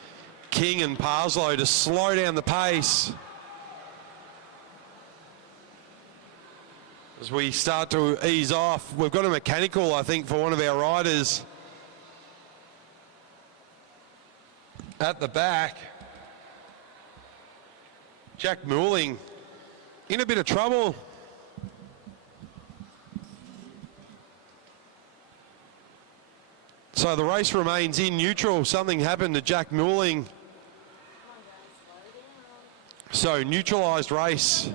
King and Parslow to slow down the pace as we start to ease off. We've got a mechanical, I think, for one of our riders at the back. Jack Mooling in a bit of trouble. So the race remains in neutral. Something happened to Jack Mooling. So neutralised race.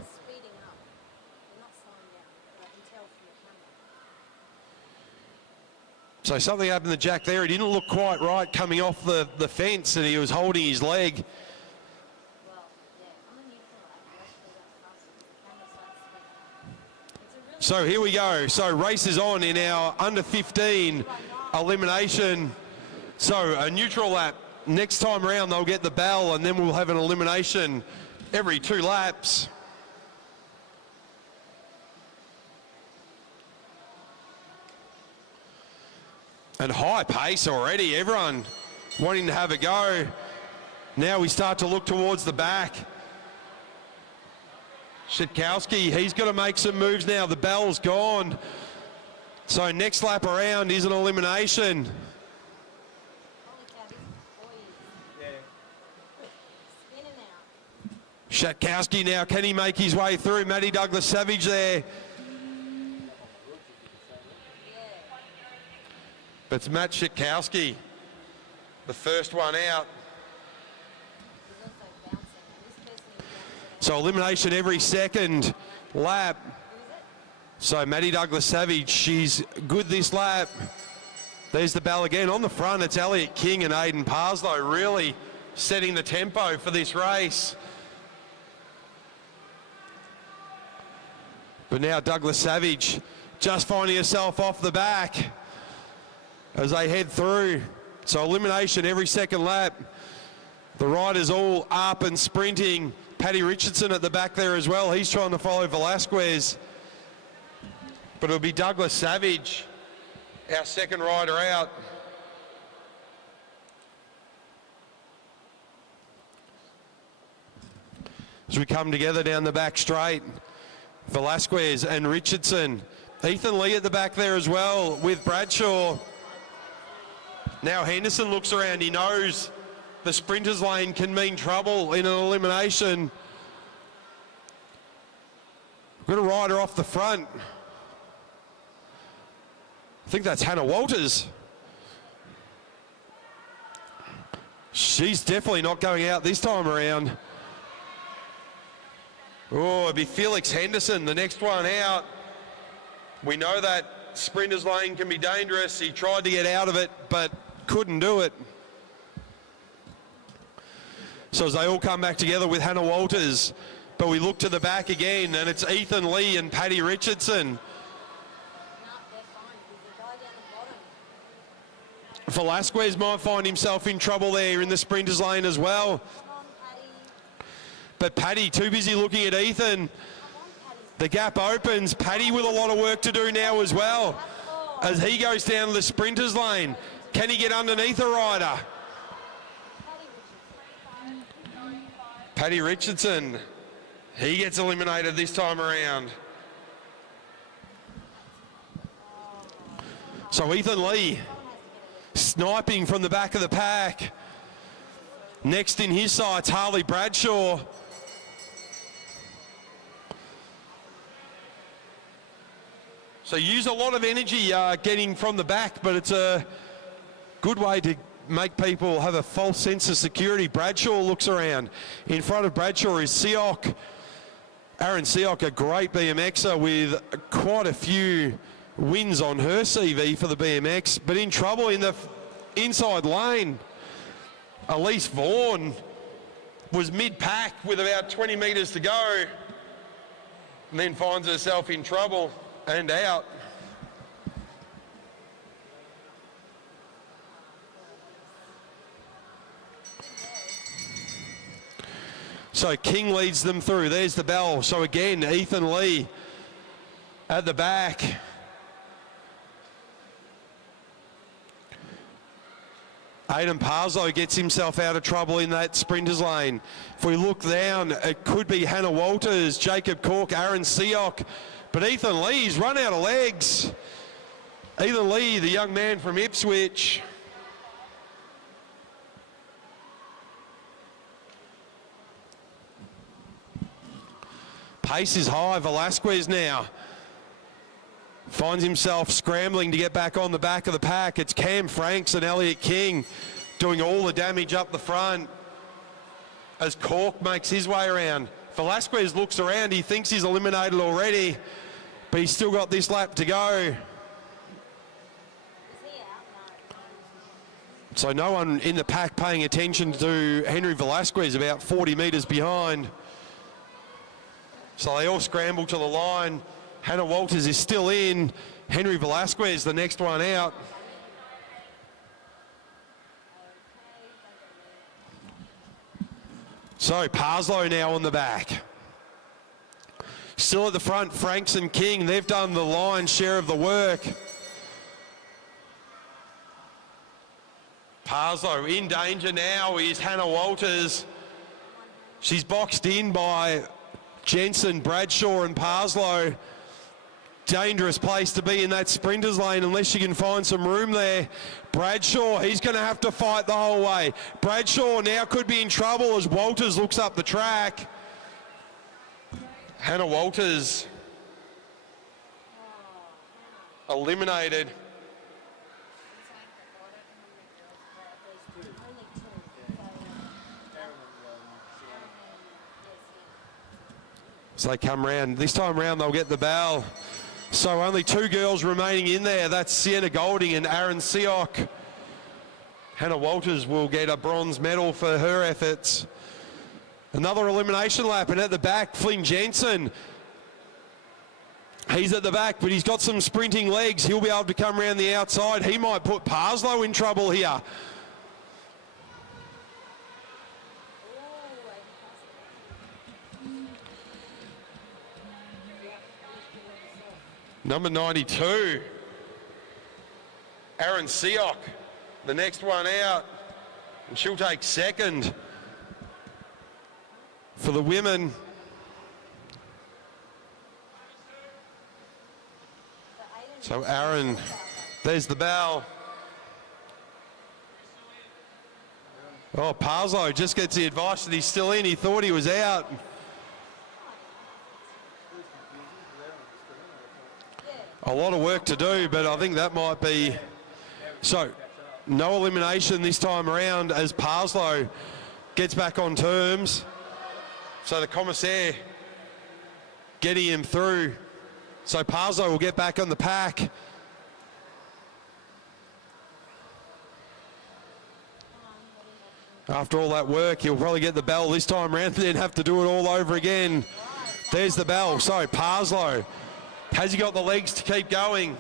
So something happened to Jack there. He didn't look quite right coming off the fence, and he was holding his leg. So here we go. So race is on in our under 15 elimination. So a neutral lap. Next time around they'll get the bell, and then we'll have an elimination every 2 laps. And high pace already. Everyone wanting to have a go. Now we start to look towards the back. Shitkowski, he's got to make some moves now. The bell's gone. So next lap around is an elimination. Shitkowski now, can he make his way through? Matty Douglas Savage there. But it's Matt Shitkowski, the first one out. So elimination every second lap. So Matty Douglas Savage, she's good this lap. There's the bell again. On the front, it's Elliot King and Aidan Parslow really setting the tempo for this race. But now Douglas Savage just finding herself off the back as they head through. So elimination every second lap. The riders all up and sprinting. Paddy Richardson at the back there as well. He's trying to follow Velasquez. But it'll be Douglas Savage, our second rider out. As we come together down the back straight, Velasquez and Richardson. Ethan Lee at the back there as well with Bradshaw. Now Henderson looks around, he knows the sprinters lane can mean trouble in an elimination. We've got a rider off the front. I think that's Hannah Walters. She's definitely not going out this time around. Oh, it'd be Felix Henderson, the next one out. We know that sprinters lane can be dangerous. He tried to get out of it, but couldn't do it. So as they all come back together with Hannah Walters, but we look to the back again, and it's Ethan Lee and Paddy Richardson. Velasquez might find himself in trouble there in the sprinters lane as well. But Paddy too busy looking at Ethan. The gap opens. Paddy with a lot of work to do now as well as he goes down to the sprinters lane. Can he get underneath a rider? Paddy Richardson, he gets eliminated this time around. So Ethan Lee Sniping from the back of the pack. Next in his sights, Harley Bradshaw. So use a lot of energy getting from the back, but it's a good way to make people have a false sense of security. Bradshaw looks around. In front of Bradshaw is Siok. Aaron Siok, a great BMXer with quite a few wins on her CV for the BMX, but in trouble in the inside lane. Elise Vaughan was mid-pack with about 20 metres to go and then finds herself in trouble and out. So King leads them through. There's the bell. So again, Ethan Lee at the back. Aidan Parslow gets himself out of trouble in that sprinters lane. If we look down, it could be Hannah Walters, Jacob Cork, Aaron Siok, but Ethan Lee's run out of legs. Ethan Lee, the young man from Ipswich. Pace is high. Velasquez now finds himself scrambling to get back on the back of the pack. It's Cam Franks and Elliot King doing all the damage up the front as Cork makes his way around. Velasquez looks around. He thinks he's eliminated already, but he's still got this lap to go. So no one in the pack paying attention to Henry Velasquez, about 40 metres behind. So they all scramble to the line. Hannah Walters is still in. Henry Velasquez, the next one out. So Parslow now on the back. Still at the front, Franks and King. They've done the lion's share of the work. Parslow in danger now is Hannah Walters. She's boxed in by Jensen, Bradshaw and Parslow. Dangerous place to be in that sprinters lane unless you can find some room there. Bradshaw, he's going to have to fight the whole way. Bradshaw now could be in trouble as Walters looks up the track. Hannah Walters eliminated. So they come round. This time round they'll get the bell. So only two girls remaining in there. That's Sienna Golding and Aaron Siok. Hannah Walters will get a bronze medal for her efforts. Another elimination lap, and at the back, Flynn Jensen. He's at the back, but he's got some sprinting legs. He'll be able to come around the outside. He might put Parslow in trouble here. Number 92, Aaron Siok, the next one out, and she'll take second. For the women, so Aaron, there's the bell. Oh, Parslow just gets the advice that he's still in. He thought he was out. A lot of work to do, but I think that might be... So, no elimination this time around as Parslow gets back on terms. So the commissaire getting him through. So Parslow will get back on the pack. After all that work, he'll probably get the bell this time around and then have to do it all over again. There's the bell. So Parslow, has he got the legs to keep going?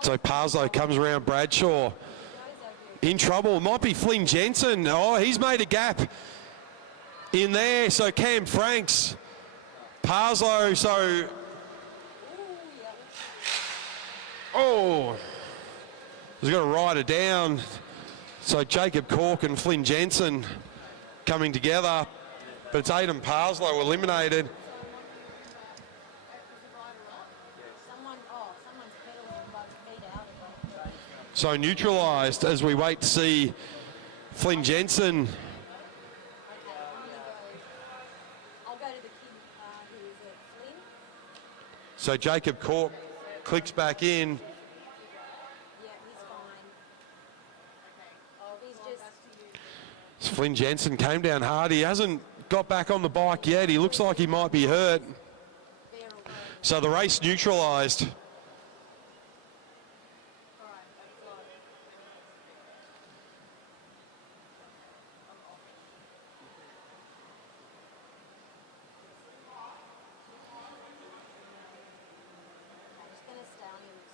So Parslow comes around Bradshaw. In trouble, might be Flynn Jensen. Oh, he's made a gap in there. So Cam Franks, Parslow, so... Oh, he's got to ride it down. So Jacob Cork and Flynn Jensen coming together, but it's Aidan Parslow eliminated. So neutralised as we wait to see Flynn Jensen. Okay, I'll go to the kid who is at Flynn. So Jacob Cork clicks back in. Yeah, he's fine. He's just... Flynn Jensen came down hard. He hasn't got back on the bike yet. He looks like he might be hurt. So the race neutralised.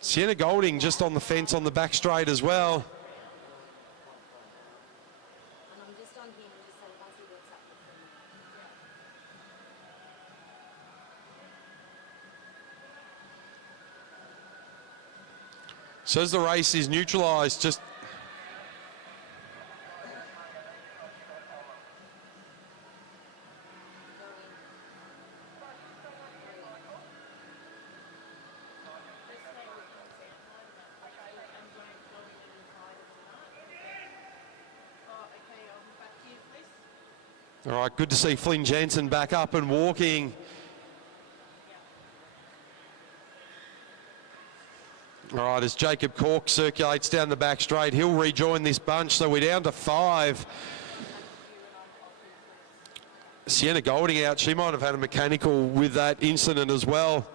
Sienna Golding just on the fence on the back straight as well. And I'm just on him just so once he gets up. So as the race is neutralised, just all right, good to see Flynn Jensen back up and walking. All right, as Jacob Cork circulates down the back straight, he'll rejoin this bunch, so we're down to 5. Sienna Golding out, she might have had a mechanical with that incident as well.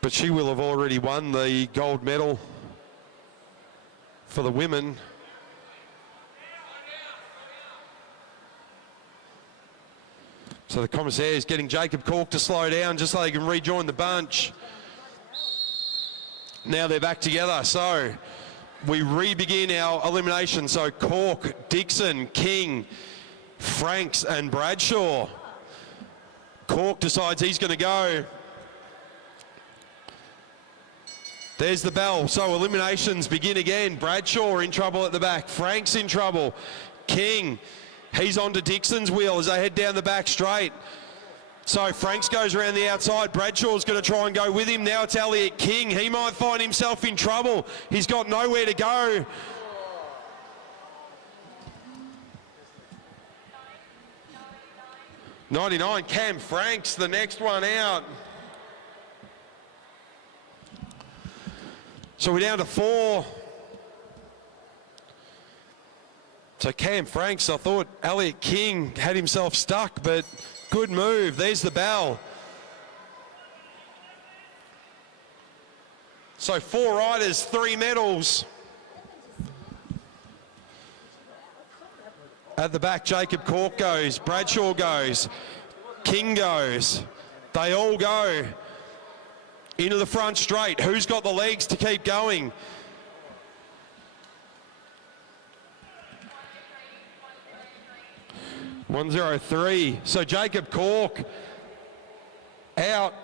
But she will have already won the gold medal for the women. So the commissaire is getting Jacob Cork to slow down just so they can rejoin the bunch. Now they're back together, so we re-begin our elimination. So Cork, Dixon, King, Franks and Bradshaw. Cork decides he's going to go. There's the bell, so eliminations begin again. Bradshaw in trouble at the back, Franks in trouble, King. He's onto Dixon's wheel as they head down the back straight. So Franks goes around the outside. Bradshaw's going to try and go with him. Now it's Elliot King. He might find himself in trouble. He's got nowhere to go. .99, Cam Franks, the next one out. So we're down to 4. So Cam Franks, I thought Elliot King had himself stuck, but good move. There's the bell. So 4 riders, 3 medals. At the back, Jacob Cork goes, Bradshaw goes, King goes. They all go into the front straight. Who's got the legs to keep going? .103. So Jacob Cork out.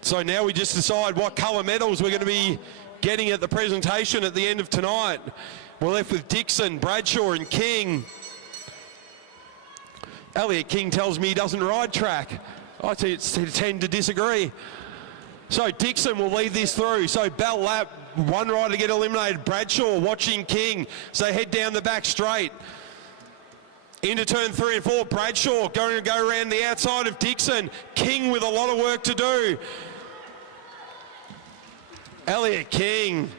So now we just decide what colour medals we're going to be getting at the presentation at the end of tonight. We're left with Dixon, Bradshaw and King. Elliot King tells me he doesn't ride track. I tend to disagree. So Dixon will lead this through. So bell lap, one rider get eliminated. Bradshaw watching King. So they head down the back straight. Into turn 3 and 4. Bradshaw going to go around the outside of Dixon. King with a lot of work to do. Elliot King.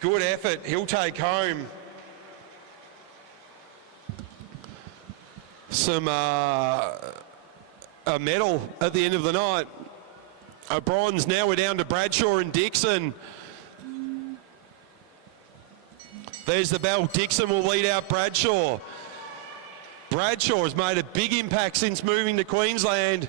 Good effort. He'll take home some a medal at the end of the night. A bronze. Now we're down to Bradshaw and Dixon. There's the bell. Dixon will lead out Bradshaw. Bradshaw has made a big impact since moving to Queensland.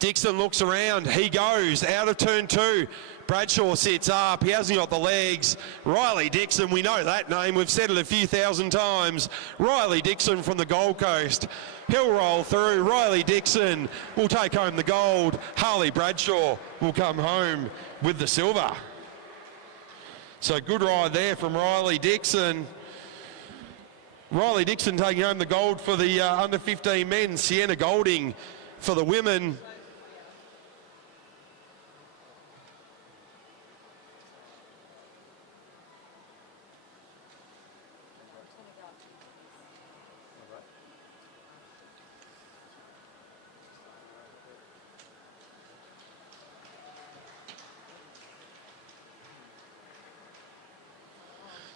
Dixon looks around. He goes out of turn 2. Bradshaw sits up. He hasn't got the legs. Riley Dixon, we know that name. We've said it a few thousand times. Riley Dixon from the Gold Coast. He'll roll through. Riley Dixon will take home the gold. Harley Bradshaw will come home with the silver. So good ride there from Riley Dixon. Riley Dixon taking home the gold for the under 15 men. Sienna Golding for the women.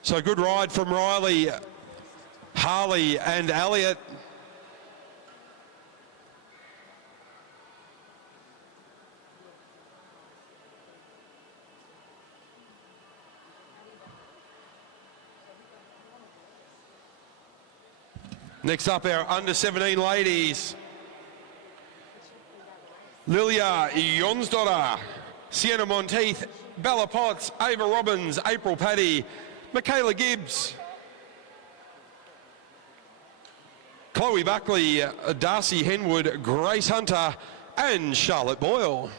So good ride from Riley, Harley and Elliott. Next up, our under 17 ladies. Lilia Jonsdottir, Sienna Monteith, Bella Potts, Ava Robbins, April Paddy, Michaela Gibbs, Chloe Buckley, Darcy Henwood, Grace Hunter and Charlotte Boyle.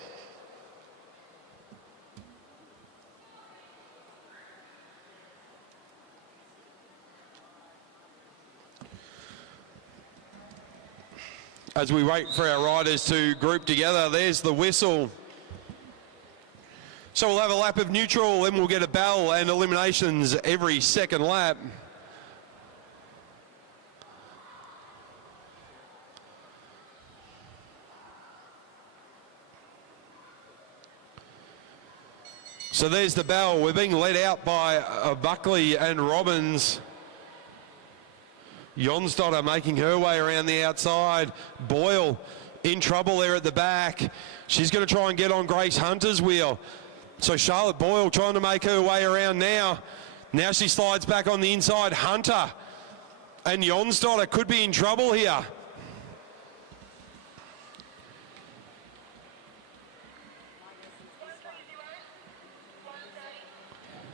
As we wait for our riders to group together, there's the whistle. So we'll have a lap of neutral, then we'll get a bell and eliminations every second lap. So there's the bell. We're being led out by Buckley and Robbins. Jonsdottir making her way around the outside. Boyle in trouble there at the back. She's going to try and get on Grace Hunter's wheel. So Charlotte Boyle trying to make her way around now. Now she slides back on the inside. Hunter and Jonsdottir could be in trouble here.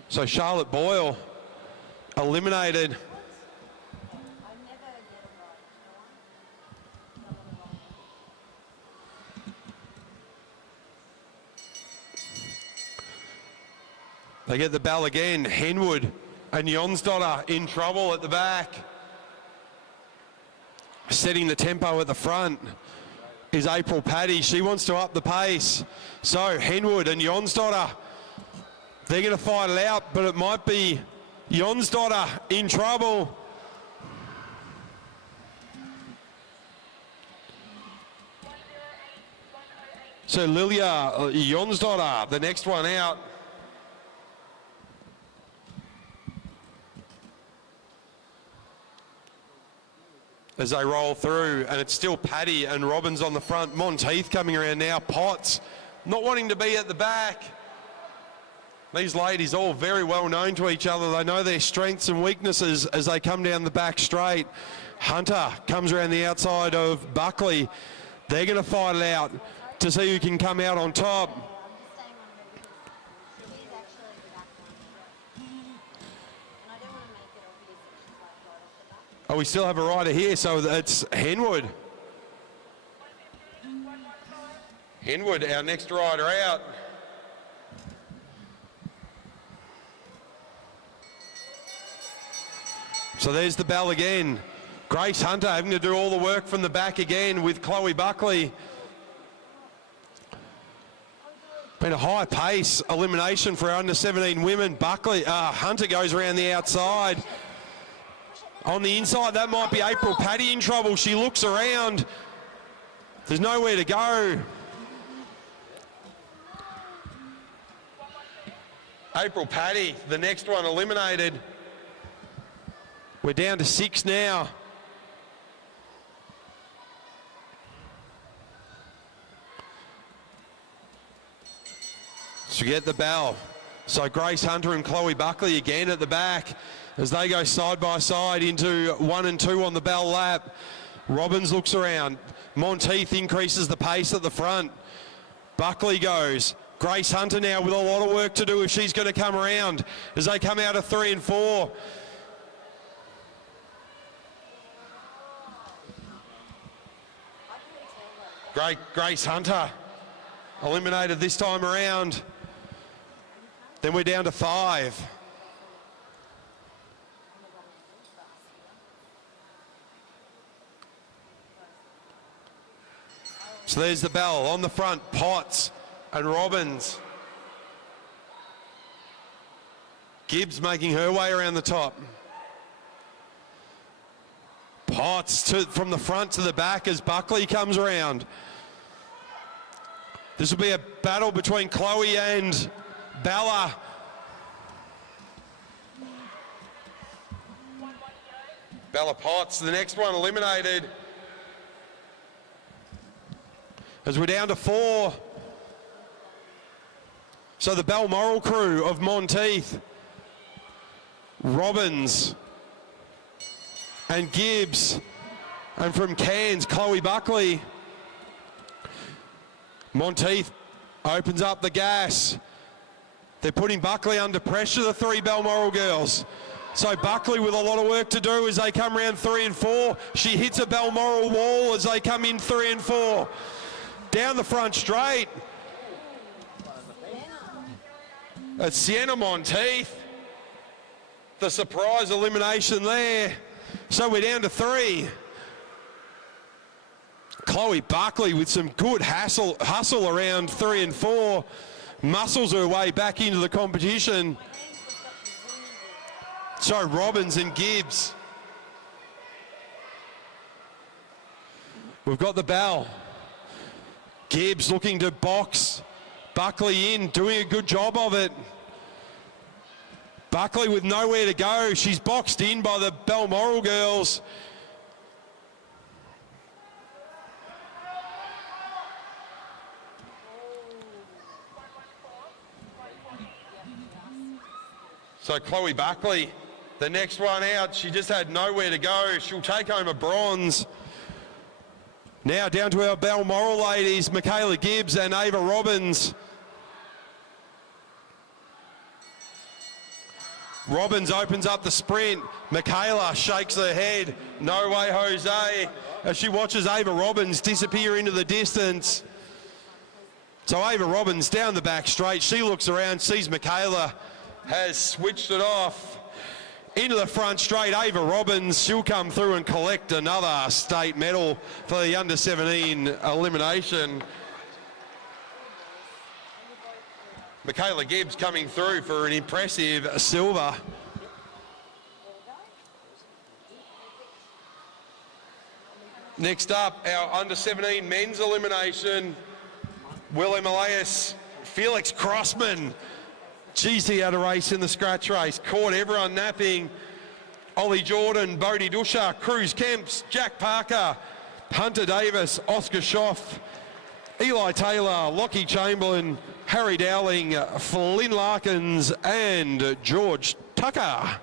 So Charlotte Boyle eliminated. They get the bell again. Henwood and Jonsdottir in trouble at the back. Setting the tempo at the front is April Paddy. She wants to up the pace. So Henwood and Jonsdottir, they're going to fight it out, but it might be Jonsdottir in trouble. So Lilia Jonsdottir, the next one out. As they roll through, and it's still Paddy and Robbins on the front. Monteith coming around now. Potts not wanting to be at the back. These ladies all very well known to each other. They know their strengths and weaknesses as they come down the back straight. Hunter comes around the outside of Buckley. They're going to fight it out to see who can come out on top. Oh, we still have a rider here, so it's Henwood. Henwood, our next rider out. So there's the bell again. Grace Hunter having to do all the work from the back again with Chloe Buckley. Been a high pace elimination for our under 17 women. Hunter goes around the outside. On the inside, that might be April Paddy in trouble. She looks around. There's nowhere to go. April Paddy, the next one eliminated. We're down to 6 now. So get the bell. So Grace Hunter and Chloe Buckley again at the back as they go side by side into 1 and 2 on the bell lap. Robbins looks around. Monteith increases the pace at the front. Buckley goes. Grace Hunter now with a lot of work to do if she's going to come around as they come out of 3 and 4. Grace Hunter eliminated this time around. Then we're down to 5. So there's the bell on the front, Potts and Robbins. Gibbs making her way around the top. Potts from the front to the back as Buckley comes around. This will be a battle between Chloe and Bella. Bella Potts, the next one eliminated. As we're down to 4. So the Balmoral crew of Monteith, Robbins and Gibbs, and from Cairns, Chloe Buckley. Monteith opens up the gas. They're putting Buckley under pressure, the 3 Balmoral girls. So Buckley with a lot of work to do as they come around 3 and 4. She hits a Balmoral wall as they come in 3 and 4. Down the front straight. It's Sienna Monteith. The surprise elimination there. So we're down to 3. Chloe Buckley with some good hustle around 3 and 4. Muscles her way back into the competition. So Robbins and Gibbs. We've got the bell. Gibbs looking to box Buckley in, doing a good job of it. Buckley with nowhere to go. She's boxed in by the Balmoral girls. So Chloe Buckley, the next one out, she just had nowhere to go. She'll take home a bronze. Now down to our Balmoral ladies, Michaela Gibbs and Ava Robbins. Robbins opens up the sprint. Michaela shakes her head. No way, Jose, as she watches Ava Robbins disappear into the distance. So Ava Robbins down the back straight. She looks around, sees Michaela has switched it off. Into the front straight, Ava Robbins. She'll come through and collect another state medal for the under-17 elimination. Michaela Gibbs coming through for an impressive silver. Next up, our under-17 men's elimination. Will Elias, Felix Crossman. Geez, he had a race in the scratch race. Caught everyone napping. Ollie Jordan, Bodie Dusha, Cruz Kemps, Jack Parker, Hunter Davis, Oscar Schoff, Eli Taylor, Lockie Chamberlain, Harry Dowling, Flynn Larkins, and George Tucker.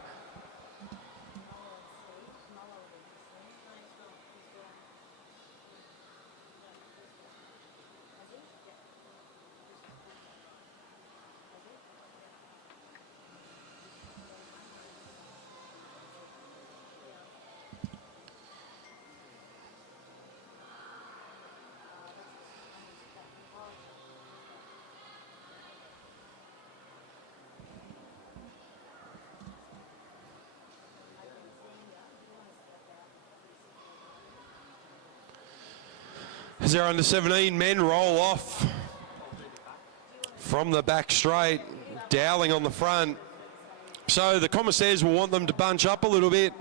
As our under-17 men roll off from the back straight, Dowling on the front. So the commissaires will want them to bunch up a little bit.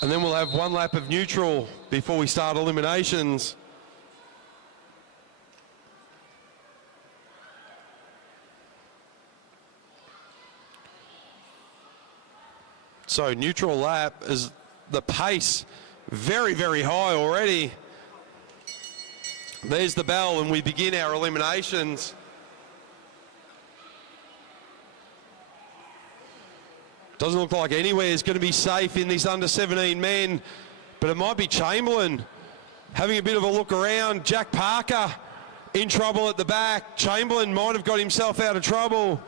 And then we'll have one lap of neutral before we start eliminations. So neutral lap is the pace very, very high already. There's the bell and we begin our eliminations. Doesn't look like anywhere is going to be safe in this under-17 men, but it might be Chamberlain having a bit of a look around. Jack Parker in trouble at the back. Chamberlain might have got himself out of trouble.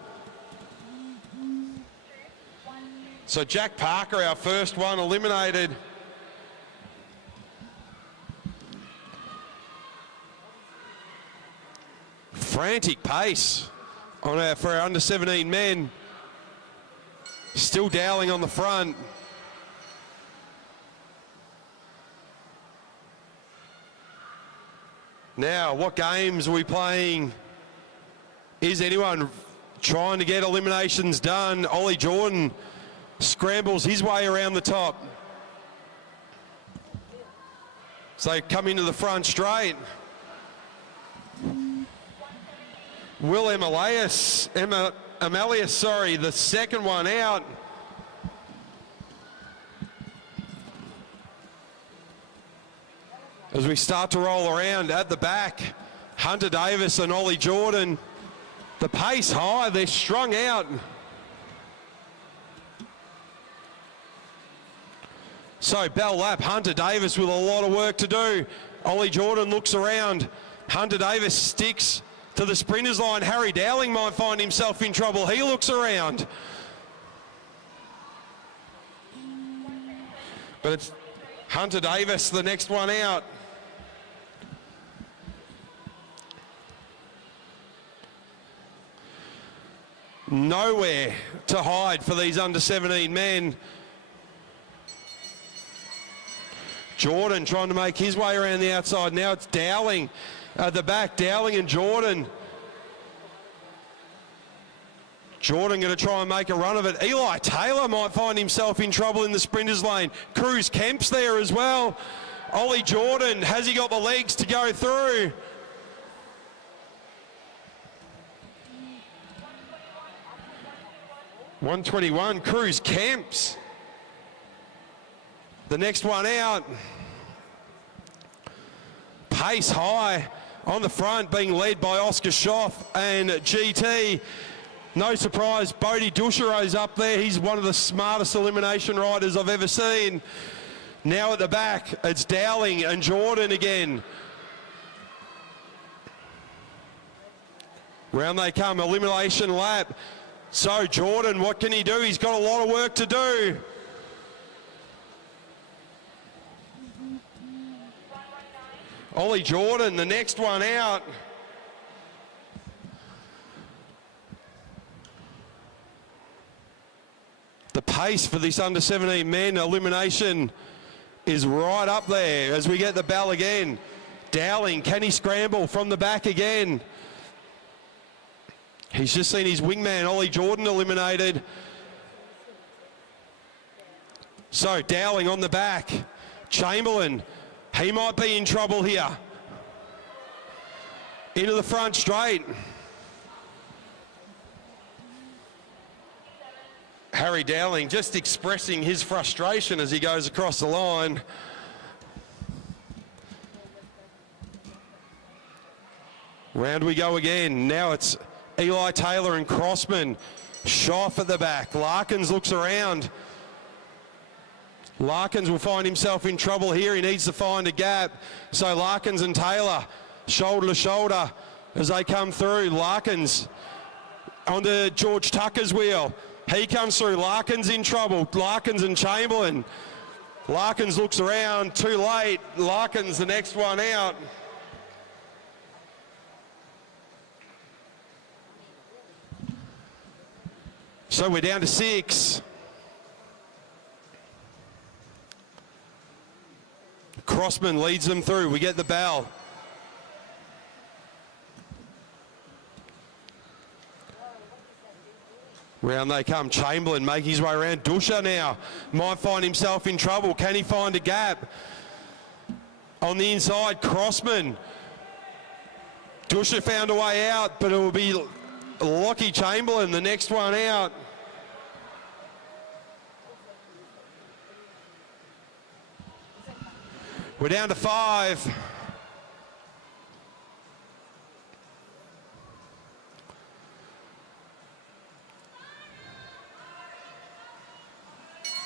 So Jack Parker, our first one, eliminated. Frantic pace for our under-17 men. Still Dowling on the front. Now, what games are we playing? Is anyone trying to get eliminations done? Ollie Jordan scrambles his way around the top. So come into the front straight. Will Amelius, the second one out. As we start to roll around at the back, Hunter Davis and Ollie Jordan. The pace high, they're strung out. So bell lap, Hunter Davis with a lot of work to do. Ollie Jordan looks around. Hunter Davis sticks to the sprinters line. Harry Dowling might find himself in trouble. He looks around. But it's Hunter Davis, the next one out. Nowhere to hide for these under-17 men. Jordan trying to make his way around the outside. Now it's Dowling at the back. Dowling and Jordan. Jordan going to try and make a run of it. Eli Taylor might find himself in trouble in the sprinters lane. Cruz Kemp's there as well. Ollie Jordan, has he got the legs to go through? .121, Cruz Kemp's. The next one out. Pace high on the front, being led by Oscar Schoff and GT. No surprise, Bodie Dusharo's up there. He's one of the smartest elimination riders I've ever seen. Now at the back, it's Dowling and Jordan again. Round they come, elimination lap. So Jordan, what can he do? He's got a lot of work to do. Ollie Jordan, the next one out. The pace for this under-17 men elimination is right up there as we get the bell again. Dowling, can he scramble from the back again? He's just seen his wingman, Ollie Jordan, eliminated. So Dowling on the back. Chamberlain, he might be in trouble here. Into the front straight. Harry Dowling just expressing his frustration as he goes across the line. Round we go again. Now it's Eli Taylor and Crossman. Schoff at the back. Larkins looks around. Larkins will find himself in trouble here. He needs to find a gap. So Larkins and Taylor, shoulder to shoulder as they come through. Larkins onto George Tucker's wheel. He comes through. Larkins in trouble. Larkins and Chamberlain. Larkins looks around. Too late. Larkins the next one out. So we're down to 6. Crossman leads them through. We get the bell. Round they come. Chamberlain making his way around. Dusha now might find himself in trouble. Can he find a gap? On the inside, Crossman. Dusha found a way out, but it will be Lockie Chamberlain, the next one out. We're down to 5.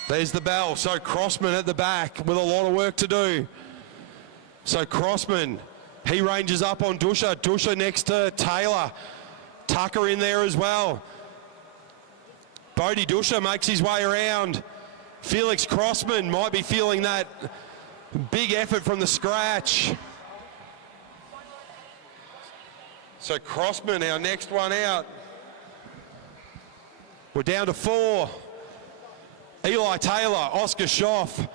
There's the bell. So Crossman at the back with a lot of work to do. So Crossman, he ranges up on Dusha. Dusha next to Taylor. Tucker in there as well. Bodie Dusha makes his way around. Felix Crossman might be feeling that big effort from the scratch. So Crossman, our next one out. We're down to 4. Eli Taylor, Oscar Schoff,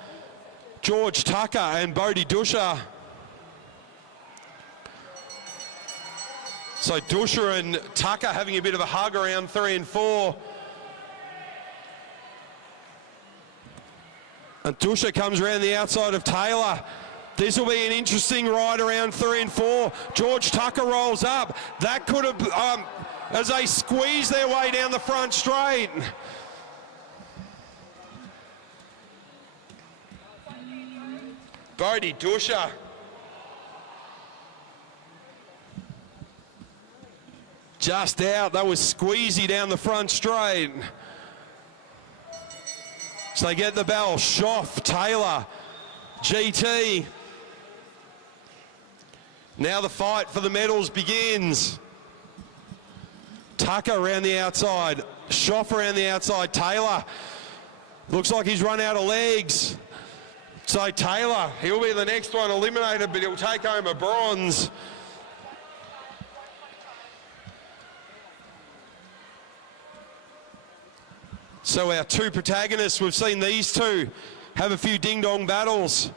George Tucker and Bodie Dusha. So Dusha and Tucker having a bit of a hug around 3 and 4. And Dusha comes around the outside of Taylor. This will be an interesting ride around 3 and 4. George Tucker rolls up. That could have, as they squeeze their way down the front straight. Bodie Dusha. Just out, that was squeezy down the front straight. So they get the bell, Schoff, Taylor, GT. Now the fight for the medals begins. Tucker around the outside, Schoff around the outside, Taylor. Looks like he's run out of legs. So Taylor, he'll be the next one eliminated, but he'll take home a bronze. So our two protagonists, we've seen these two have a few ding-dong battles.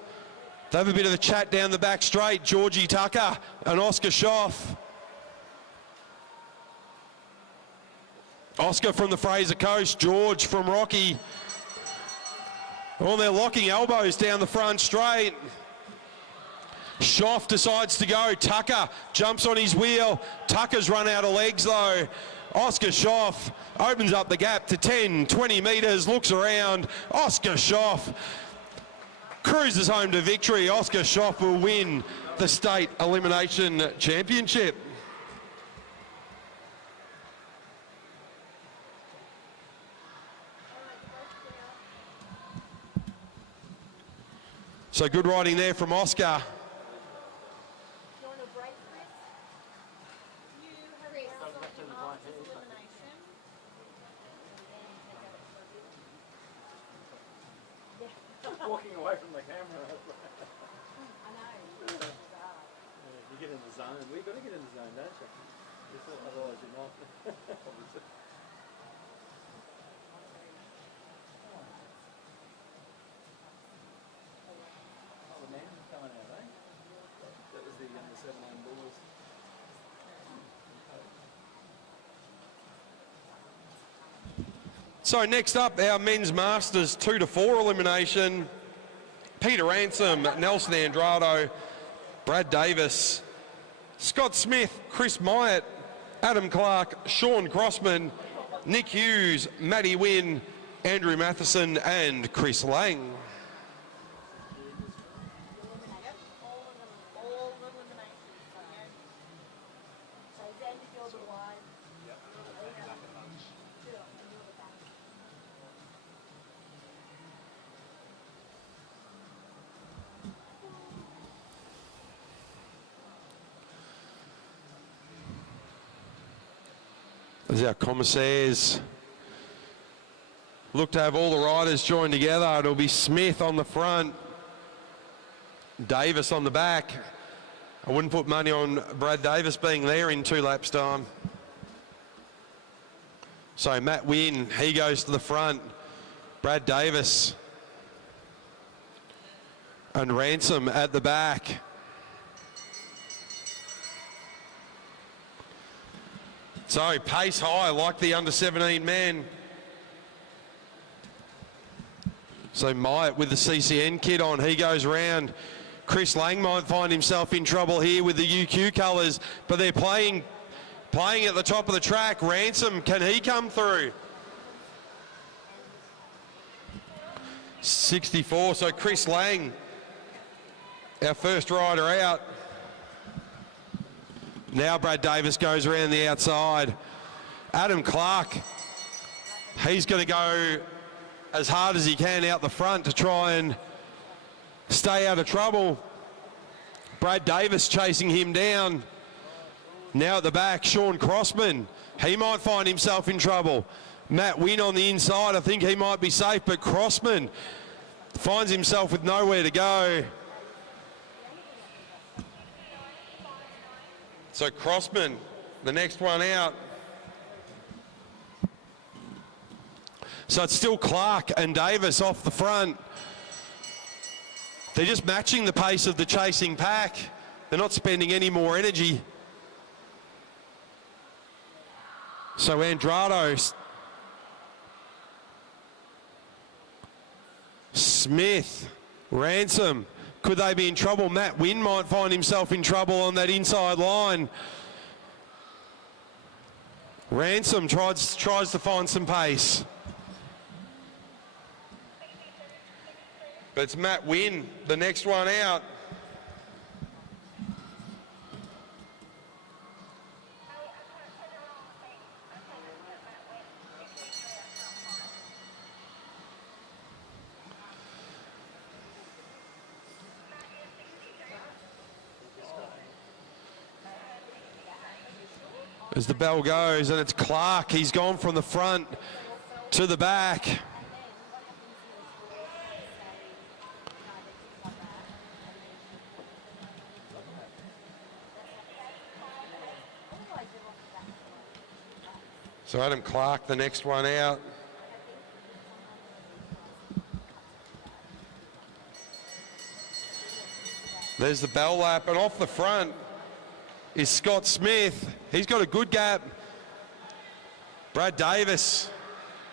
They have a bit of a chat down the back straight, Georgie Tucker and Oscar Schoff. Oscar from the Fraser Coast, George from Rocky. Well, they're locking elbows down the front straight. Schoff decides to go. Tucker jumps on his wheel. Tucker's run out of legs though. Oscar Schoff opens up the gap to 10, 20 metres, looks around. Oscar Schoff cruises home to victory. Oscar Schoff will win the state elimination championship. So good riding there from Oscar. Walking away from the camera. I know. You get in the zone. We've got to get in the zone, don't you? Otherwise you're not. Obviously. Oh, the man coming out, eh? That was the under 17 Bulls. So next up, our men's masters 2 to 4 elimination. Peter Ransom, Nelson Andrado, Brad Davis, Scott Smith, Chris Myatt, Adam Clark, Sean Crossman, Nick Hughes, Matty Wynn, Andrew Matheson and Chris Lang. As our commissaires look to have all the riders join together, it'll be Smith on the front, Davis on the back. I wouldn't put money on Brad Davis being there in 2 laps time. So Matt Wynn, he goes to the front, Brad Davis and Ransom at the back. So pace high like the under 17 man. So Myatt with the CCN kit on, he goes round. Chris Lang might find himself in trouble here with the UQ colours, but they're playing at the top of the track. Ransom, can he come through? 64, so Chris Lang, our first rider out. Now Brad Davis goes around the outside. Adam Clark, he's going to go as hard as he can out the front to try and stay out of trouble. Brad Davis chasing him down. Now at the back, Sean Crossman, he might find himself in trouble. Matt Wynn on the inside, I think he might be safe, but Crossman finds himself with nowhere to go. So Crossman, the next one out. So it's still Clark and Davis off the front. They're just matching the pace of the chasing pack. They're not spending any more energy. So Andrade, Smith, Ransom. Could they be in trouble? Matt Wynn might find himself in trouble on that inside line. Ransom tries to find some pace. But it's Matt Wynn, the next one out. As the bell goes, and it's Clark. He's gone from the front to the back. So Adam Clark, the next one out. There's the bell lap, and off the front is Scott Smith. He's got a good gap. Brad Davis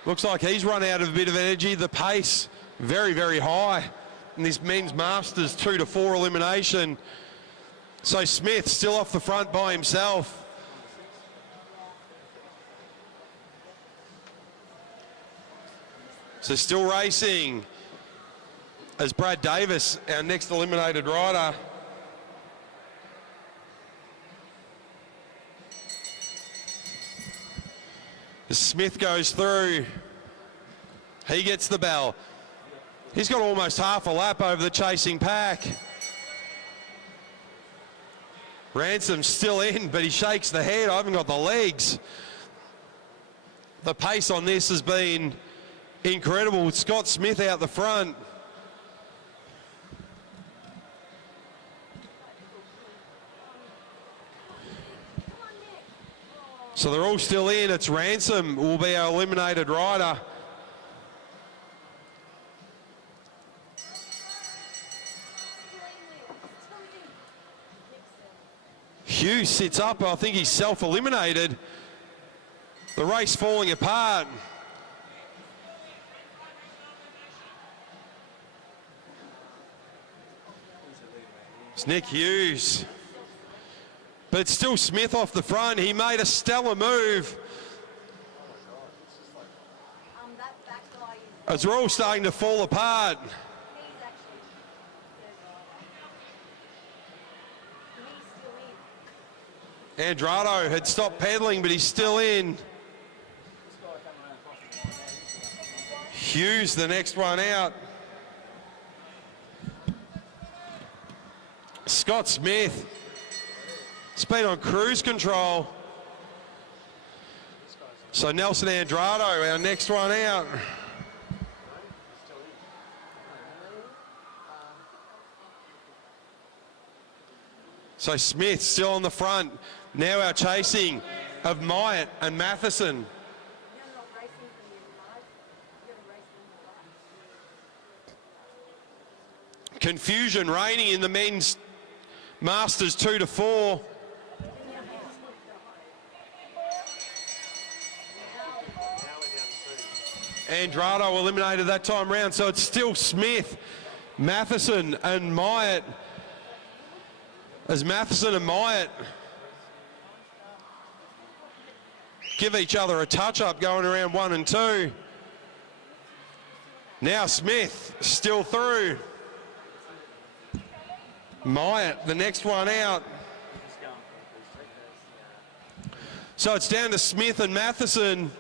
looks like he's run out of a bit of energy. The pace very, very high in this men's Masters 2 to 4 elimination. So Smith still off the front by himself. So still racing as Brad Davis, our next eliminated rider. As Smith goes through, he gets the bell. He's got almost half a lap over the chasing pack. Ransom's still in, but he shakes the head. I haven't got the legs. The pace on this has been incredible. Scott Smith out the front. So they're all still in. It's Ransom will be our eliminated rider. Hughes sits up. I think he's self-eliminated. The race falling apart. It's Nick Hughes. But it's still Smith off the front. He made a stellar move. As we're all starting to fall apart. Andrade had stopped pedaling, but he's still in. Hughes, the next one out. Scott Smith. It's been on cruise control. So Nelson Andrade, our next one out. So Smith still on the front. Now our chasing of Myatt and Matheson. Confusion reigning in the men's Masters 2 to 4. Andrade eliminated that time round, so it's still Smith, Matheson and Myatt. As Matheson and Myatt give each other a touch-up going around 1 and 2. Now Smith still through. Myatt, the next one out. So it's down to Smith and Matheson.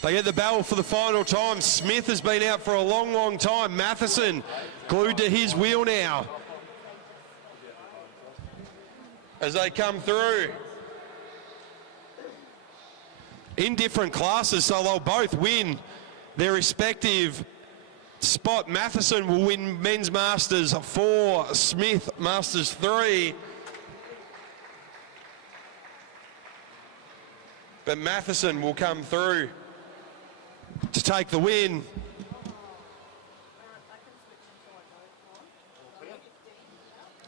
They get the bell for the final time. Smith has been out for a long, long time. Matheson glued to his wheel now. As they come through. In different classes, so they'll both win their respective spot. Matheson will win men's Masters 4, Smith Masters 3. But Matheson will come through to take the win.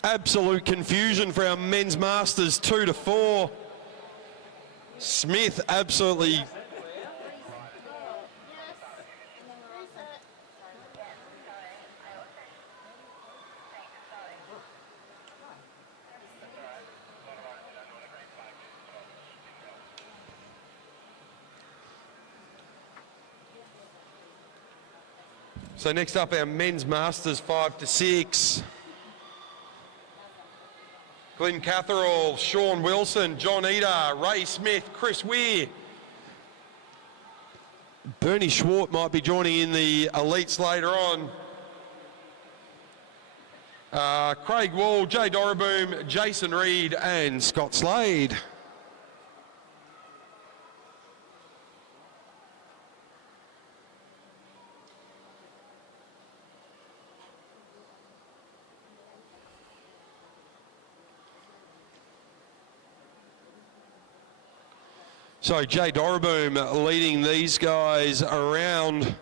Absolute confusion for our men's masters, 2 to 4. Smith absolutely. So next up, our men's masters, 5 to 6. Glenn Catherall, Sean Wilson, John Eder, Ray Smith, Chris Weir. Bernie Schwartz might be joining in the elites later on. Craig Wall, Jay Doreboom, Jason Reed and Scott Slade. So Jay Doreboom leading these guys around.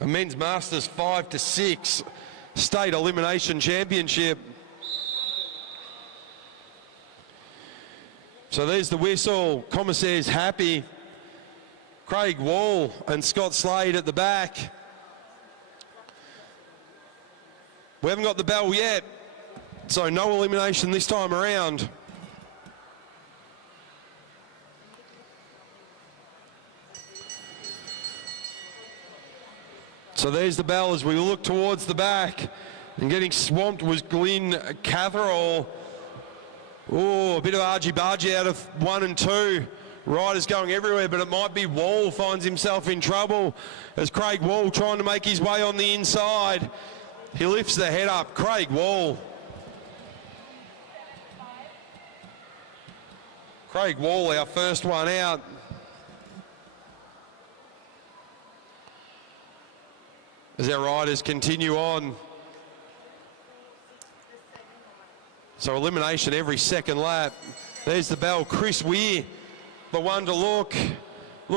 A men's masters 5 to 6 state elimination championship. So there's the whistle. Commissaires happy. Craig Wall and Scott Slade at the back. We haven't got the bell yet, so no elimination this time around. So there's the bell as we look towards the back. And getting swamped was Glenn Catherall. Oh, a bit of argy-bargy out of 1 and 2. Riders going everywhere, but it might be Wall finds himself in trouble as Craig Wall trying to make his way on the inside. He lifts the head up. Craig Wall. Craig Wall, our first one out. As our riders continue on. So elimination every second lap. There's the bell. Chris Weir, the one to look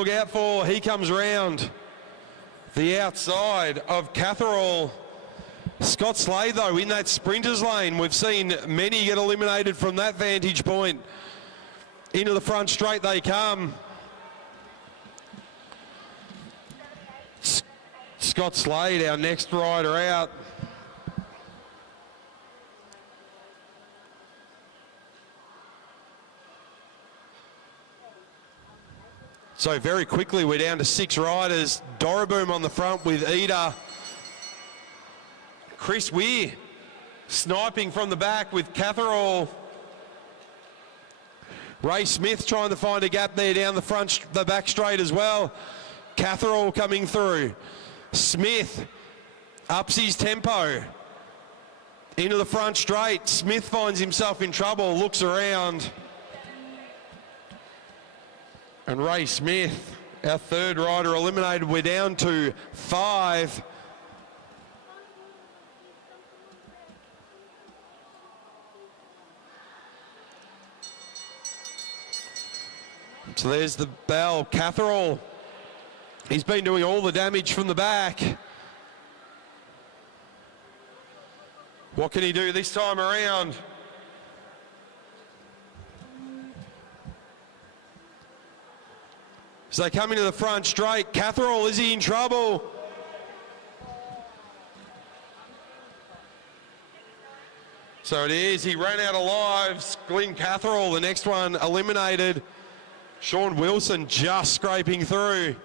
out for. He comes round the outside of Catherall. Scott Slade, though, in that sprinters lane. We've seen many get eliminated from that vantage point. Into the front straight they come. Scott Slade, our next rider out. So very quickly we're down to 6 riders. Doreboom on the front with Eder. Chris Weir sniping from the back with Catherall. Ray Smith trying to find a gap there down the back straight as well. Catherall coming through. Smith ups his tempo into the front straight. Smith finds himself in trouble, looks around. And Ray Smith, our third rider eliminated. We're down to 5. So there's the bell. Catherall. He's been doing all the damage from the back. What can he do this time around? So they come into the front straight. Catherall, is he in trouble? So it is. He ran out of lives. Glenn Catherall, the next one, eliminated. Sean Wilson just scraping through.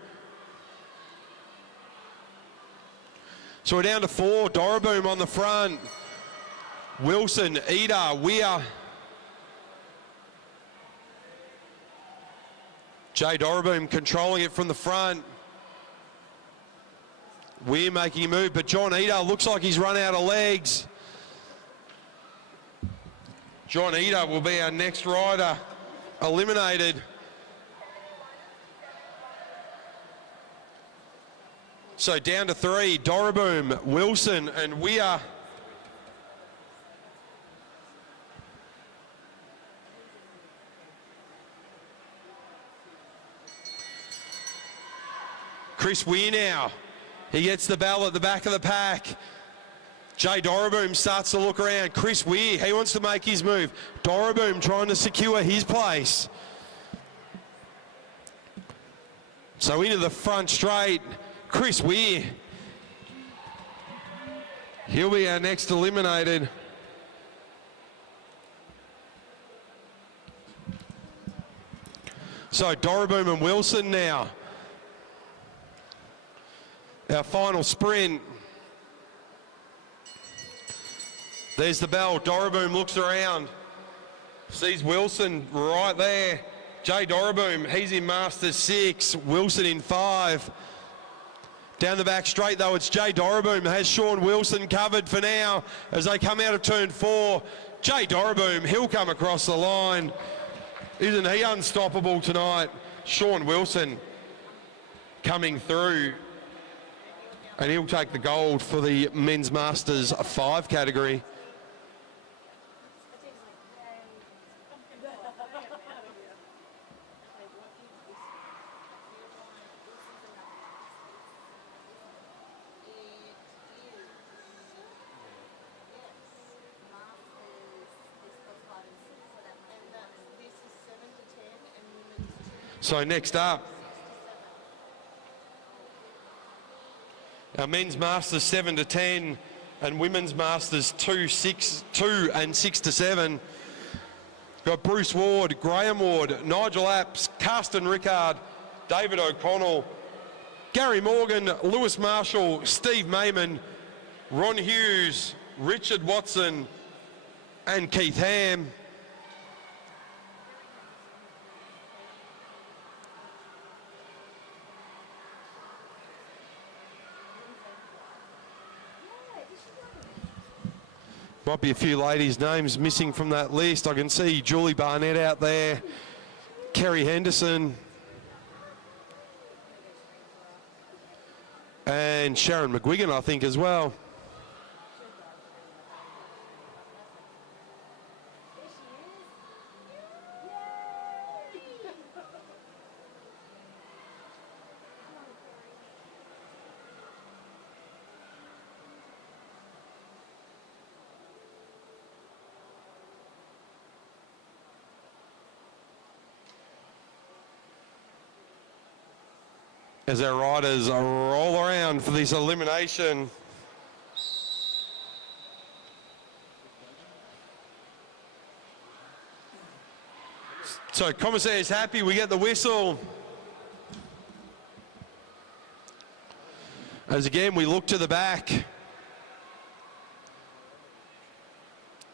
So we're down to 4. Doreboom on the front. Wilson, Eder, Weir. Jay Doreboom controlling it from the front. Weir making a move, but John Eder looks like he's run out of legs. John Eder will be our next rider eliminated. So down to 3, Doreboom, Wilson and Weir. Chris Weir now. He gets the bell at the back of the pack. Jay Doroboom starts to look around. Chris Weir, he wants to make his move. Doroboom trying to secure his place. So into the front straight, Chris Weir. He'll be our next eliminated. So Doroboom and Wilson now. Our final sprint. There's the bell. Doroboom looks around. Sees Wilson right there. Jay Doroboom, he's in Masters 6. Wilson in 5. Down the back straight though, it's Jay Doroboom. Has Sean Wilson covered for now as they come out of turn 4. Jay Doroboom, he'll come across the line. Isn't he unstoppable tonight? Sean Wilson coming through. And he'll take the gold for the Men's Masters 5 category. So next up, our Men's Masters 7 to 10 and Women's Masters 2 and 6 to 7. Got Bruce Ward, Graham Ward, Nigel Apps, Carsten Rickard, David O'Connell, Gary Morgan, Lewis Marshall, Steve Mayman, Ron Hughes, Richard Watson and Keith Ham. Might be a few ladies' names missing from that list. I can see Julie Barnett out there, Kerry Henderson, and Sharon McGuigan, I think, as well. As our riders roll around for this elimination. So Commissaire's happy, we get the whistle. As again, we look to the back.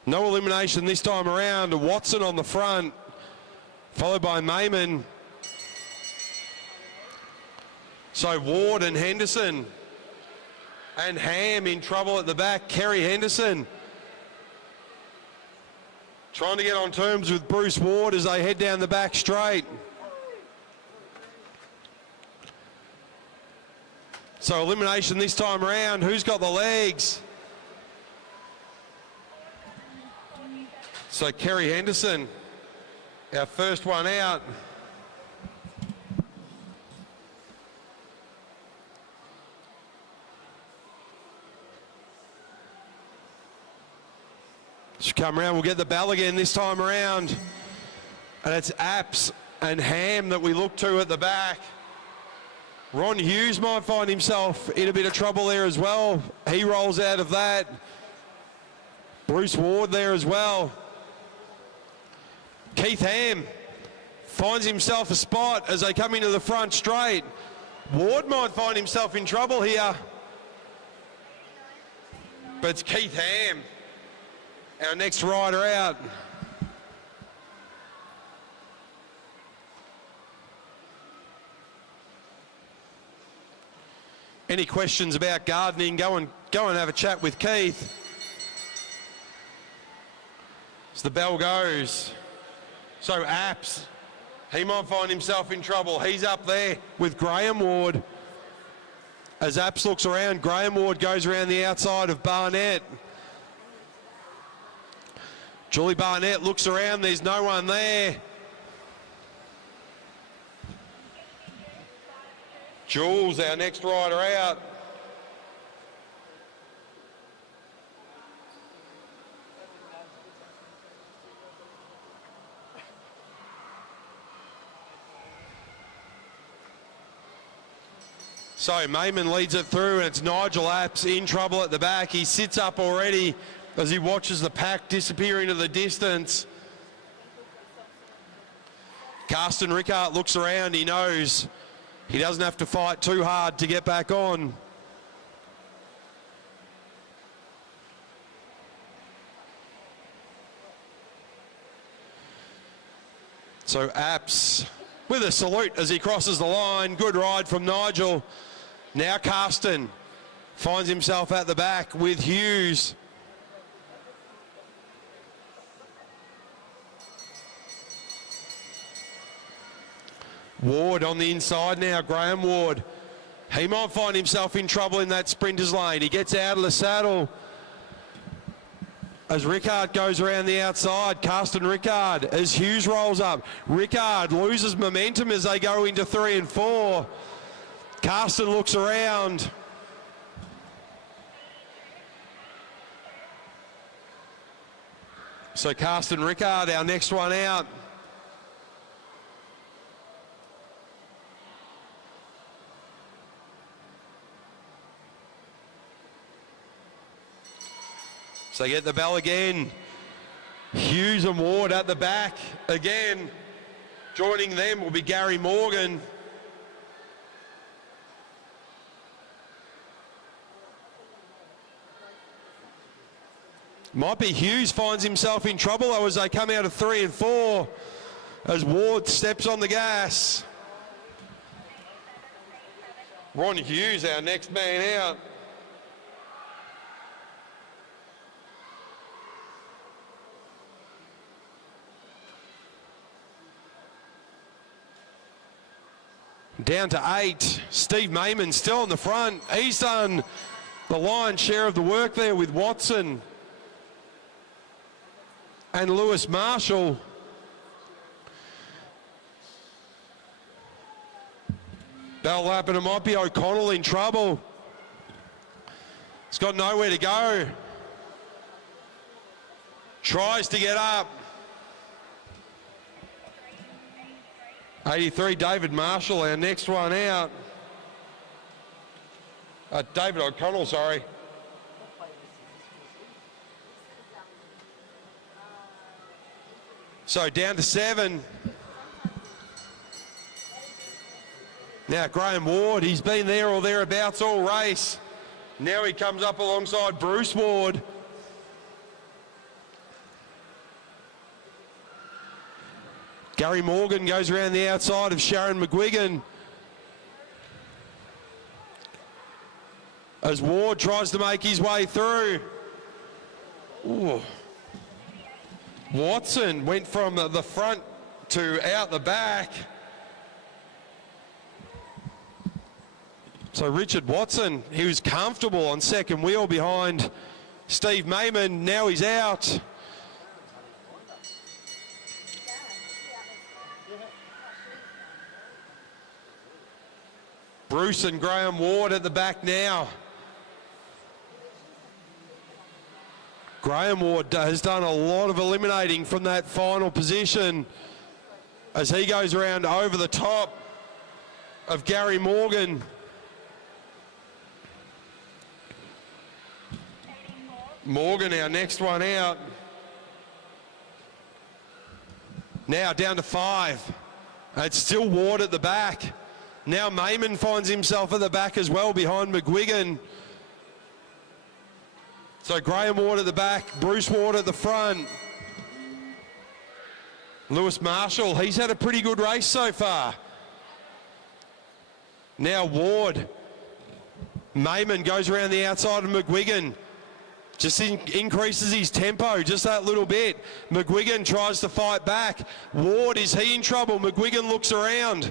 No elimination this time around. Watson on the front, followed by Mayman. So Ward and Henderson and Ham in trouble at the back. Kerry Henderson trying to get on terms with Bruce Ward as they head down the back straight. So elimination this time around. Who's got the legs? So Kerry Henderson, our first one out. Should come around, we'll get the bell again this time around. And it's Apps and Ham that we look to at the back. Ron Hughes might find himself in a bit of trouble there as well. He rolls out of that. Bruce Ward there as well. Keith Ham finds himself a spot as they come into the front straight. Ward might find himself in trouble here. But it's Keith Ham, our next rider out. Any questions about gardening, go and have a chat with Keith. As the bell goes. So Apps, he might find himself in trouble. He's up there with Graham Ward. As Apps looks around, Graham Ward goes around the outside of Barnett. Julie Barnett looks around, there's no one there. Jules, our next rider out. So Mayman leads it through, and it's Nigel Apps in trouble at the back. He sits up already as he watches the pack disappear into the distance. Karsten Rickard looks around. He knows he doesn't have to fight too hard to get back on. So Apps with a salute as he crosses the line. Good ride from Nigel. Now Karsten finds himself at the back with Hughes. Ward on the inside now, Graham Ward. He might find himself in trouble in that sprinter's lane. He gets out of the saddle as Rickard goes around the outside. Karsten Rickard as Hughes rolls up. Rickard loses momentum as they go into 3 and 4. Karsten looks around. So Karsten Rickard, our next one out. So they get the bell again. Hughes and Ward at the back again. Joining them will be Gary Morgan. Might be Hughes finds himself in trouble though as they come out of 3 and 4 as Ward steps on the gas. Ron Hughes, our next man out. Down to 8. Steve Mayman still on the front. He's done the lion's share of the work there with Watson and Lewis Marshall. Bell lap, and it might be O'Connell in trouble. He's got nowhere to go. Tries to get up. 83, David Marshall, our next one out. David O'Connell, sorry. So down to 7. Now Graham Ward, he's been there or thereabouts all race. Now he comes up alongside Bruce Ward. Gary Morgan goes around the outside of Sharon McGuigan as Ward tries to make his way through. Ooh. Watson went from the front to out the back. So Richard Watson, he was comfortable on second wheel behind Steve Mayman. Now he's out. Bruce and Graham Ward at the back now. Graham Ward has done a lot of eliminating from that final position as he goes around over the top of Gary Morgan. Morgan, our next one out. Now down to 5. It's still Ward at the back. Now Mayman finds himself at the back as well behind McGuigan. So Graham Ward at the back, Bruce Ward at the front. Lewis Marshall, he's had a pretty good race so far. Now Ward. Mayman goes around the outside of McGuigan. Just increases his tempo just that little bit. McGuigan tries to fight back. Ward, is he in trouble? McGuigan looks around.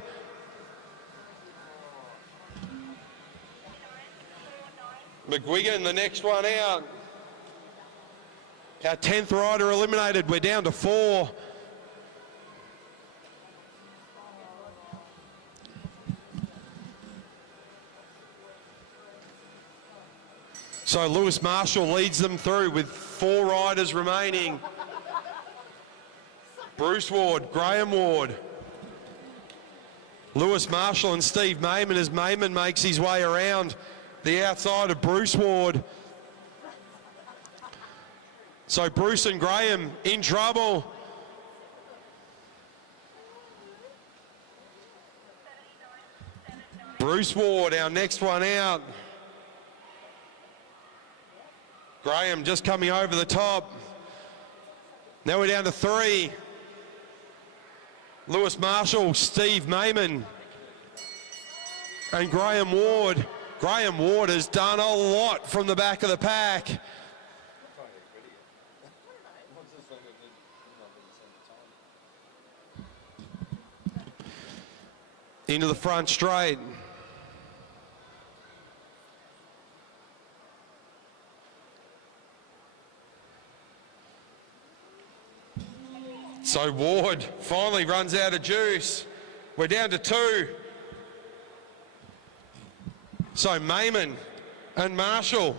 McGuigan, the next one out. Our 10th rider eliminated. We're down to 4. So Lewis Marshall leads them through with 4 riders remaining. Bruce Ward, Graham Ward. Lewis Marshall and Steve Mayman as Mayman makes his way around the outside of Bruce Ward. So Bruce and Graham in trouble. Bruce Ward, our next one out. Graham just coming over the top. Now we're down to 3. Lewis Marshall, Steve Mayman, and Graham Ward. Graham Ward has done a lot from the back of the pack. Into the front straight. So Ward finally runs out of juice. We're down to 2. So Mayman and Marshall.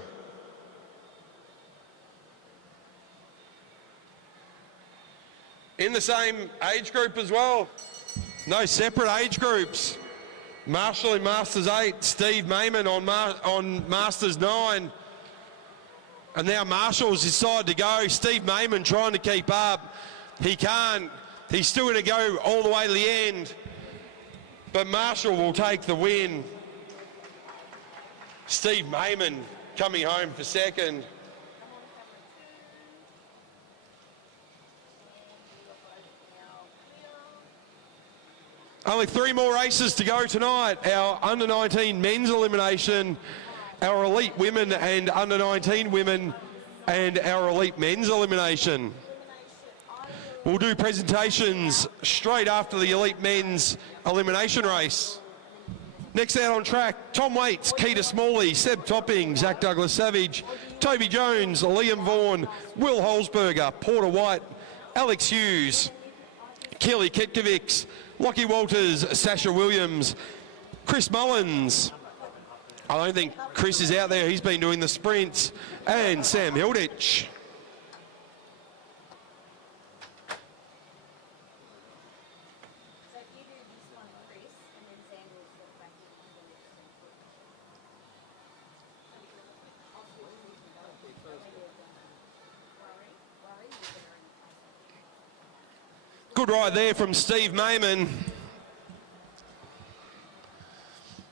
In the same age group as well. No separate age groups. Marshall in Masters 8, Steve Mayman on Masters 9. And now Marshall's decided to go. Steve Mayman trying to keep up. He can't. He's still going to go all the way to the end. But Marshall will take the win. Steve Mayman coming home for second. Only 3 more races to go tonight. Our under-19 men's elimination, our elite women and under-19 women, and our elite men's elimination. We'll do presentations straight after the elite men's elimination race. Next out on track, Tom Waits, Keita Smalley, Seb Topping, Zach Douglas Savage, Toby Jones, Liam Vaughan, Will Holzberger, Porter White, Alex Hughes, Kelly Ketkovics, Lockie Walters, Sasha Williams, Chris Mullins. I don't think Chris is out there. He's been doing the sprints. And Sam Hilditch. Good ride there from Steve Mayman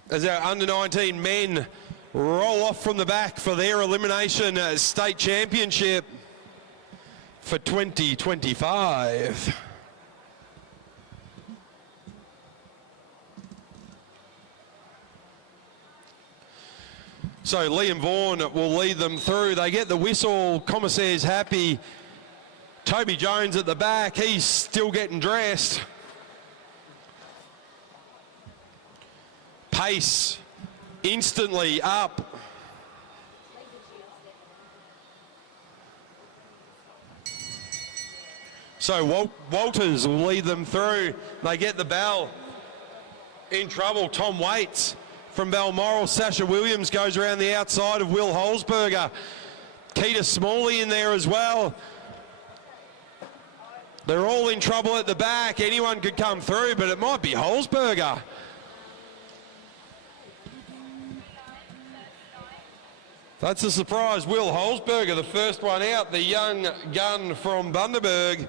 as our under-19 men roll off from the back for their elimination state championship for 2025. So Liam Vaughan will lead them through. They get the whistle, Commissaire's happy. Toby Jones at the back, he's still getting dressed. Pace instantly up. So Walters will lead them through. They get the bell. In trouble, Tom Waits from Balmoral. Sasha Williams goes around the outside of Will Holzberger. Keita Smalley in there as well. They're all in trouble at the back. Anyone could come through, but it might be Holzberger. That's a surprise. Will Holzberger, the first one out, the young gun from Bundaberg.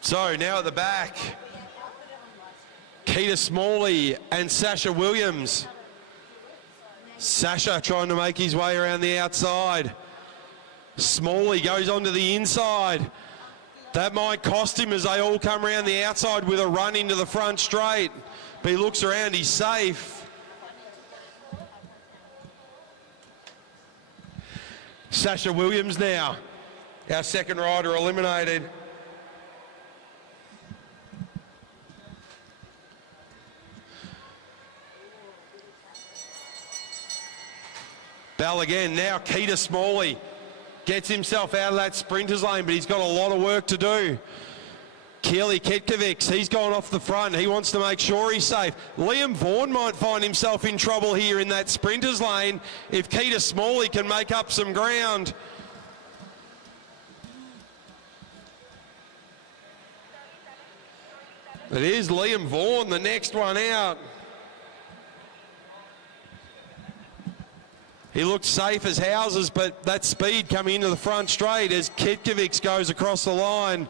So now at the back, Keita Smalley and Sasha Williams. Sasha trying to make his way around the outside. Smalley goes onto the inside. That might cost him as they all come around the outside with a run into the front straight. But he looks around, he's safe. Sasha Williams now, our second rider eliminated. Bell again, now Keita Smalley gets himself out of that sprinter's lane, but he's got a lot of work to do. Kelly Ketkovics, he's gone off the front. He wants to make sure he's safe. Liam Vaughan might find himself in trouble here in that sprinter's lane if Keita Smalley can make up some ground. It is Liam Vaughan, the next one out. He looked safe as houses, but that speed coming into the front straight as Ketkovic goes across the line.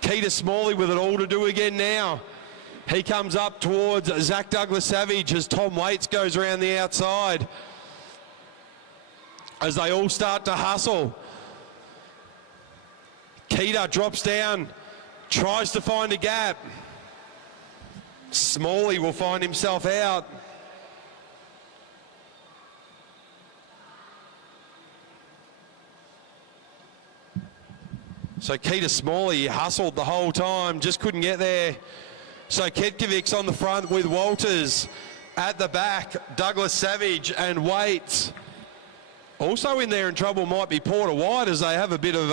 Keita Smalley with it all to do again now. He comes up towards Zach Douglas-Savage as Tom Waits goes around the outside. As they all start to hustle. Keita drops down, tries to find a gap. Smalley will find himself out. So Keita Smalley hustled the whole time, just couldn't get there. So Ketkovic's on the front with Walters. At the back, Douglas-Savage and Waits. Also in there in trouble might be Porter White as they have a bit of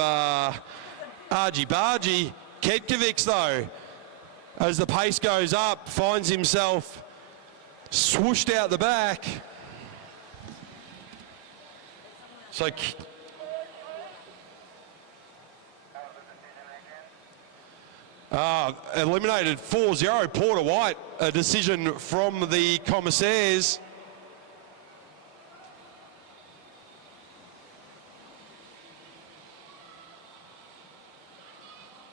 argy-bargy. Ketkovic's though, as the pace goes up, finds himself swooshed out the back. So eliminated 4-0, Porter White, a decision from the commissaires.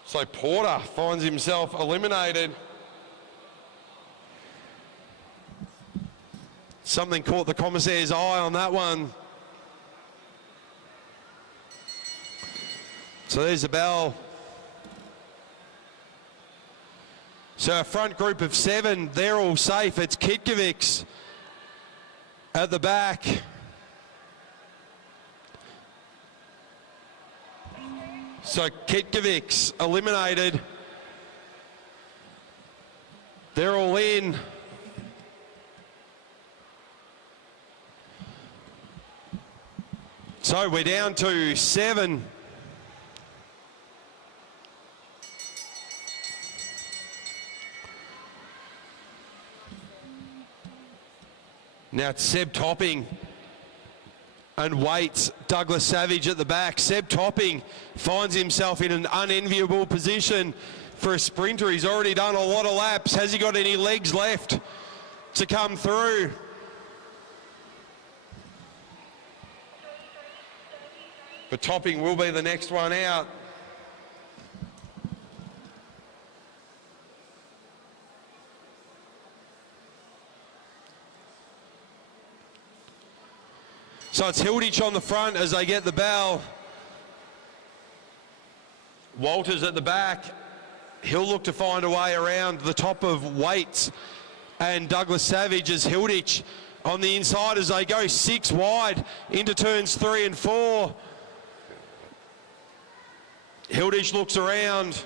So Porter finds himself eliminated. Something caught the commissaire's eye on that one. So there's the bell. So a front group of 7, they're all safe. It's Ketkovic's at the back. So Ketkovic's eliminated. They're all in. So we're down to 7. Now it's Seb Topping and Waits, Douglas-Savage at the back. Seb Topping finds himself in an unenviable position for a sprinter. He's already done a lot of laps. Has he got any legs left to come through? But Topping will be the next one out. So it's Hilditch on the front as they get the bell. Walters at the back. He'll look to find a way around the top of Waits and Douglas-Savage as Hilditch on the inside as they go 6 wide into turns 3 and 4. Hilditch looks around.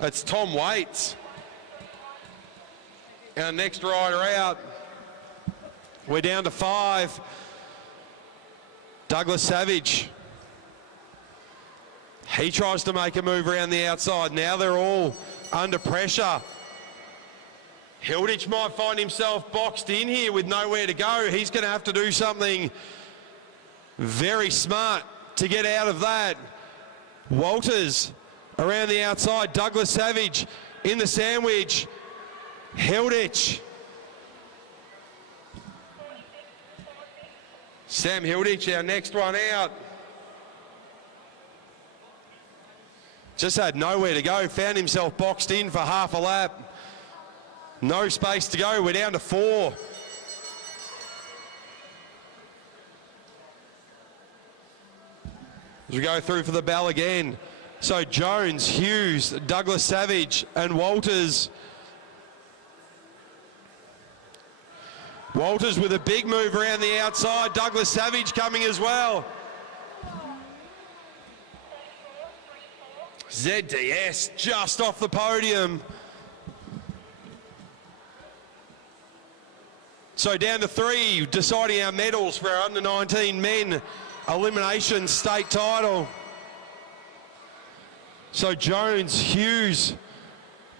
It's Tom Waits. Our next rider out. We're down to 5. Douglas-Savage. He tries to make a move around the outside. Now they're all under pressure. Hilditch might find himself boxed in here with nowhere to go. He's going to have to do something very smart to get out of that. Walters around the outside. Douglas-Savage in the sandwich. Hilditch. Sam Hilditch, our next one out. Just had nowhere to go, found himself boxed in for half a lap. No space to go, we're down to 4. As we go through for the bell again. So Jones, Hughes, Douglas-Savage and Walters. Walters with a big move around the outside. Douglas-Savage coming as well. ZDS just off the podium. So down to 3, deciding our medals for our under-19 men elimination state title. So Jones, Hughes,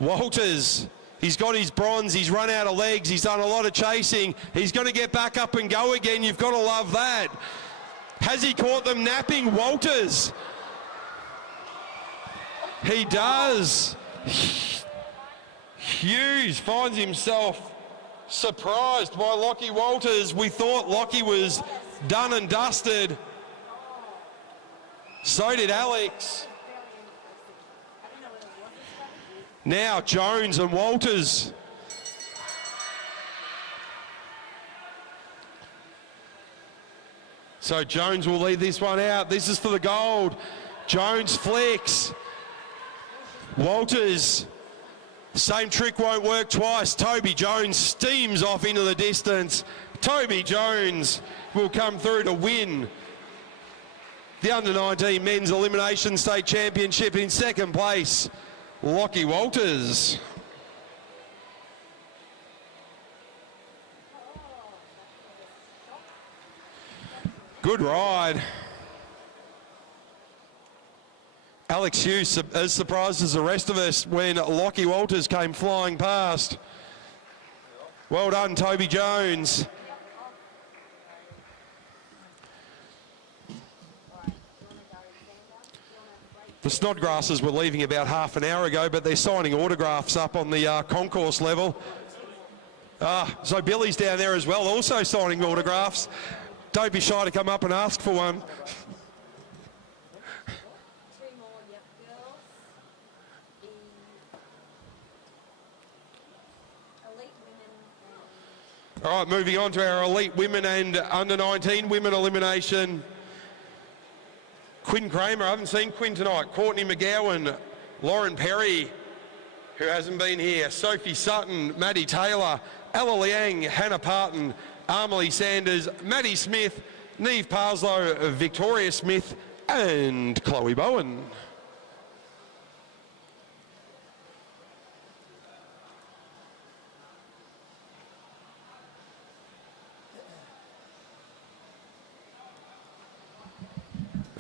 Walters. He's got his bronze, he's run out of legs, he's done a lot of chasing. He's going to get back up and go again, you've got to love that. Has he caught them napping? Walters. He does. Hughes finds himself surprised by Lockie Walters. We thought Lockie was done and dusted. So did Alex. Now Jones and Walters. So Jones will lead this one out. This is for the gold. Jones flicks. Walters. Same trick won't work twice. Toby Jones steams off into the distance. Toby Jones will come through to win the Under-19 Men's Elimination State Championship. In second place, Lockie Walters. Good ride. Alex Hughes as surprised as the rest of us when Lockie Walters came flying past. Well done, Toby Jones. The Snodgrasses were leaving about half an hour ago, but they're signing autographs up on the concourse level. So Billy's down there as well, also signing autographs. Don't be shy to come up and ask for one. All right, moving on to our elite women and under-19 women elimination. Quinn Kramer, I haven't seen Quinn tonight. Courtney McGowan, Lauren Perry, who hasn't been here. Sophie Sutton, Maddie Taylor, Ella Liang, Hannah Parton, Armely Sanders, Maddie Smith, Neve Parslow, Victoria Smith, and Chloe Bowen.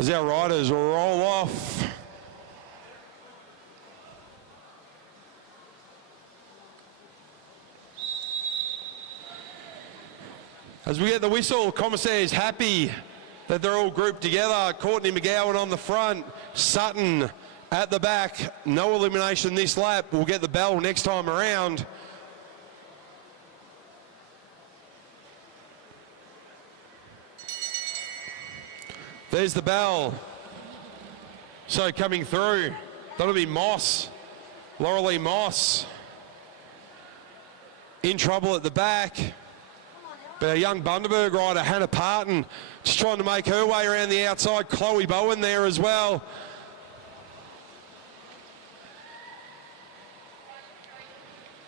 As our riders roll off. As we get the whistle, commissaires happy that they're all grouped together. Courtney McGowan on the front, Sutton at the back. No elimination this lap. We'll get the bell next time around. There's the bell. So coming through, that'll be Moss, Laurelie Moss. In trouble at the back. But our young Bundaberg rider, Hannah Parton, just trying to make her way around the outside. Chloe Bowen there as well.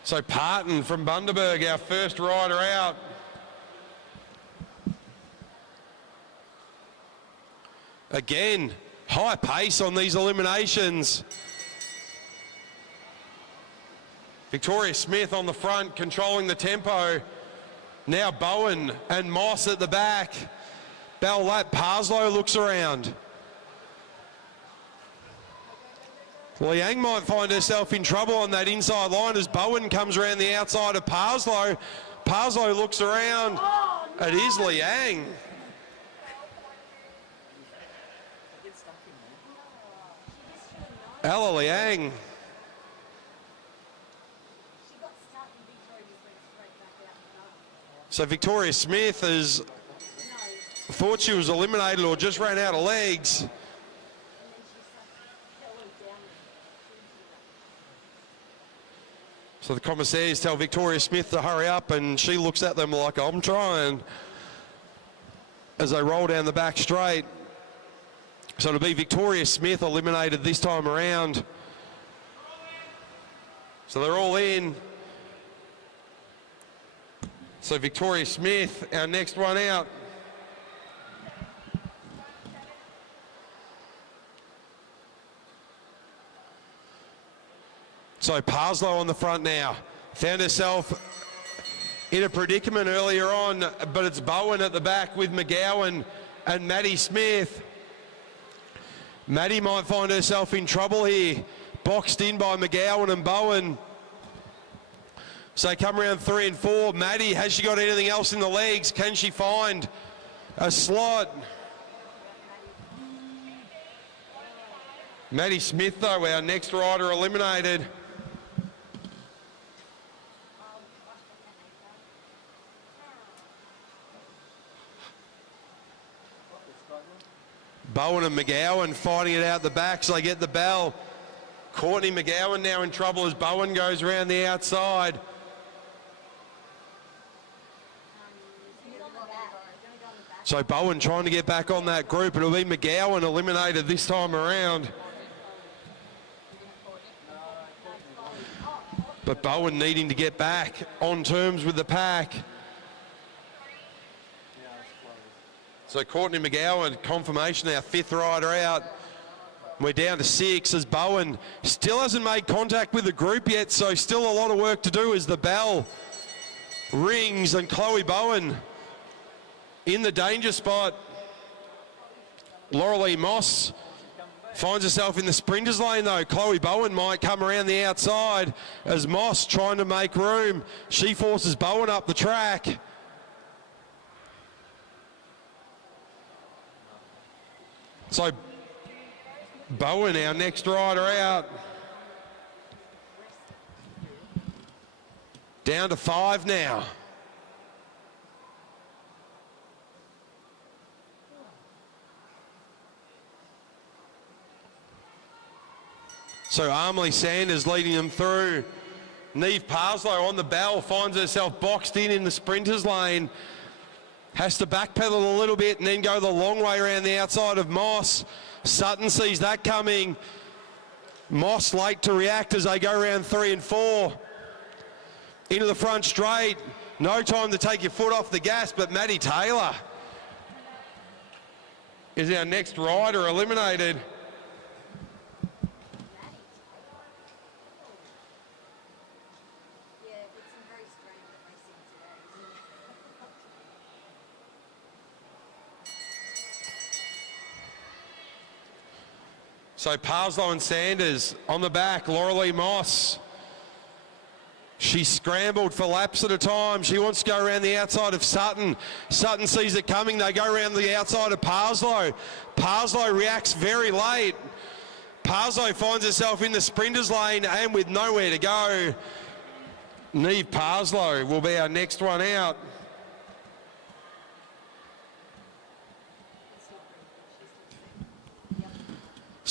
So Parton from Bundaberg, our first rider out. Again, high pace on these eliminations. Victoria Smith on the front, controlling the tempo. Now Bowen and Moss at the back. Bell lap, Parslow looks around. Liang might find herself in trouble on that inside line as Bowen comes around the outside of Parslow. Parslow looks around. It is Liang. Ella Liang. So Victoria Smith has thought she was eliminated or just ran out of legs. So the commissaires tell Victoria Smith to hurry up and she looks at them like, I'm trying, as they roll down the back straight. So it'll be Victoria Smith eliminated this time around. So they're all in. So Victoria Smith, our next one out. So Parslow on the front now. Found herself in a predicament earlier on, but it's Bowen at the back with McGowan and Maddie Smith. Maddie might find herself in trouble here. Boxed in by McGowan and Bowen. So come around 3 and 4. Maddie, has she got anything else in the legs? Can she find a slot? Maddie Smith, though, our next rider eliminated. Bowen and McGowan fighting it out the back, so they get the bell. Courtney McGowan now in trouble as Bowen goes around the outside. So Bowen trying to get back on that group. It'll be McGowan eliminated this time around. But Bowen needing to get back on terms with the pack. So Courtney McGowan, confirmation, our 5th rider out. We're down to 6 as Bowen still hasn't made contact with the group yet, so still a lot of work to do as the bell rings and Chloe Bowen in the danger spot. Laurelie Moss finds herself in the sprinters lane though. Chloe Bowen might come around the outside as Moss trying to make room. She forces Bowen up the track. So Bowen, our next rider out. Down to 5 now. So Armley Sanders leading them through. Neve Parslow on the bell finds herself boxed in the sprinters lane. Has to backpedal a little bit and then go the long way around the outside of Moss. Sutton sees that coming. Moss late to react as they go around 3 and 4. Into the front straight. No time to take your foot off the gas, but Maddie Taylor is our next rider eliminated. So Parslow and Sanders on the back. Laurelie Moss. She scrambled for laps at a time. She wants to go around the outside of Sutton. Sutton sees it coming. They go around the outside of Parslow. Parslow reacts very late. Parslow finds herself in the sprinters lane and with nowhere to go. Neve Parslow will be our next one out.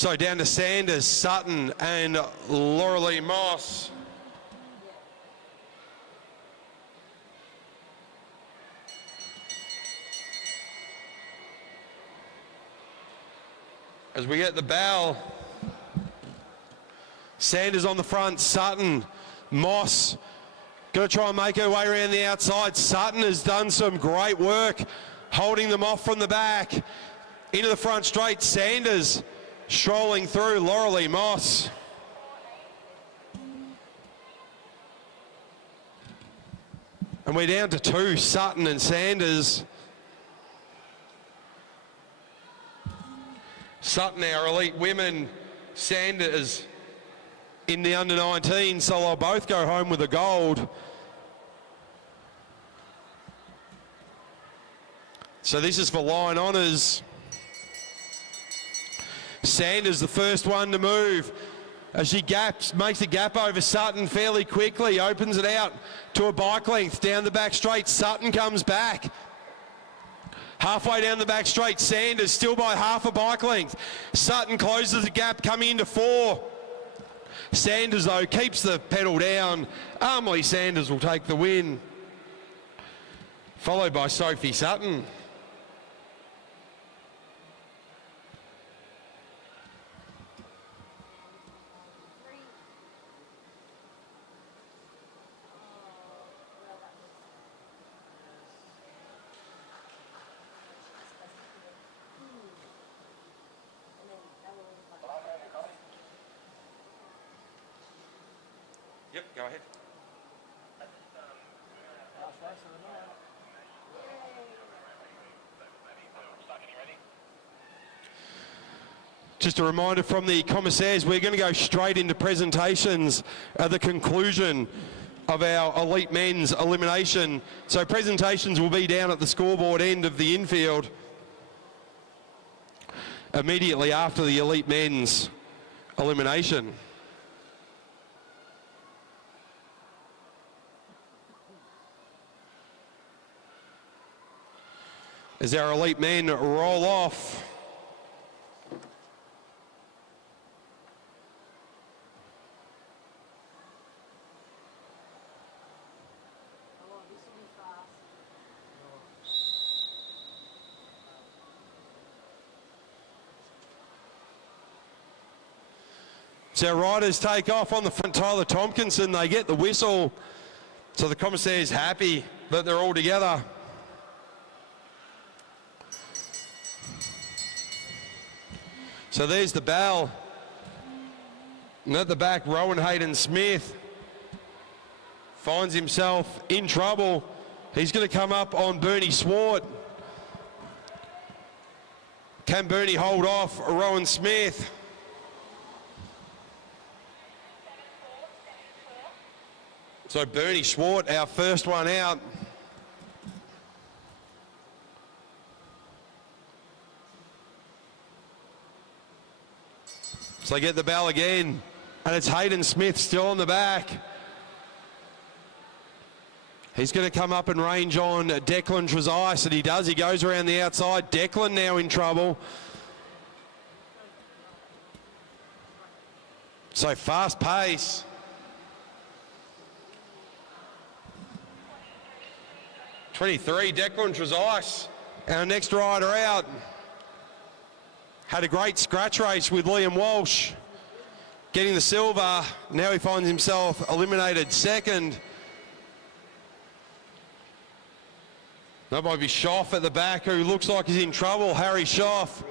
So down to Sanders, Sutton and Laurelie Moss. As we get the bell, Sanders on the front, Sutton, Moss, going to try and make her way around the outside. Sutton has done some great work holding them off from the back. Into the front straight, Sanders strolling through. Laurelie Moss. And we're down to 2, Sutton and Sanders. Sutton, our elite women, Sanders in the under 19, so they'll both go home with a gold. So this is for line honours. Sanders the first one to move as she makes a gap over Sutton fairly quickly, opens it out to a bike length down the back straight. Sutton comes back. Halfway down the back straight, Sanders still by half a bike length. Sutton closes the gap coming into 4. Sanders though keeps the pedal down. Armley Sanders will take the win. Followed by Sophie Sutton. Yep, go ahead. Just a reminder from the commissaires, we're going to go straight into presentations at the conclusion of our elite men's elimination. So presentations will be down at the scoreboard end of the infield immediately after the elite men's elimination. As our elite men roll off So our riders take off on the front. Tyler Tompkinson, they get the whistle. So the commissary's happy that they're all together. So there's the bell. And at the back, Rowan Hayden-Smith finds himself in trouble. He's going to come up on Bernie Swart. Can Bernie hold off Rowan Smith? So Bernie Swart, our first one out. So they get the bell again, and it's Hayden Smith still on the back. He's going to come up and range on Declan Trezise, and he does. He goes around the outside. Declan now in trouble. So fast pace. '23, Declan Trezise, our next rider out. Had a great scratch race with Liam Walsh, getting the silver. Now he finds himself eliminated second. That might be Schoff at the back, who looks like he's in trouble. Harry Schoff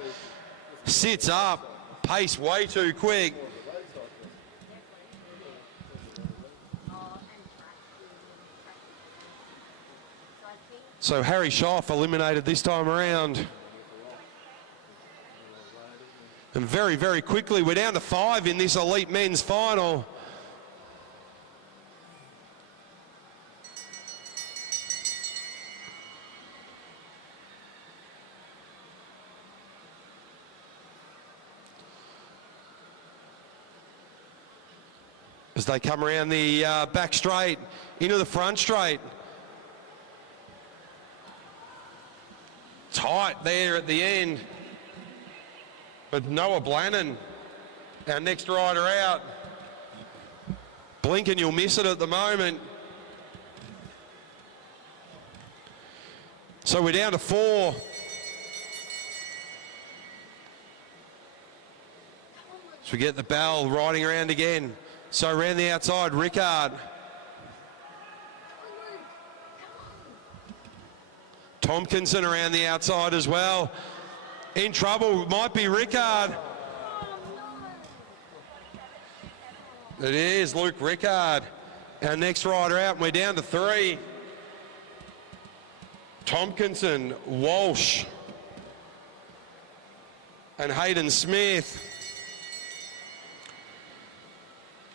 sits up, pace way too quick. So Harry Schoff eliminated this time around. And very, very quickly, we're down to 5 in this elite men's final. As they come around the back straight into the front straight. Tight there at the end. But Noah Blannon, our next rider out. Blink and you'll miss it at the moment. So we're down to 4. So we get the bell riding around again. So around the outside, Rickard. Tompkinson around the outside as well. In trouble, might be Rickard. It is Luke Rickard, our next rider out, and we're down to 3. Tompkinson, Walsh, and Hayden Smith.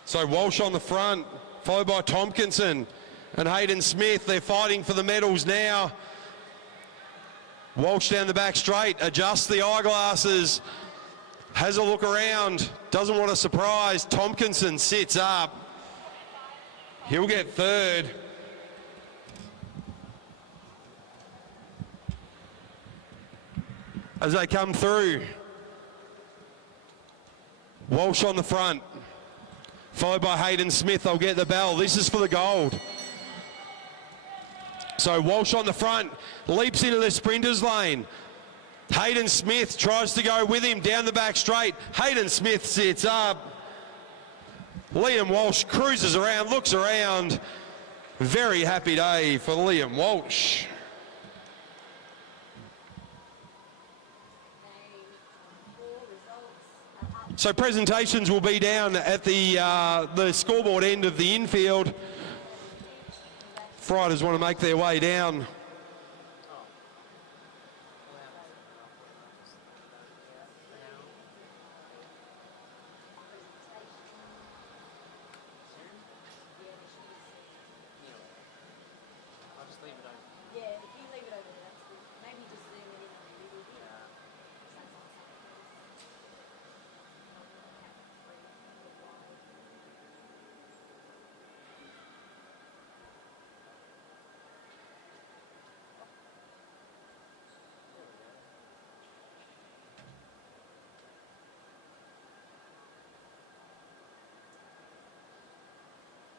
So Walsh on the front, followed by Tompkinson and Hayden Smith. They're fighting for the medals now. Walsh down the back straight, adjusts the eyeglasses, has a look around, doesn't want a surprise. Tompkinson sits up. He'll get third. As they come through, Walsh on the front, followed by Hayden Smith. They'll get the bell. This is for the gold. So Walsh on the front, leaps into the sprinters lane. Hayden Smith tries to go with him down the back straight. Hayden Smith sits up. Liam Walsh cruises around, looks around. Very happy day for Liam Walsh. So presentations will be down at the scoreboard end of the infield. Riders want to make their way down.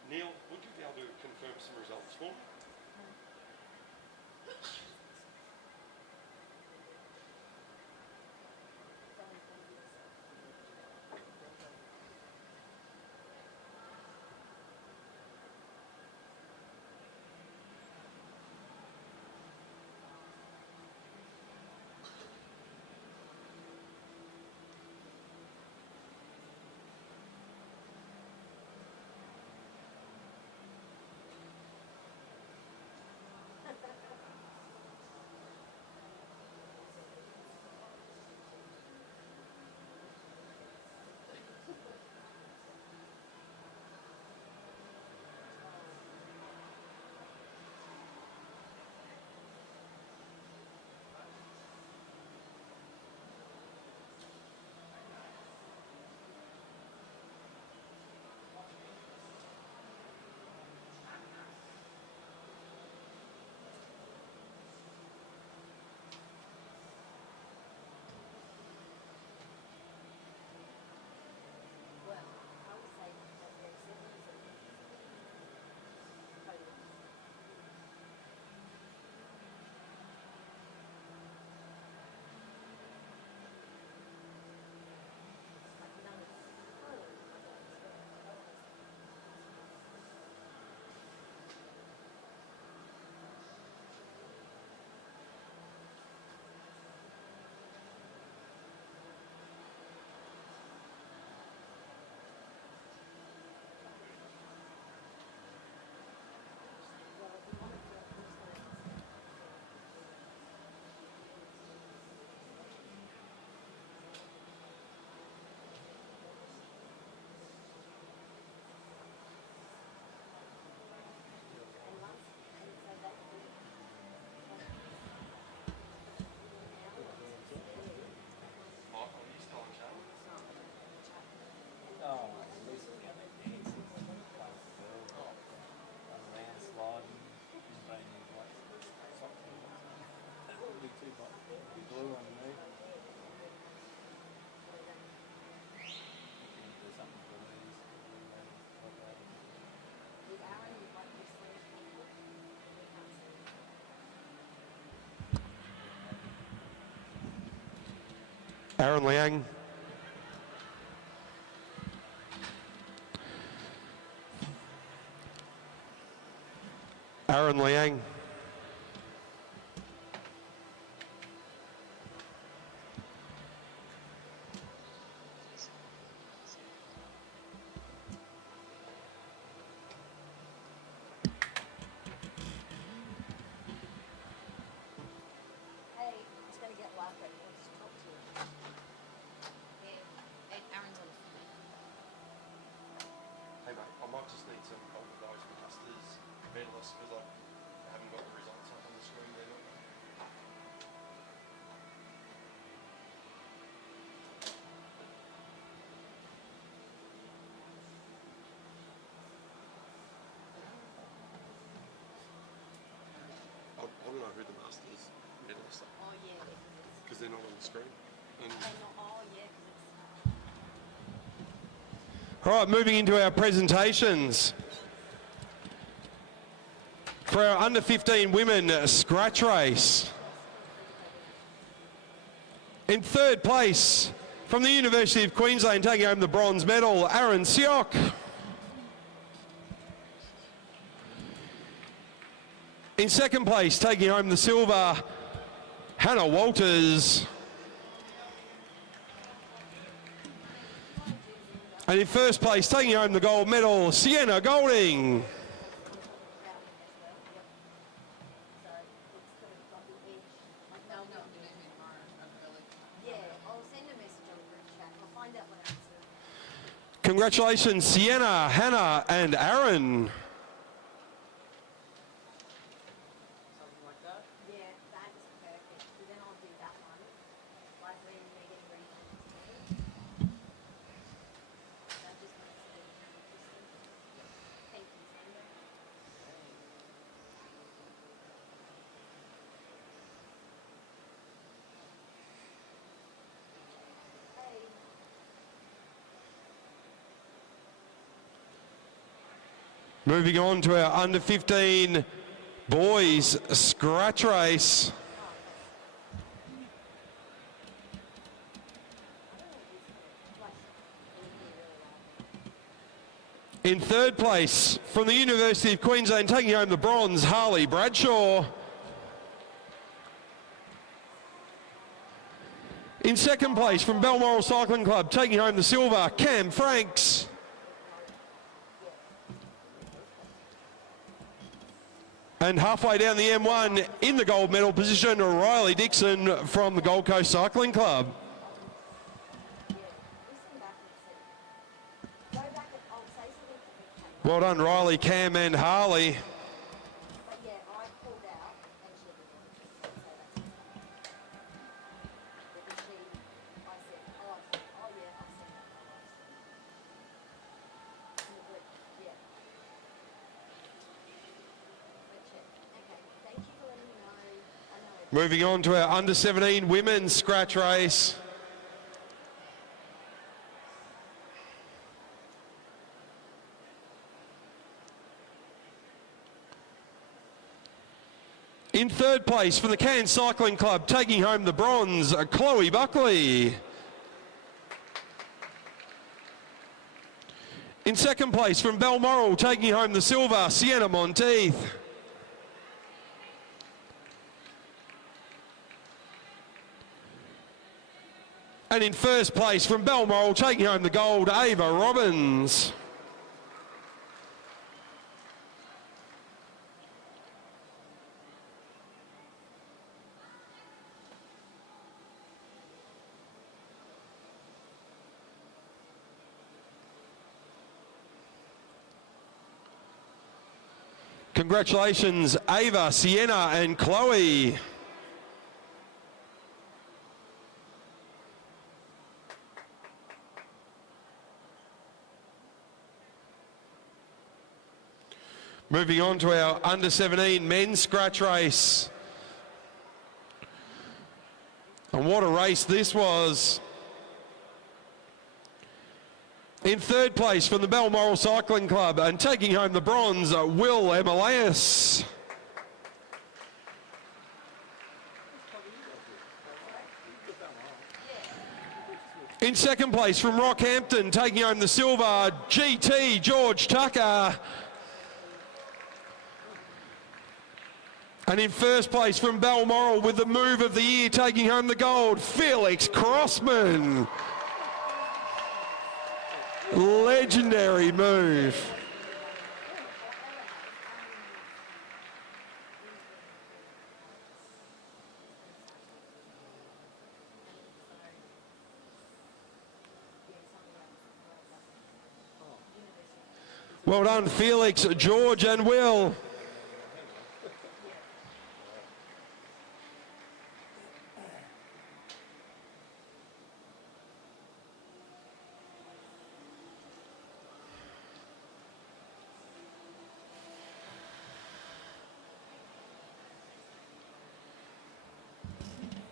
Neil, would you be able to confirm some results for me? Aaron Liang. Aaron Liang. Hey, it's going to get loud, but we'll just talk to you. Yeah, and Aaron's on the phone. Hey mate, I might just need some help with those Masters medalists because I haven't got the results up on the screen there. I don't know who the Masters medalists are Oh, yeah, because they're not on the screen. And oh, yeah, all right, moving into our presentations. For our under 15 women scratch race. In third place, from the University of Queensland, taking home the bronze medal, Aaron Siok. In second place, taking home the silver, Hannah Walters. And in first place, taking home the gold medal, Sienna Golding. Congratulations, Sienna, Hannah, and Aaron. Something like that. Yeah, that is perfect. So then I'll do that one. Like when they're getting ready for the team. That just makes it interesting. Thank you, Sandra. Hey. Moving on to our under 15 boys scratch race. In third place, from the University of Queensland, taking home the bronze, Harley Bradshaw. In second place, from Balmoral Cycling Club, taking home the silver, Cam Franks. And halfway down the M1, in the gold medal position, Riley Dixon from the Gold Coast Cycling Club. Well done, Riley, Cam, and Harley. But yeah, I pulled out and she didn't. Because I said, oh yeah, I've seen that. Yeah. But check. Okay, thank you for letting me know. I know. Moving on to our under 17 women's scratch race. In third place from the Cairns Cycling Club, taking home the bronze, Chloe Buckley. In second place from Balmoral, taking home the silver, Sienna Monteith. And in first place from Balmoral, taking home the gold, Ava Robbins. Congratulations, Ava, Sienna, and Chloe. Moving on to our under 17 men's scratch race. And what a race this was. In third place from the Balmoral Cycling Club and taking home the bronze, Will Emilius. In second place from Rockhampton, taking home the silver, GT George Tucker. And in first place from Balmoral with the move of the year, taking home the gold, Felix Crossman. Legendary move. Well done, Felix, George and Will.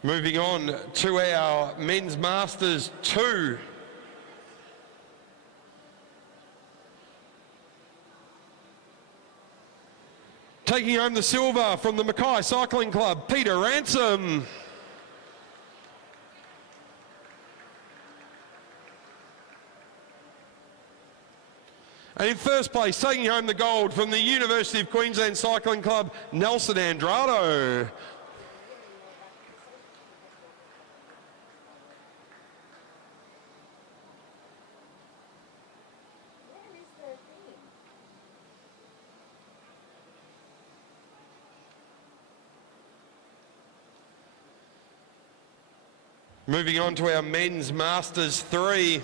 Moving on to our Men's Masters 2. Taking home the silver from the Mackay Cycling Club, Peter Ransom. And in first place, taking home the gold from the University of Queensland Cycling Club, Nelson Andrado. Moving on to our Men's Masters 3.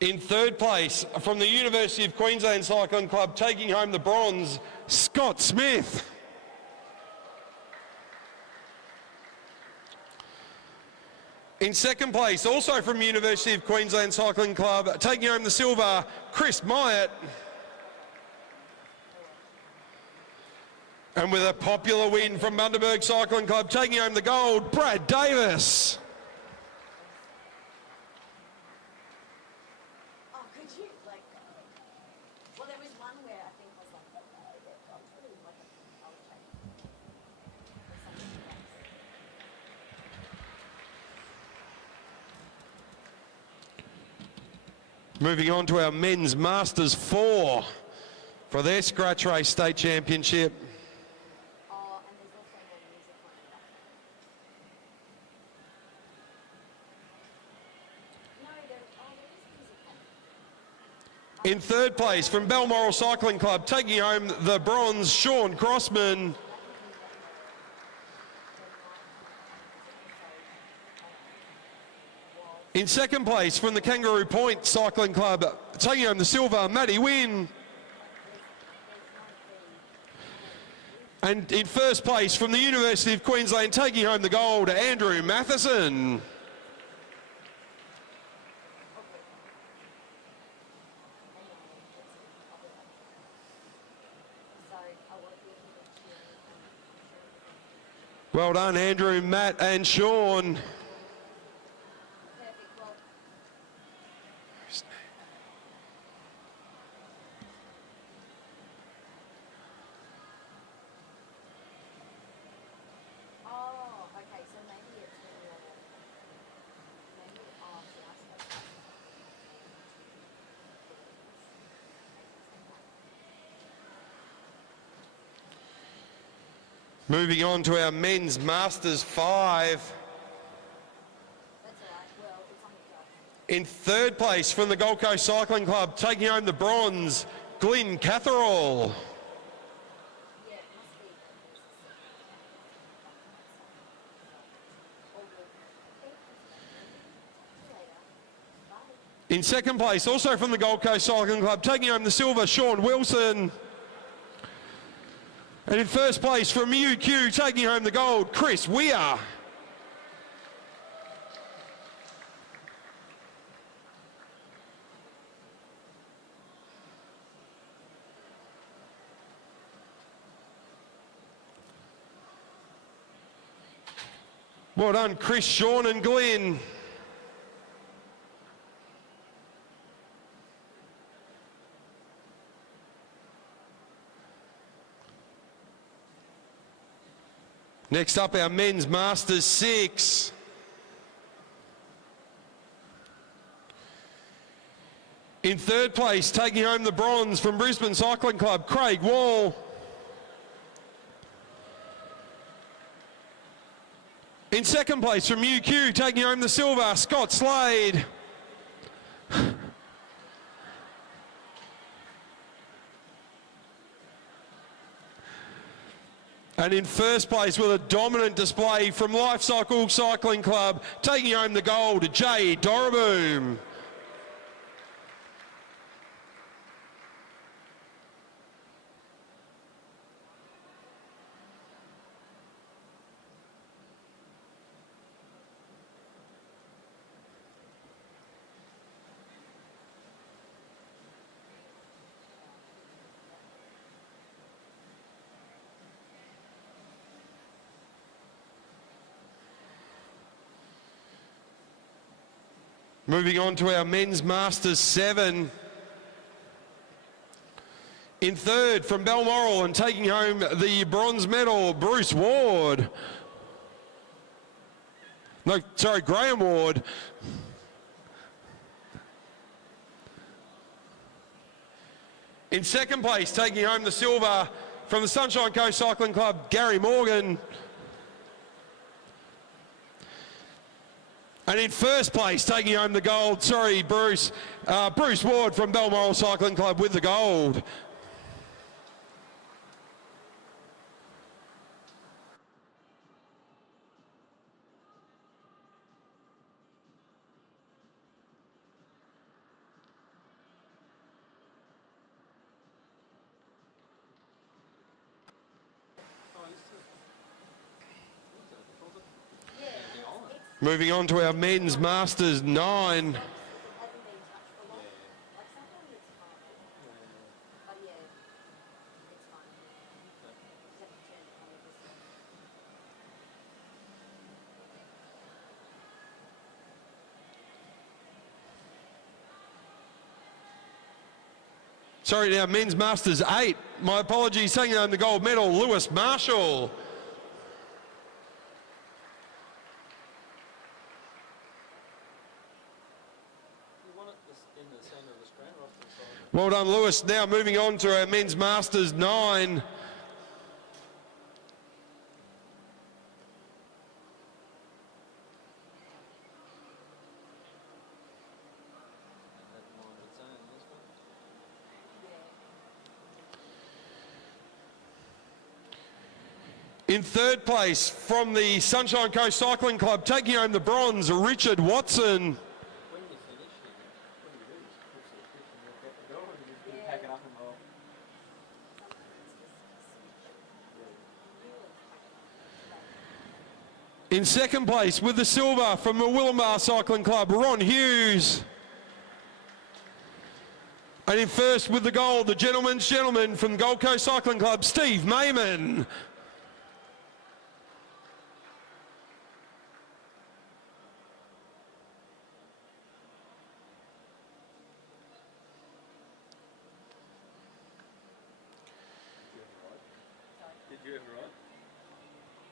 In third place, from the University of Queensland Cycling Club, taking home the bronze, Scott Smith. In second place, also from University of Queensland Cycling Club, taking home the silver, Chris Myatt. And with a popular win from Bundaberg Cycling Club, taking home the gold, Brad Davis. Oh, could you, like, well, there was one where I think I was like, oh, yeah, I'm really like, I was like, Moving on to our Men's Masters 4 for their Scratch Race State Championship. oh, and there's also no music on it. No, there is music on it. In third place, from Balmoral Cycling Club, taking home the bronze, Sean Crossman. In second place, from the Kangaroo Point Cycling Club, taking home the silver, Matty Wynn. And in first place, from the University of Queensland, taking home the gold, Andrew Matheson. Well done, Andrew, Matt and Sean. Perfect, well, oh, okay, so maybe it's when you're, maybe, oh, should I start? Moving on to our Men's Masters 5. That's all right, well, it's on the judge. In third place, from the Gold Coast Cycling Club, taking home the bronze, Glyn Catherall. Yeah, it must be that there's a second. All good. Okay. See you later. Bye. In second place, also from the Gold Coast Cycling Club, taking home the silver, Sean Wilson. And in first place, from UQ, taking home the gold, Chris Weir. Well done, Chris, Sean and Glenn. Next up, our men's Masters 6. In third place, taking home the bronze from Brisbane Cycling Club, Craig Wall. In second place from UQ, taking home the silver, Scott Slade. And in first place with a dominant display from Life Cycle Cycling Club, taking home the gold, Jay Doroboom. Moving on to our men's Masters 7. In third from Balmoral and taking home the bronze medal, Bruce Ward. No, sorry, Graham Ward. In second place, taking home the silver from the Sunshine Coast Cycling Club, Gary Morgan. And in first place, taking home the gold, Bruce Ward from Balmoral Cycling Club with the gold. Moving on to our men's Masters 9. Sorry, now men's Masters 8. My apologies, taking home the gold medal, Lewis Marshall. Well done, Lewis. Now moving on to our men's Masters 9. In third place from the Sunshine Coast Cycling Club, taking home the bronze, Richard Watson. In second place with the silver from the Willumbar Cycling Club, Ron Hughes. And in first with the gold, the gentleman's gentleman from Gold Coast Cycling Club, Steve Mayman.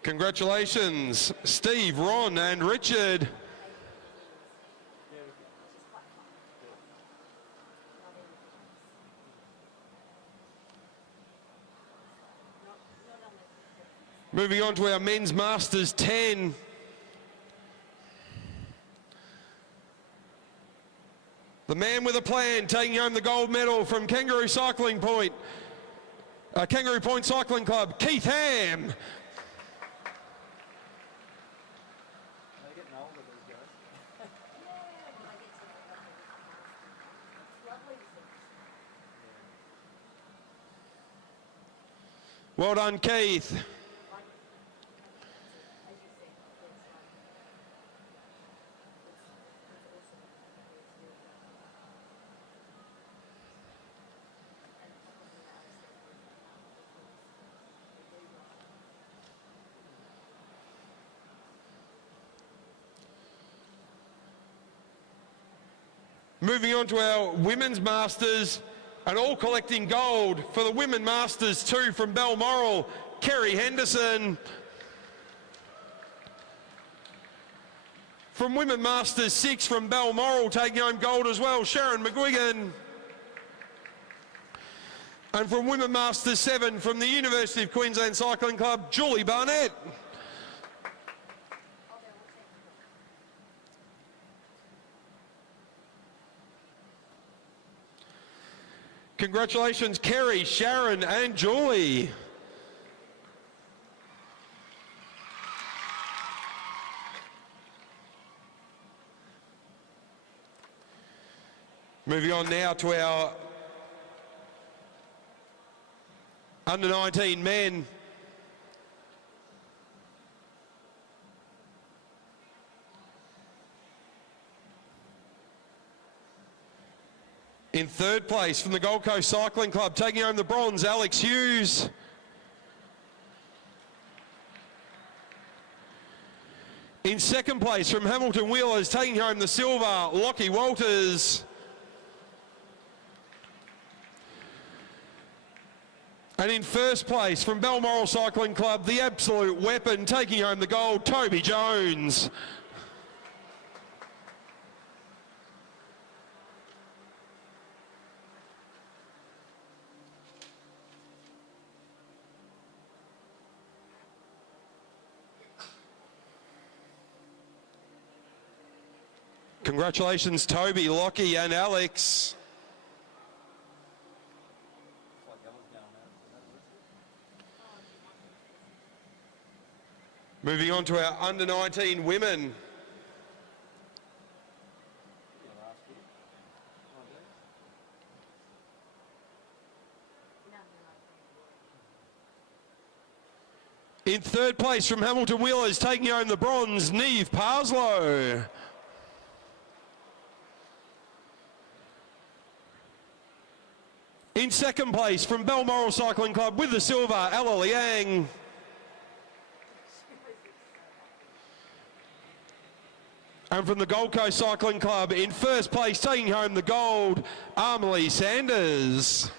Congratulations, Steve, Ron and Richard. Moving on to our men's Masters 10. The man with a plan, taking home the gold medal from Kangaroo Point Cycling Club, Keith Ham. Well done, Keith. Moving on to our Women's Masters, and all collecting gold for the Women Masters 2 from Balmoral, Kerry Henderson. From Women Masters 6 from Balmoral, taking home gold as well, Sharon McGuigan. And from Women Masters 7 from the University of Queensland Cycling Club, Julie Barnett. Congratulations, Kerry, Sharon and Julie. Moving on now to our under 19 men. In third place from the Gold Coast Cycling Club, taking home the bronze, Alex Hughes. In second place from Hamilton Wheelers, taking home the silver, Lockie Walters. And in first place from Balmoral Cycling Club, the absolute weapon, taking home the gold, Toby Jones. Congratulations, Toby, Lockie and Alex. Moving on to our under 19 women. In third place from Hamilton Wheelers, taking home the bronze, Neve Parslow. In second place from Balmoral Cycling Club with the silver, Ella Liang. And from the Gold Coast Cycling Club, in first place, taking home the gold, Amelie Sanders.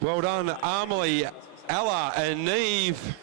Well done, Amelie, Ella and Neve.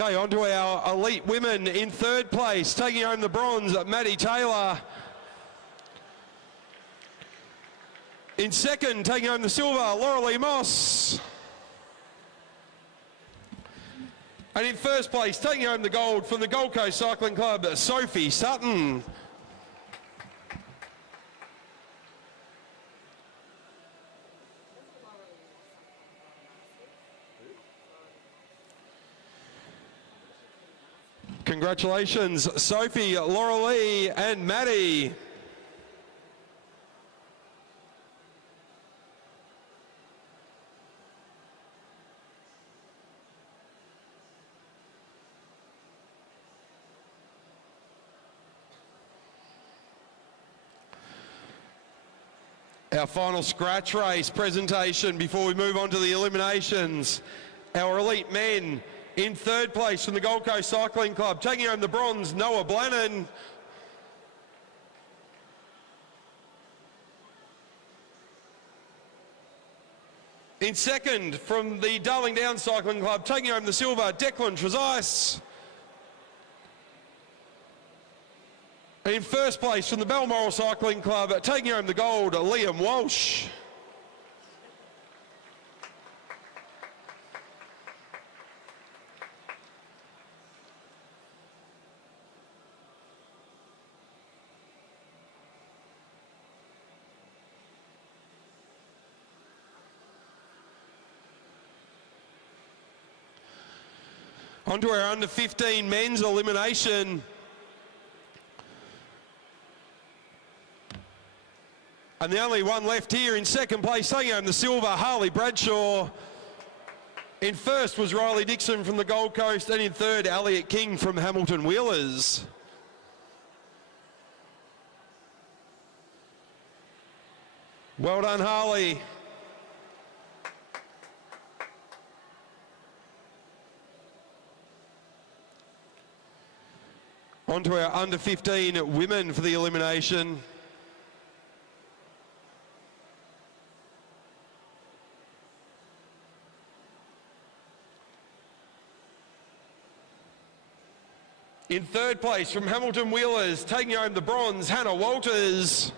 Okay, on to our elite women. In third place, taking home the bronze, Maddie Taylor. In second, taking home the silver, Lauralee Moss. And in first place, taking home the gold from the Gold Coast Cycling Club, Sophie Sutton. Congratulations, Sophie, Lauralee and Maddie. Our final scratch race presentation before we move on to the eliminations. Our elite men. In third place from the Gold Coast Cycling Club, taking home the bronze, Noah Blannon. In second from the Darling Downs Cycling Club, taking home the silver, Declan Trezise. And in first place from the Balmoral Cycling Club, taking home the gold, Liam Walsh. Onto our under 15 men's elimination. And the only one left here in second place, taking home the silver, Harley Bradshaw. In first was Riley Dixon from the Gold Coast, and in third, Elliot King from Hamilton Wheelers. Well done, Harley. On to our under 15 women for the elimination. In third place from Hamilton Wheelers, taking home the bronze, Hannah Walters.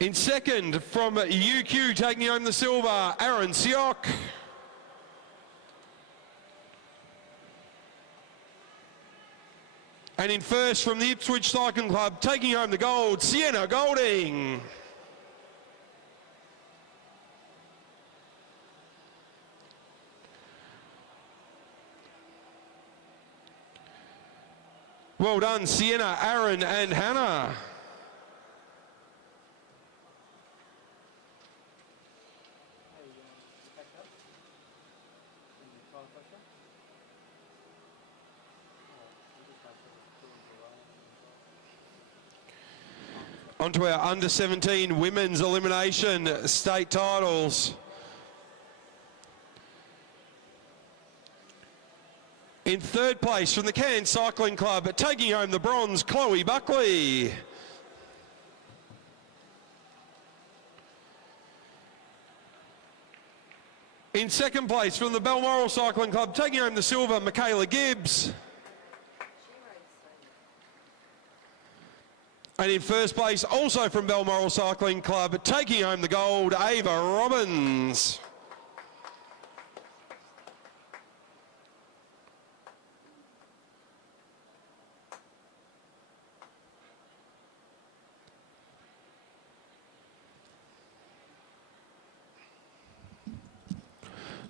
In second from UQ, taking home the silver, Aaron Siok. And in first from the Ipswich Cycling Club, taking home the gold, Sienna Golding. Well done, Sienna, Aaron and Hannah. Onto our under 17 women's elimination state titles. In third place from the Cairns Cycling Club, taking home the bronze, Chloe Buckley. In second place from the Balmoral Cycling Club, taking home the silver, Michaela Gibbs. And in first place, also from Balmoral Cycling Club, taking home the gold, Ava Robbins.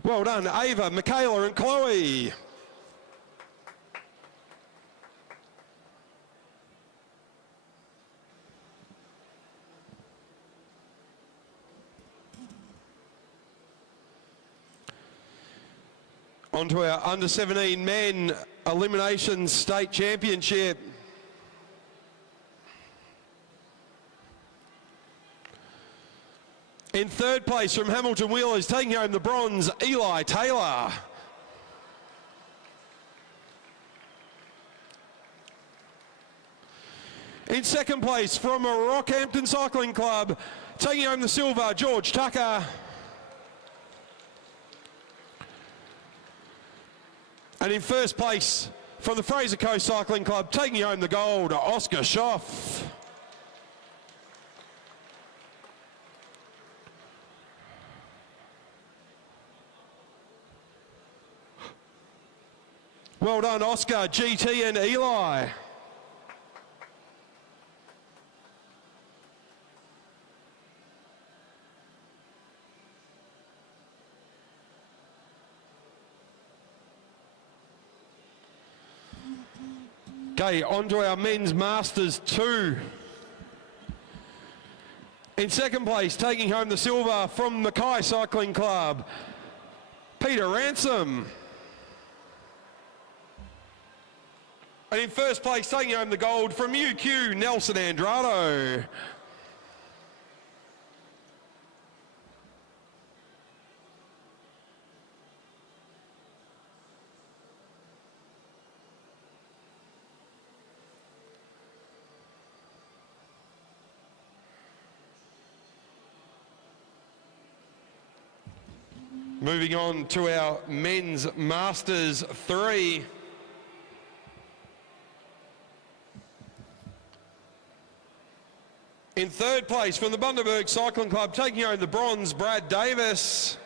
Well done, Ava, Michaela and Chloe. Onto our under 17 men elimination state championship. In third place from Hamilton Wheelers, taking home the bronze, Eli Taylor. In second place from Rockhampton Cycling Club, taking home the silver, George Tucker. And in first place from the Fraser Coast Cycling Club, taking home the gold, Oscar Schoff. Well done, Oscar, GT and Eli. Okay, on to our men's Masters 2. In second place, taking home the silver from Mackay Cycling Club, Peter Ransom. And in first place, taking home the gold from UQ, Nelson Andrado. Moving on to our men's Masters 3. In third place from the Bundaberg Cycling Club, taking home the bronze, Brad Davis.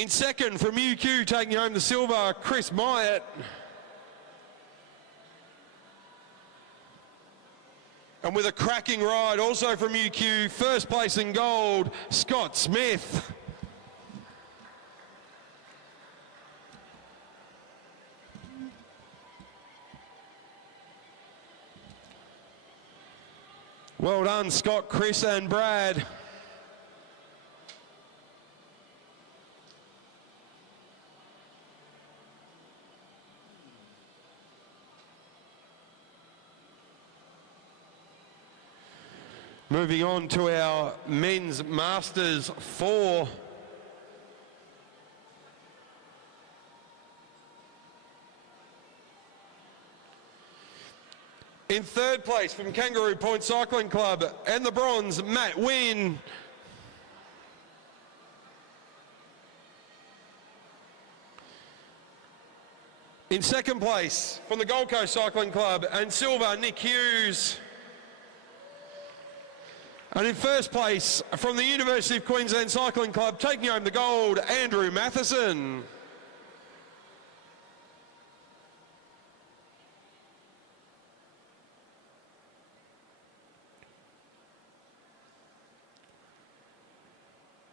In second from UQ, taking home the silver, Chris Myatt. And with a cracking ride, also from UQ, first place in gold, Scott Smith. Well done, Scott, Chris and Brad. Moving on to our men's Masters 4. In third place from Kangaroo Point Cycling Club and the bronze, Matt Wynn. In second place from the Gold Coast Cycling Club and silver, Nick Hughes. And in first place from the University of Queensland Cycling Club, taking home the gold, Andrew Matheson.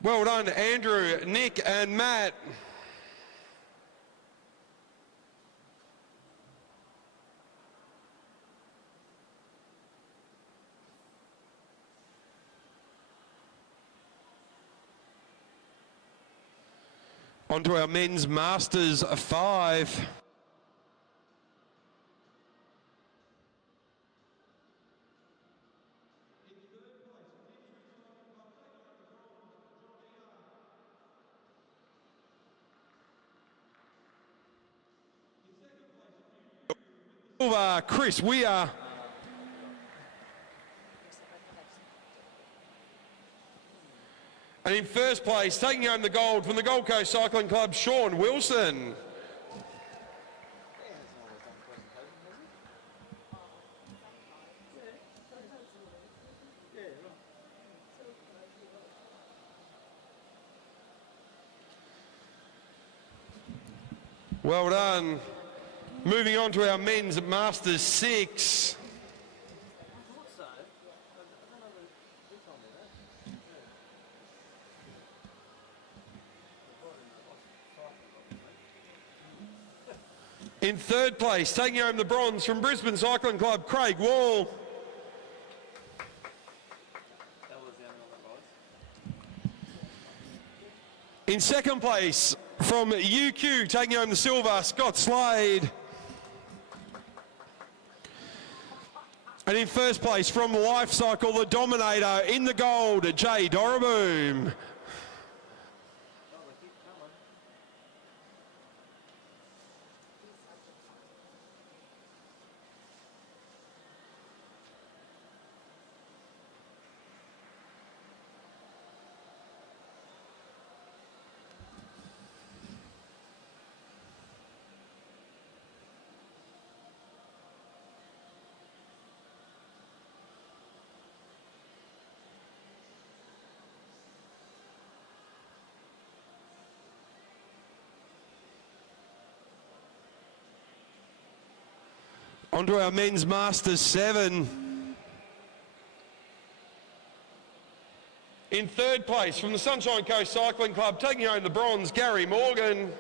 Well done, Andrew, Nick and Matt. On to our men's Masters 5. Chris Weir. And in first place, taking home the gold from the Gold Coast Cycling Club, Sean Wilson. Well done. Moving on to our men's Masters 6. In third place, taking home the bronze from Brisbane Cycling Club, Craig Wall. In second place, from UQ, taking home the silver, Scott Slade. And in first place, from Life Cycle, the Dominator, in the gold, Jay Doraboom. On to our men's Masters 7. In third place from the Sunshine Coast Cycling Club, taking home the bronze, Gary Morgan.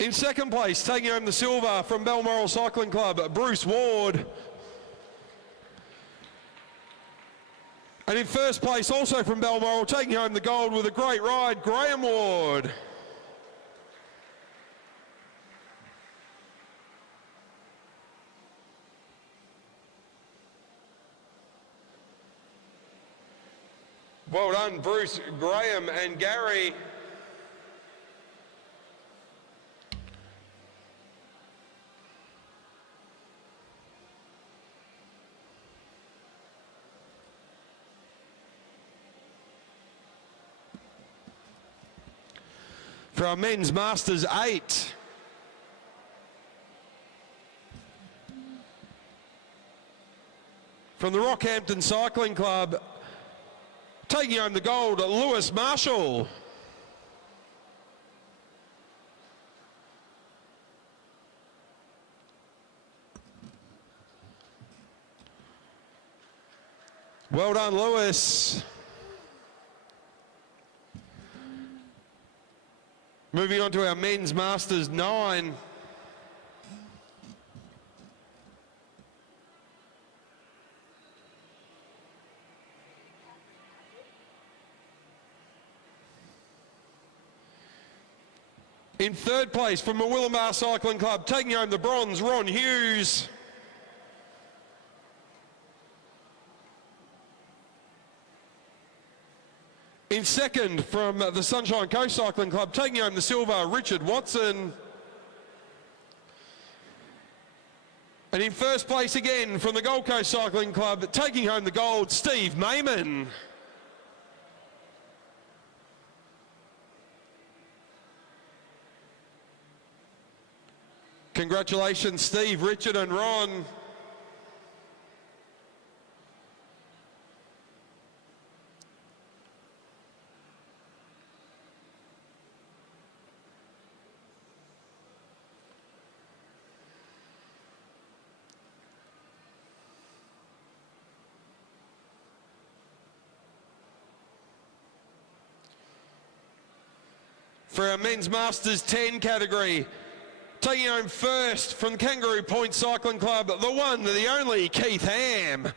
In second place, taking home the silver from Balmoral Cycling Club, Bruce Ward. And in first place, also from Balmoral, taking home the gold with a great ride, Graham Ward. Well done, Bruce, Graham and Gary. For our men's Masters 8. from the Rockhampton Cycling Club, taking home the gold, Lewis Marshall. Well done, Lewis. Moving on to our men's Masters 9. In third place from the Willamar Cycling Club, taking home the bronze, Ron Hughes. In second from the Sunshine Coast Cycling Club, taking home the silver, Richard Watson. And in first place again from the Gold Coast Cycling Club, taking home the gold, Steve Mayman. Congratulations, Steve, Richard and Ron. For our men's Masters 10 category, taking home first from Kangaroo Point Cycling Club, the one, the only, Keith Ham.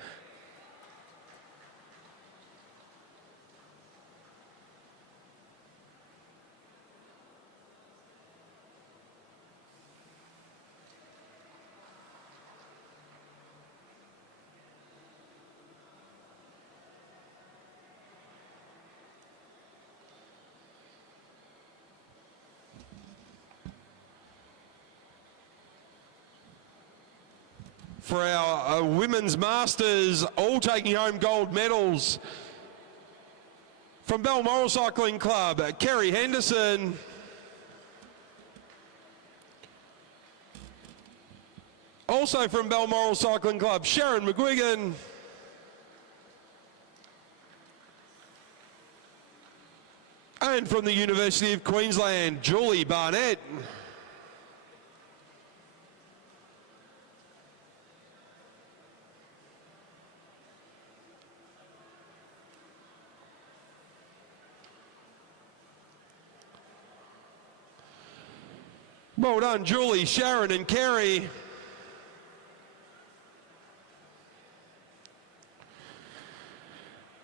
For our women's Masters, all taking home gold medals. From Balmoral Cycling Club, Kerry Henderson. Also from Balmoral Cycling Club, Sharon McGuigan. And from the University of Queensland, Julie Barnett. Well done, Julie, Sharon and Kerry.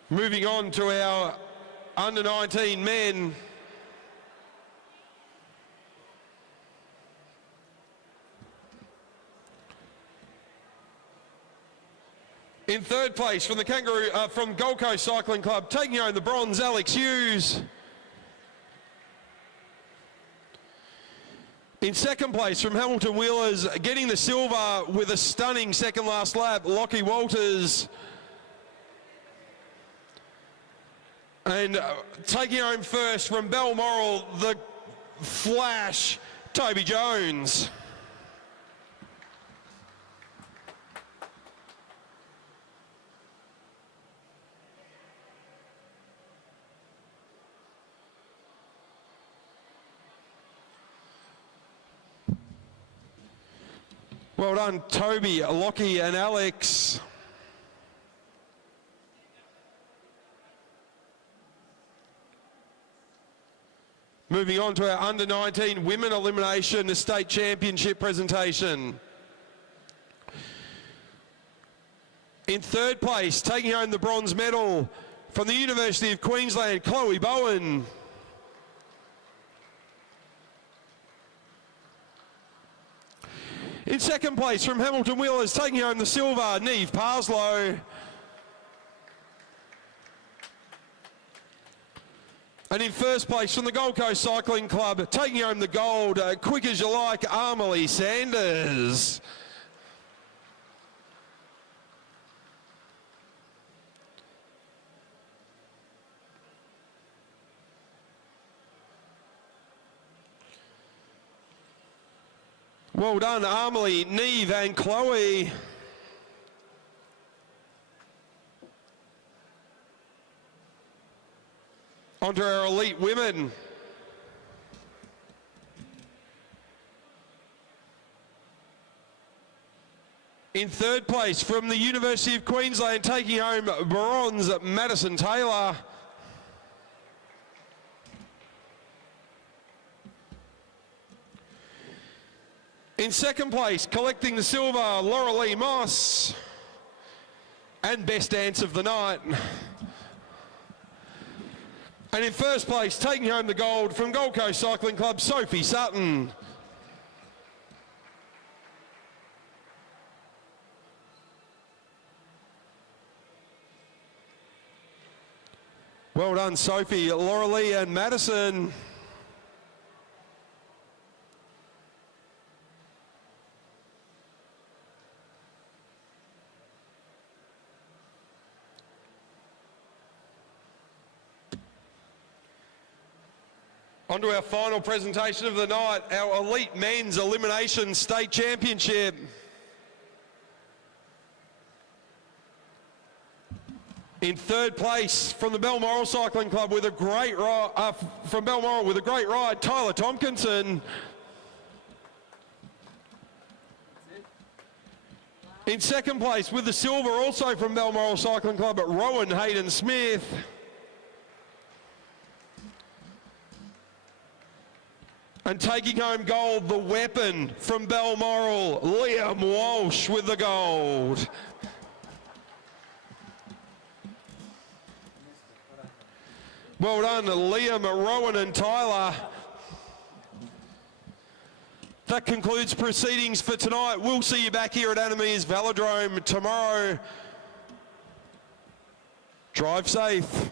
Moving on to our under-19 men. In third place from the from Gold Coast Cycling Club, taking home the bronze, Alex Hughes. In second place from Hamilton Wheelers, getting the silver with a stunning second last lap, Lockie Walters. And taking home first from Balmoral, the Flash, Toby Jones. Well done, Toby, Lockie and Alex. Moving on to our under-19 women elimination state championship presentation. In third place, taking home the bronze medal from the University of Queensland, Chloe Bowen. In second place from Hamilton Wheelers, taking home the silver, Neve Parslow. And in first place from the Gold Coast Cycling Club, taking home the gold, quick as you like, Amelie Sanders. Well done, Amelie, Neve and Chloe. Onto our elite women. In third place from the University of Queensland, taking home bronze, Madison Taylor. In second place, collecting the silver, Laurelie Moss. And best dance of the night. And in first place, taking home the gold from Gold Coast Cycling Club, Sophie Sutton. Well done, Sophie, Laurelie and Madison. On to our final presentation of the night, our Elite Men's Elimination State Championship. In third place from the Balmoral Cycling Club with a great ride, from Balmoral with a great ride, Tyler Tompkinson. In second place with the silver, also from Balmoral Cycling Club, Rowan Hayden Smith. And taking home gold, the weapon from Balmoral, Liam Walsh with the gold. Well done, Liam, Rowan and Tyler. That concludes proceedings for tonight. We'll see you back here at Meares Velodrome tomorrow. Drive safe.